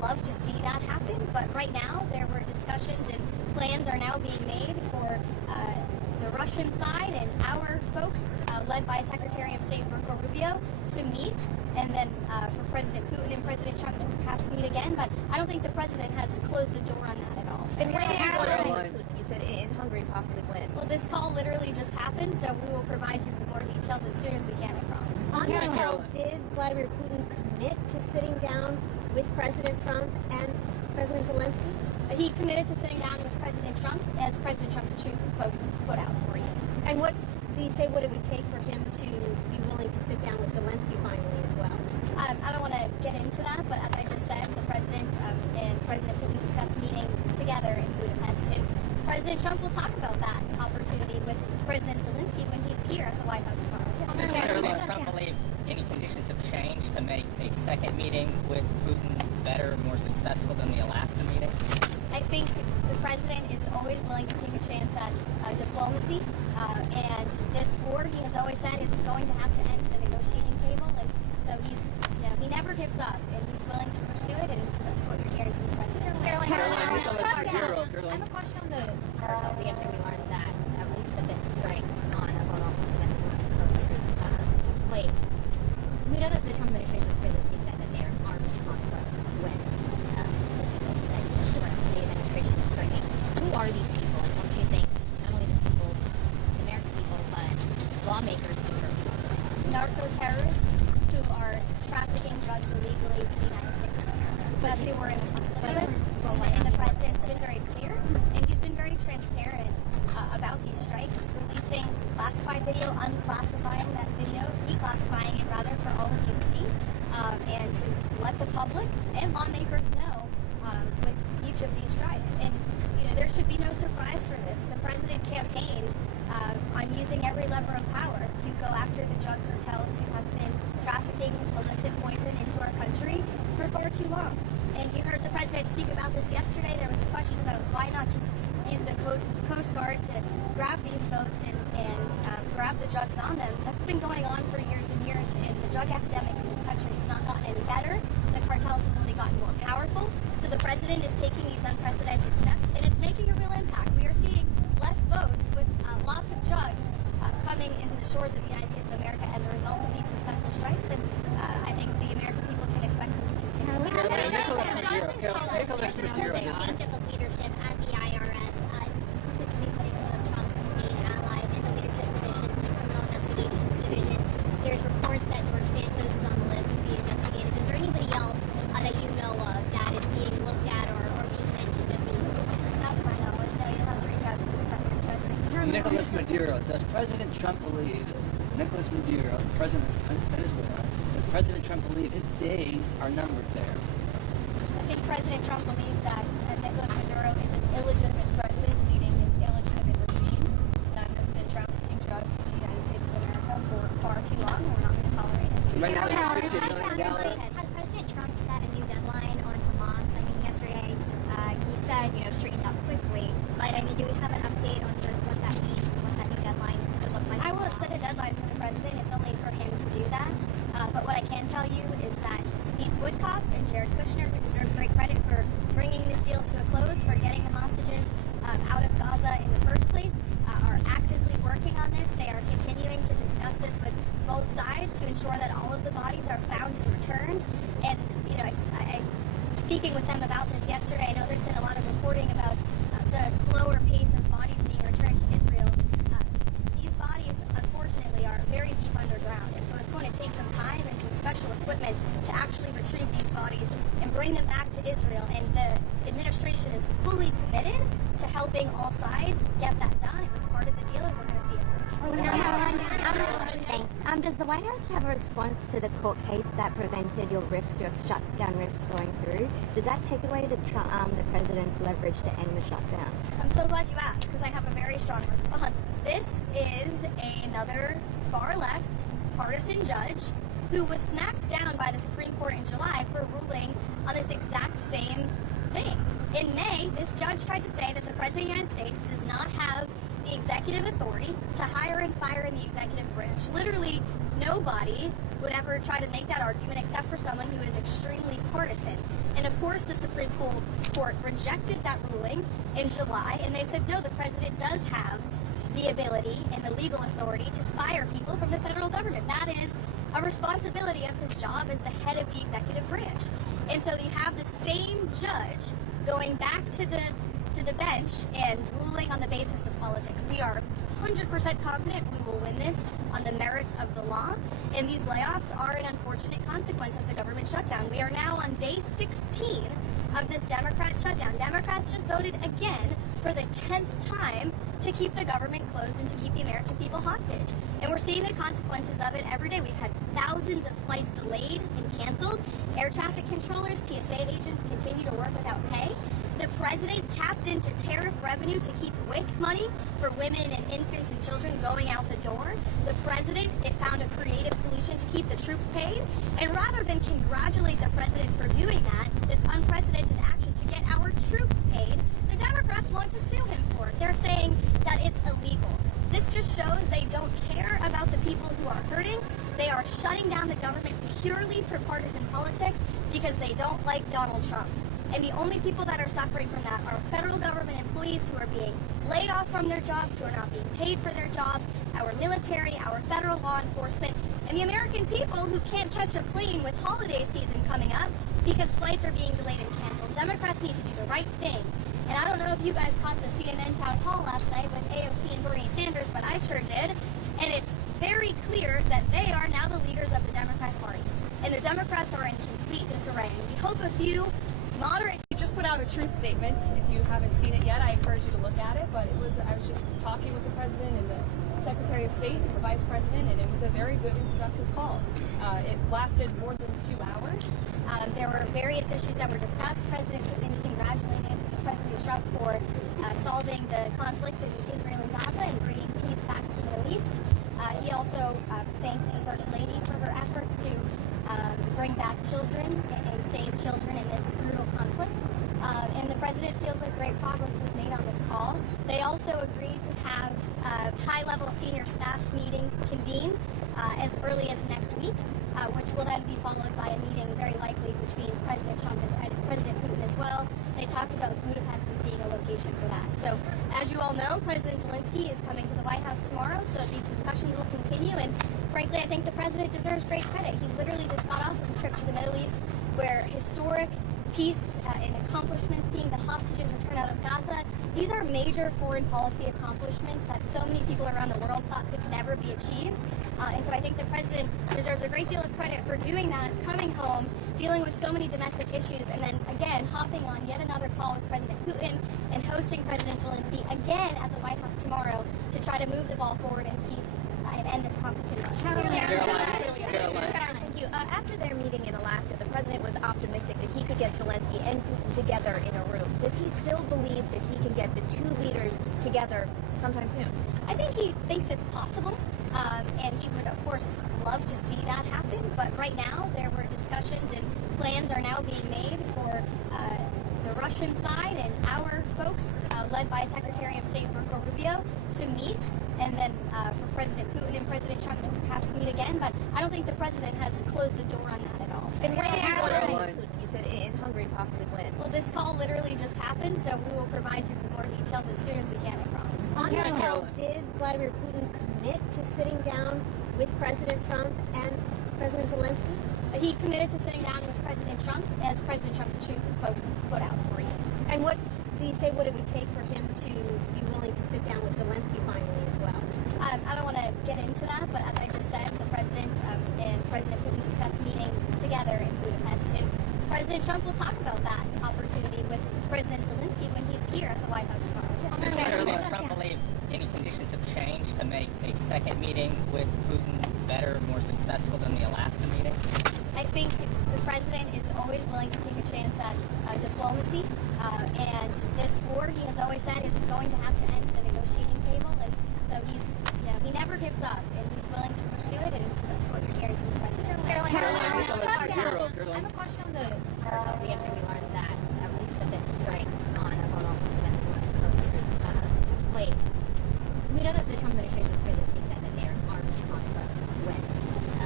love to see that happen, but right now there were discussions and plans are now being made for the Russian side and our folks, led by Secretary of State Marco Rubio, to meet, and then for President Putin and President Trump to perhaps meet again. But I don't think the president has closed the door on that at all. And when Karoline. you said in Hungary, possibly when? Well, this call literally just happened, so we will provide you with more details as soon as we can, I promise. On Yeah, that Caroline. note, did Vladimir Putin commit to sitting down with President Trump and President Zelensky? He committed to sitting down with President Trump, as President Trump's truth post put out for you. And what did he say what it would take for him to be willing to sit down with Zelensky finally as well? I don't want to get into that, but as I just said, the president and President Putin discussed meeting together in Budapest, and President Trump will talk about that opportunity with President Zelensky when he's here at the White House tomorrow. Does Karoline Trump believe any conditions have changed to make a second meeting with Putin better, more successful than the Alaska meeting? I think the president is always willing to take a chance at diplomacy, and this war, he has always said, is going to have to end at the negotiating table, and so he never gives up, and he's willing to pursue it, and that's what you're hearing from the president. Karoline, Caroline. I have a question on the cartels. Yesterday we learned that at least the fifth strike on a photo took place. We know that the Trump administration has previously said that they are armed conflict when the administration is striking. Who are these people? And don't you think not only the people, the American people, but lawmakers who are Narco-terrorists who are trafficking drugs illegally to the United States of America. That's who we're in the and the president's been very clear, and he's been very transparent about these strikes, releasing classified video, unclassifying that video, declassifying it rather for all of you to see, and to let the public and lawmakers know with each of these strikes. And there should be no surprise for this. The president campaigned on using every lever of power to go after the drug cartels who have been trafficking illicit poison into our country for far too long. And you heard the president speak about this yesterday. There was a question about why not just use the Coast Guard to grab these boats and grab the drugs on them. That's been going on for years and years, and the drug epidemic in this country has not gotten any better. The cartels have only gotten more powerful. So the president is taking these unprecedented steps, and it's making a real impact. We are seeing less boats with lots of drugs coming into the shores of the United States of America as a result of these successful strikes, and I think the American people can expect them to continue. Nicholas Maduro. change of the leadership at the IRS, specifically putting some of Trump's main allies into leadership positions in the Criminal Investigations Division. There's reports that George Santos is on the list to be investigated. Is there anybody else that you know of that is being looked at or being mentioned of being looked at? Not to my knowledge. No, you'll have to reach out to the Department of Treasury. Nicholas Maduro. Does President Trump believe Nicholas Maduro, the president of Venezuela, does President Trump believe his days are numbered there? I think President Trump believes that Nicolas Maduro is an illegitimate president leading an illegitimate regime that has been trafficking drugs to the United States of America for far too long. We're not going to tolerate it. Right now, Has $50 million. President Trump set a new deadline on Hamas? I mean, yesterday he said, straighten up quickly. But I mean, do we have an update on sort of what that means, what that new deadline could look like? I won't set a deadline for the president. It's only for him to do that. But what I can tell you is that Steve Woodcock and Jared Kushner, who deserve great credit for bringing this deal to a close, for getting the hostages out of Gaza in the first place, are actively working on this. They are continuing to discuss this with both sides to ensure that all of the bodies are found and returned. And, I speaking with them about this yesterday, I know there's been a lot of reporting about the slower pace of bodies being returned to Israel. These bodies, unfortunately, are very deep underground, and so it's going to take some time and some special equipment to actually retrieve these bodies and bring them back to Israel. And the administration is fully committed to helping all sides get that done. It was part of the deal, and we're going to see it through. Does the White House have a response to the court case that prevented your shutdown rifts going through? Does that take away the president's leverage to end the shutdown? I'm so glad you asked, because I have a very strong response. This is another far-left partisan judge who was smacked down by the Supreme Court in July for ruling on this exact same thing. In May, this judge tried to say that the President of the United States does not have the executive authority to hire and fire in the executive branch. Literally nobody would ever try to make that argument except for someone who is extremely partisan. And of course, the Supreme Court rejected that ruling in July, and they said, no, the president does have the ability and the legal authority to fire people from the federal government. That is a responsibility of his job as the head of the executive branch. And so you have the same judge going back to the bench and ruling on the basis of politics. We are 100% confident we will win this on the merits of the law, and these layoffs are an unfortunate consequence of the government shutdown. We are now on day 16 of this Democrat shutdown. Democrats just voted again for the 10th time to keep the government closed and to keep the American people hostage. And we're seeing the consequences of it every day. We've had thousands of flights delayed and canceled. Air traffic controllers, TSA agents continue to work without pay. The president tapped into tariff revenue to keep WIC money for women and infants and children going out the door. The president found a creative solution to keep the troops paid. And rather than congratulate the president for doing that, this unprecedented action to get our troops paid, the Democrats want to sue him for it. They're saying that it's illegal. This just shows they don't care about the people who are hurting. They are shutting down the government purely for partisan politics because they don't like Donald Trump. And the only people that are suffering from that are federal government employees who are being laid off from their jobs, who are not being paid for their jobs, our military, our federal law enforcement, and the American people who can't catch a plane with holiday season coming up because flights are being delayed and canceled. Democrats need to do the right thing. And I don't know if you guys caught the CNN town hall last night with AOC and Bernie Sanders, but I sure did. And it's very clear that they are now the leaders of the Democrat Party. And the Democrats are in complete disarray. We hope a few moderate. He just put out a truth statement. If you haven't seen it yet, I encourage you to look at it. But I was just talking with the president and the Secretary of State and the Vice President, and it was a very good and productive call. It lasted more than 2 hours. There were various issues that were discussed. President Putin congratulated President Trump for solving the conflict in Israel and Gaza and bringing peace back to the Middle East. He also thanked the First Lady for her efforts to bring back children and save children in this brutal conflict. And the president feels like great progress was made on this call. They also agreed to have a high-level senior staff meeting convened as early as next week, which will then be followed by a meeting very likely between President Trump and President Putin as well. They talked about Budapest as being a location for that. So, as you all know, President Zelensky is coming to the White House tomorrow, so these discussions will continue. And frankly, I think the president deserves great credit. He literally just got off of a trip to the Middle East where historic peace and accomplishments, seeing the hostages return out of Gaza, these are major foreign policy accomplishments that so many people around the world thought could never be achieved. And so I think the president deserves a great deal of credit for doing that, coming home, dealing with so many domestic issues, and then again hopping on yet another call with President Putin and hosting President Zelensky again at the White House tomorrow to try to move the ball forward in peace and end this conflict in Russia. Karoline. Thank you. After their meeting in Alaska, the president was optimistic that he could get Zelensky and Putin together in a room. Does he still believe that he can get the two leaders together sometime soon? I think he thinks it's possible, and he would, of course, love to see that happen. But right now, there were discussions and plans are now being made for the Russian side and our folks, led by Secretary of State Marco Rubio, to meet, and then for President Putin and President Trump to perhaps meet again. But I don't think the president has closed the door on that at all. And what do you said in Hungary possibly when? Well, this call literally just happened, so we will provide you with more details as soon as we can, I promise. On that call, did Vladimir Putin commit to sitting down with President Trump and President Zelensky? He committed to sitting down with President Trump, as President Trump's truth post put out for you. And what did he say what it would take for him to be willing to sit down with Zelensky finally as well? I don't want to get into that, but as I just said, the president and President Putin discussed meeting together in Budapest, and President Trump will talk about that opportunity with President Zelensky when he's here at the White House tomorrow. Does Trump believe any conditions have changed to make a second meeting with Putin better, more successful than the Alaska meeting? I think the president is always willing to take a chance at diplomacy, and this war, he has always said, is going to have to end at the negotiating table, and so he never gives up, and he's willing to pursue it, and that's what you're hearing from the president. Caroline, I have a question on the cartels. Yesterday we learned that at least the bit strike on a photo took place. We know that the Trump administration has previously said that they are armed conflict with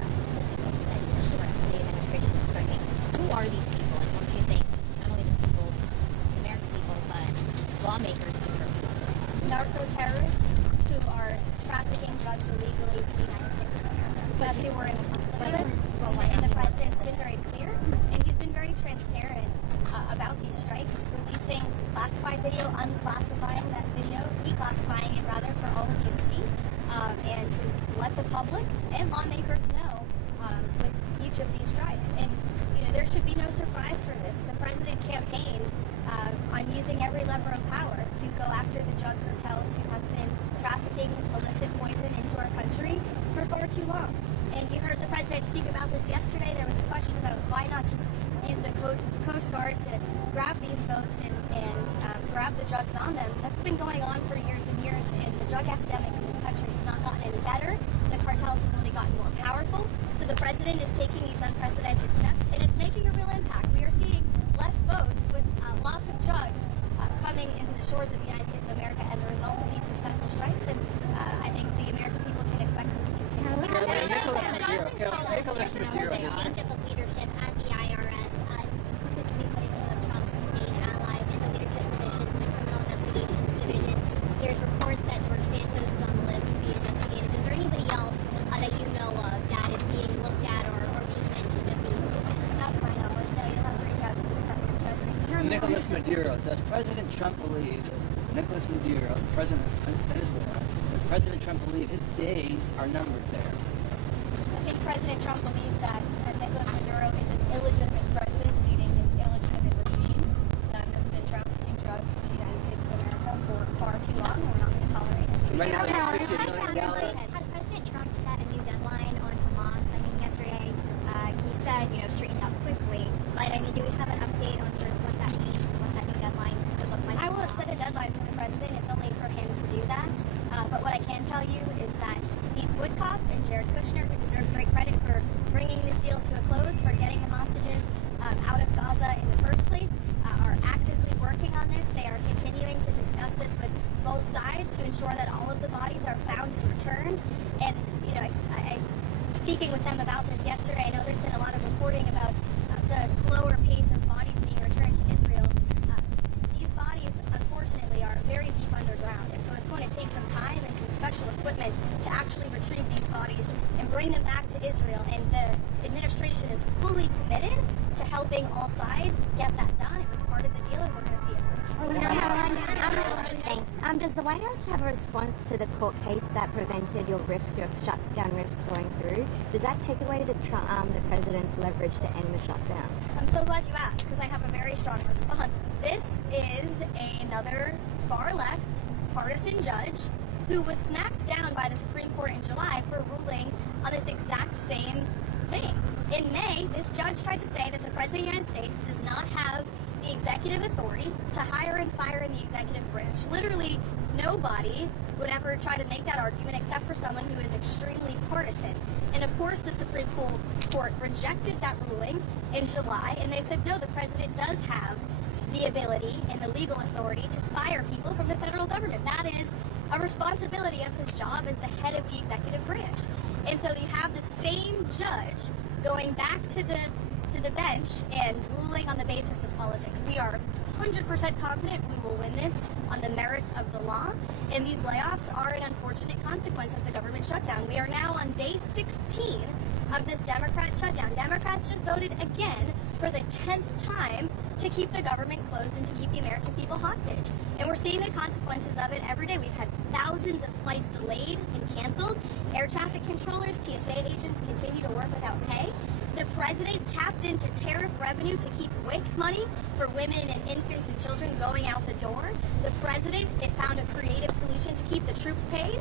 lawmakers to curb? Narco-terrorists who are trafficking drugs illegally to the United States of America. That's who we're in conflict with. And the president's been very clear, and he's been very transparent about these strikes, releasing classified video, unclassifying that video, declassifying it rather for all of you to see, and to let the public and lawmakers know with each of these strikes. And there should be no surprise for this. The president campaigned on using every lever of power to go after the drug cartels who have been trafficking illicit poison into our country for far too long. And you heard the president speak about this yesterday. There was a question about why not just use the Coast Guard to grab these boats and grab the drugs on them. That's been going on for years and years, and the drug epidemic in this country has not gotten any better. The cartels have only gotten more powerful. So the president is taking these unprecedented steps, and it's making a real impact. We are seeing less boats with lots of drugs coming into the shores of the United States of America as a result of these successful strikes, and I think the American people can expect them to continue. Nicholas Maduro. Change of the leadership at the IRS, specifically putting some of Trump's main allies in the leadership positions in the Criminal Investigations Division. There's reports that George Santos is on the list to be investigated. Is there anybody else that you know of that is being looked at or being mentioned of being looked at? Not to my knowledge. No, you'll have to reach out to the Department of Treasury. Nicholas Maduro. Does President Trump believe Nicholas Maduro, president of Venezuela, does President Trump believe his days are numbered there? I think President Trump believes that Nicolas Maduro is an illegitimate president leading an illegitimate regime that has been trafficking drugs to the United States of America for far too long, and we're not going to tolerate it. So right now, they have $50 million. Has President Trump set a new deadline on Hamas? I mean, yesterday he said, straighten up quickly. But I mean, do we have an update on sort of what that means, what that new deadline could look like? I won't set a deadline for the president. It's only for him to do that. But what I can tell you is that Steve Woodcock and Jared Kushner, who deserve great credit for bringing this deal to a close, for getting the hostages out of Gaza in the first place, are actively working on this. They are continuing to discuss this with both sides to ensure that all of the bodies are found and returned. And, I was speaking with them about this yesterday. I know there's been a lot of reporting about the slower pace of bodies being returned to Israel. These bodies, unfortunately, are very deep underground, and so it's going to take some time and some special equipment to actually retrieve these bodies and bring them back to Israel. And the administration is fully committed to helping all sides get that done. It was part of the deal, and we're going to see it through. Does the White House have a response to the court case that prevented your shutdown rifts going through? Does that take away the president's leverage to end the shutdown? I'm so glad you asked, because I have a very strong response. This is another far-left partisan judge who was smacked down by the Supreme Court in July for ruling on this exact same thing. In May, this judge tried to say that the President of the United States does not have the executive authority to hire and fire in the executive branch. Literally, nobody would ever try to make that argument except for someone who is extremely partisan. And of course, the Supreme Court rejected that ruling in July, and they said, no, the president does have the ability and the legal authority to fire people from the federal government. That is a responsibility of his job as the head of the executive branch. And so you have the same judge going back to the bench and ruling on the basis of politics. We are 100% confident we will win this on the merits of the law, and these layoffs are an unfortunate consequence of the government shutdown. We are now on day 16 of this Democrat shutdown. Democrats just voted again for the 10th time to keep the government closed and to keep the American people hostage. And we're seeing the consequences of it every day. We've had thousands of flights delayed and canceled. Air traffic controllers, TSA agents continue to work without pay. The president tapped into tariff revenue to keep WIC money for women and infants and children going out the door. The president found a creative solution to keep the troops paid.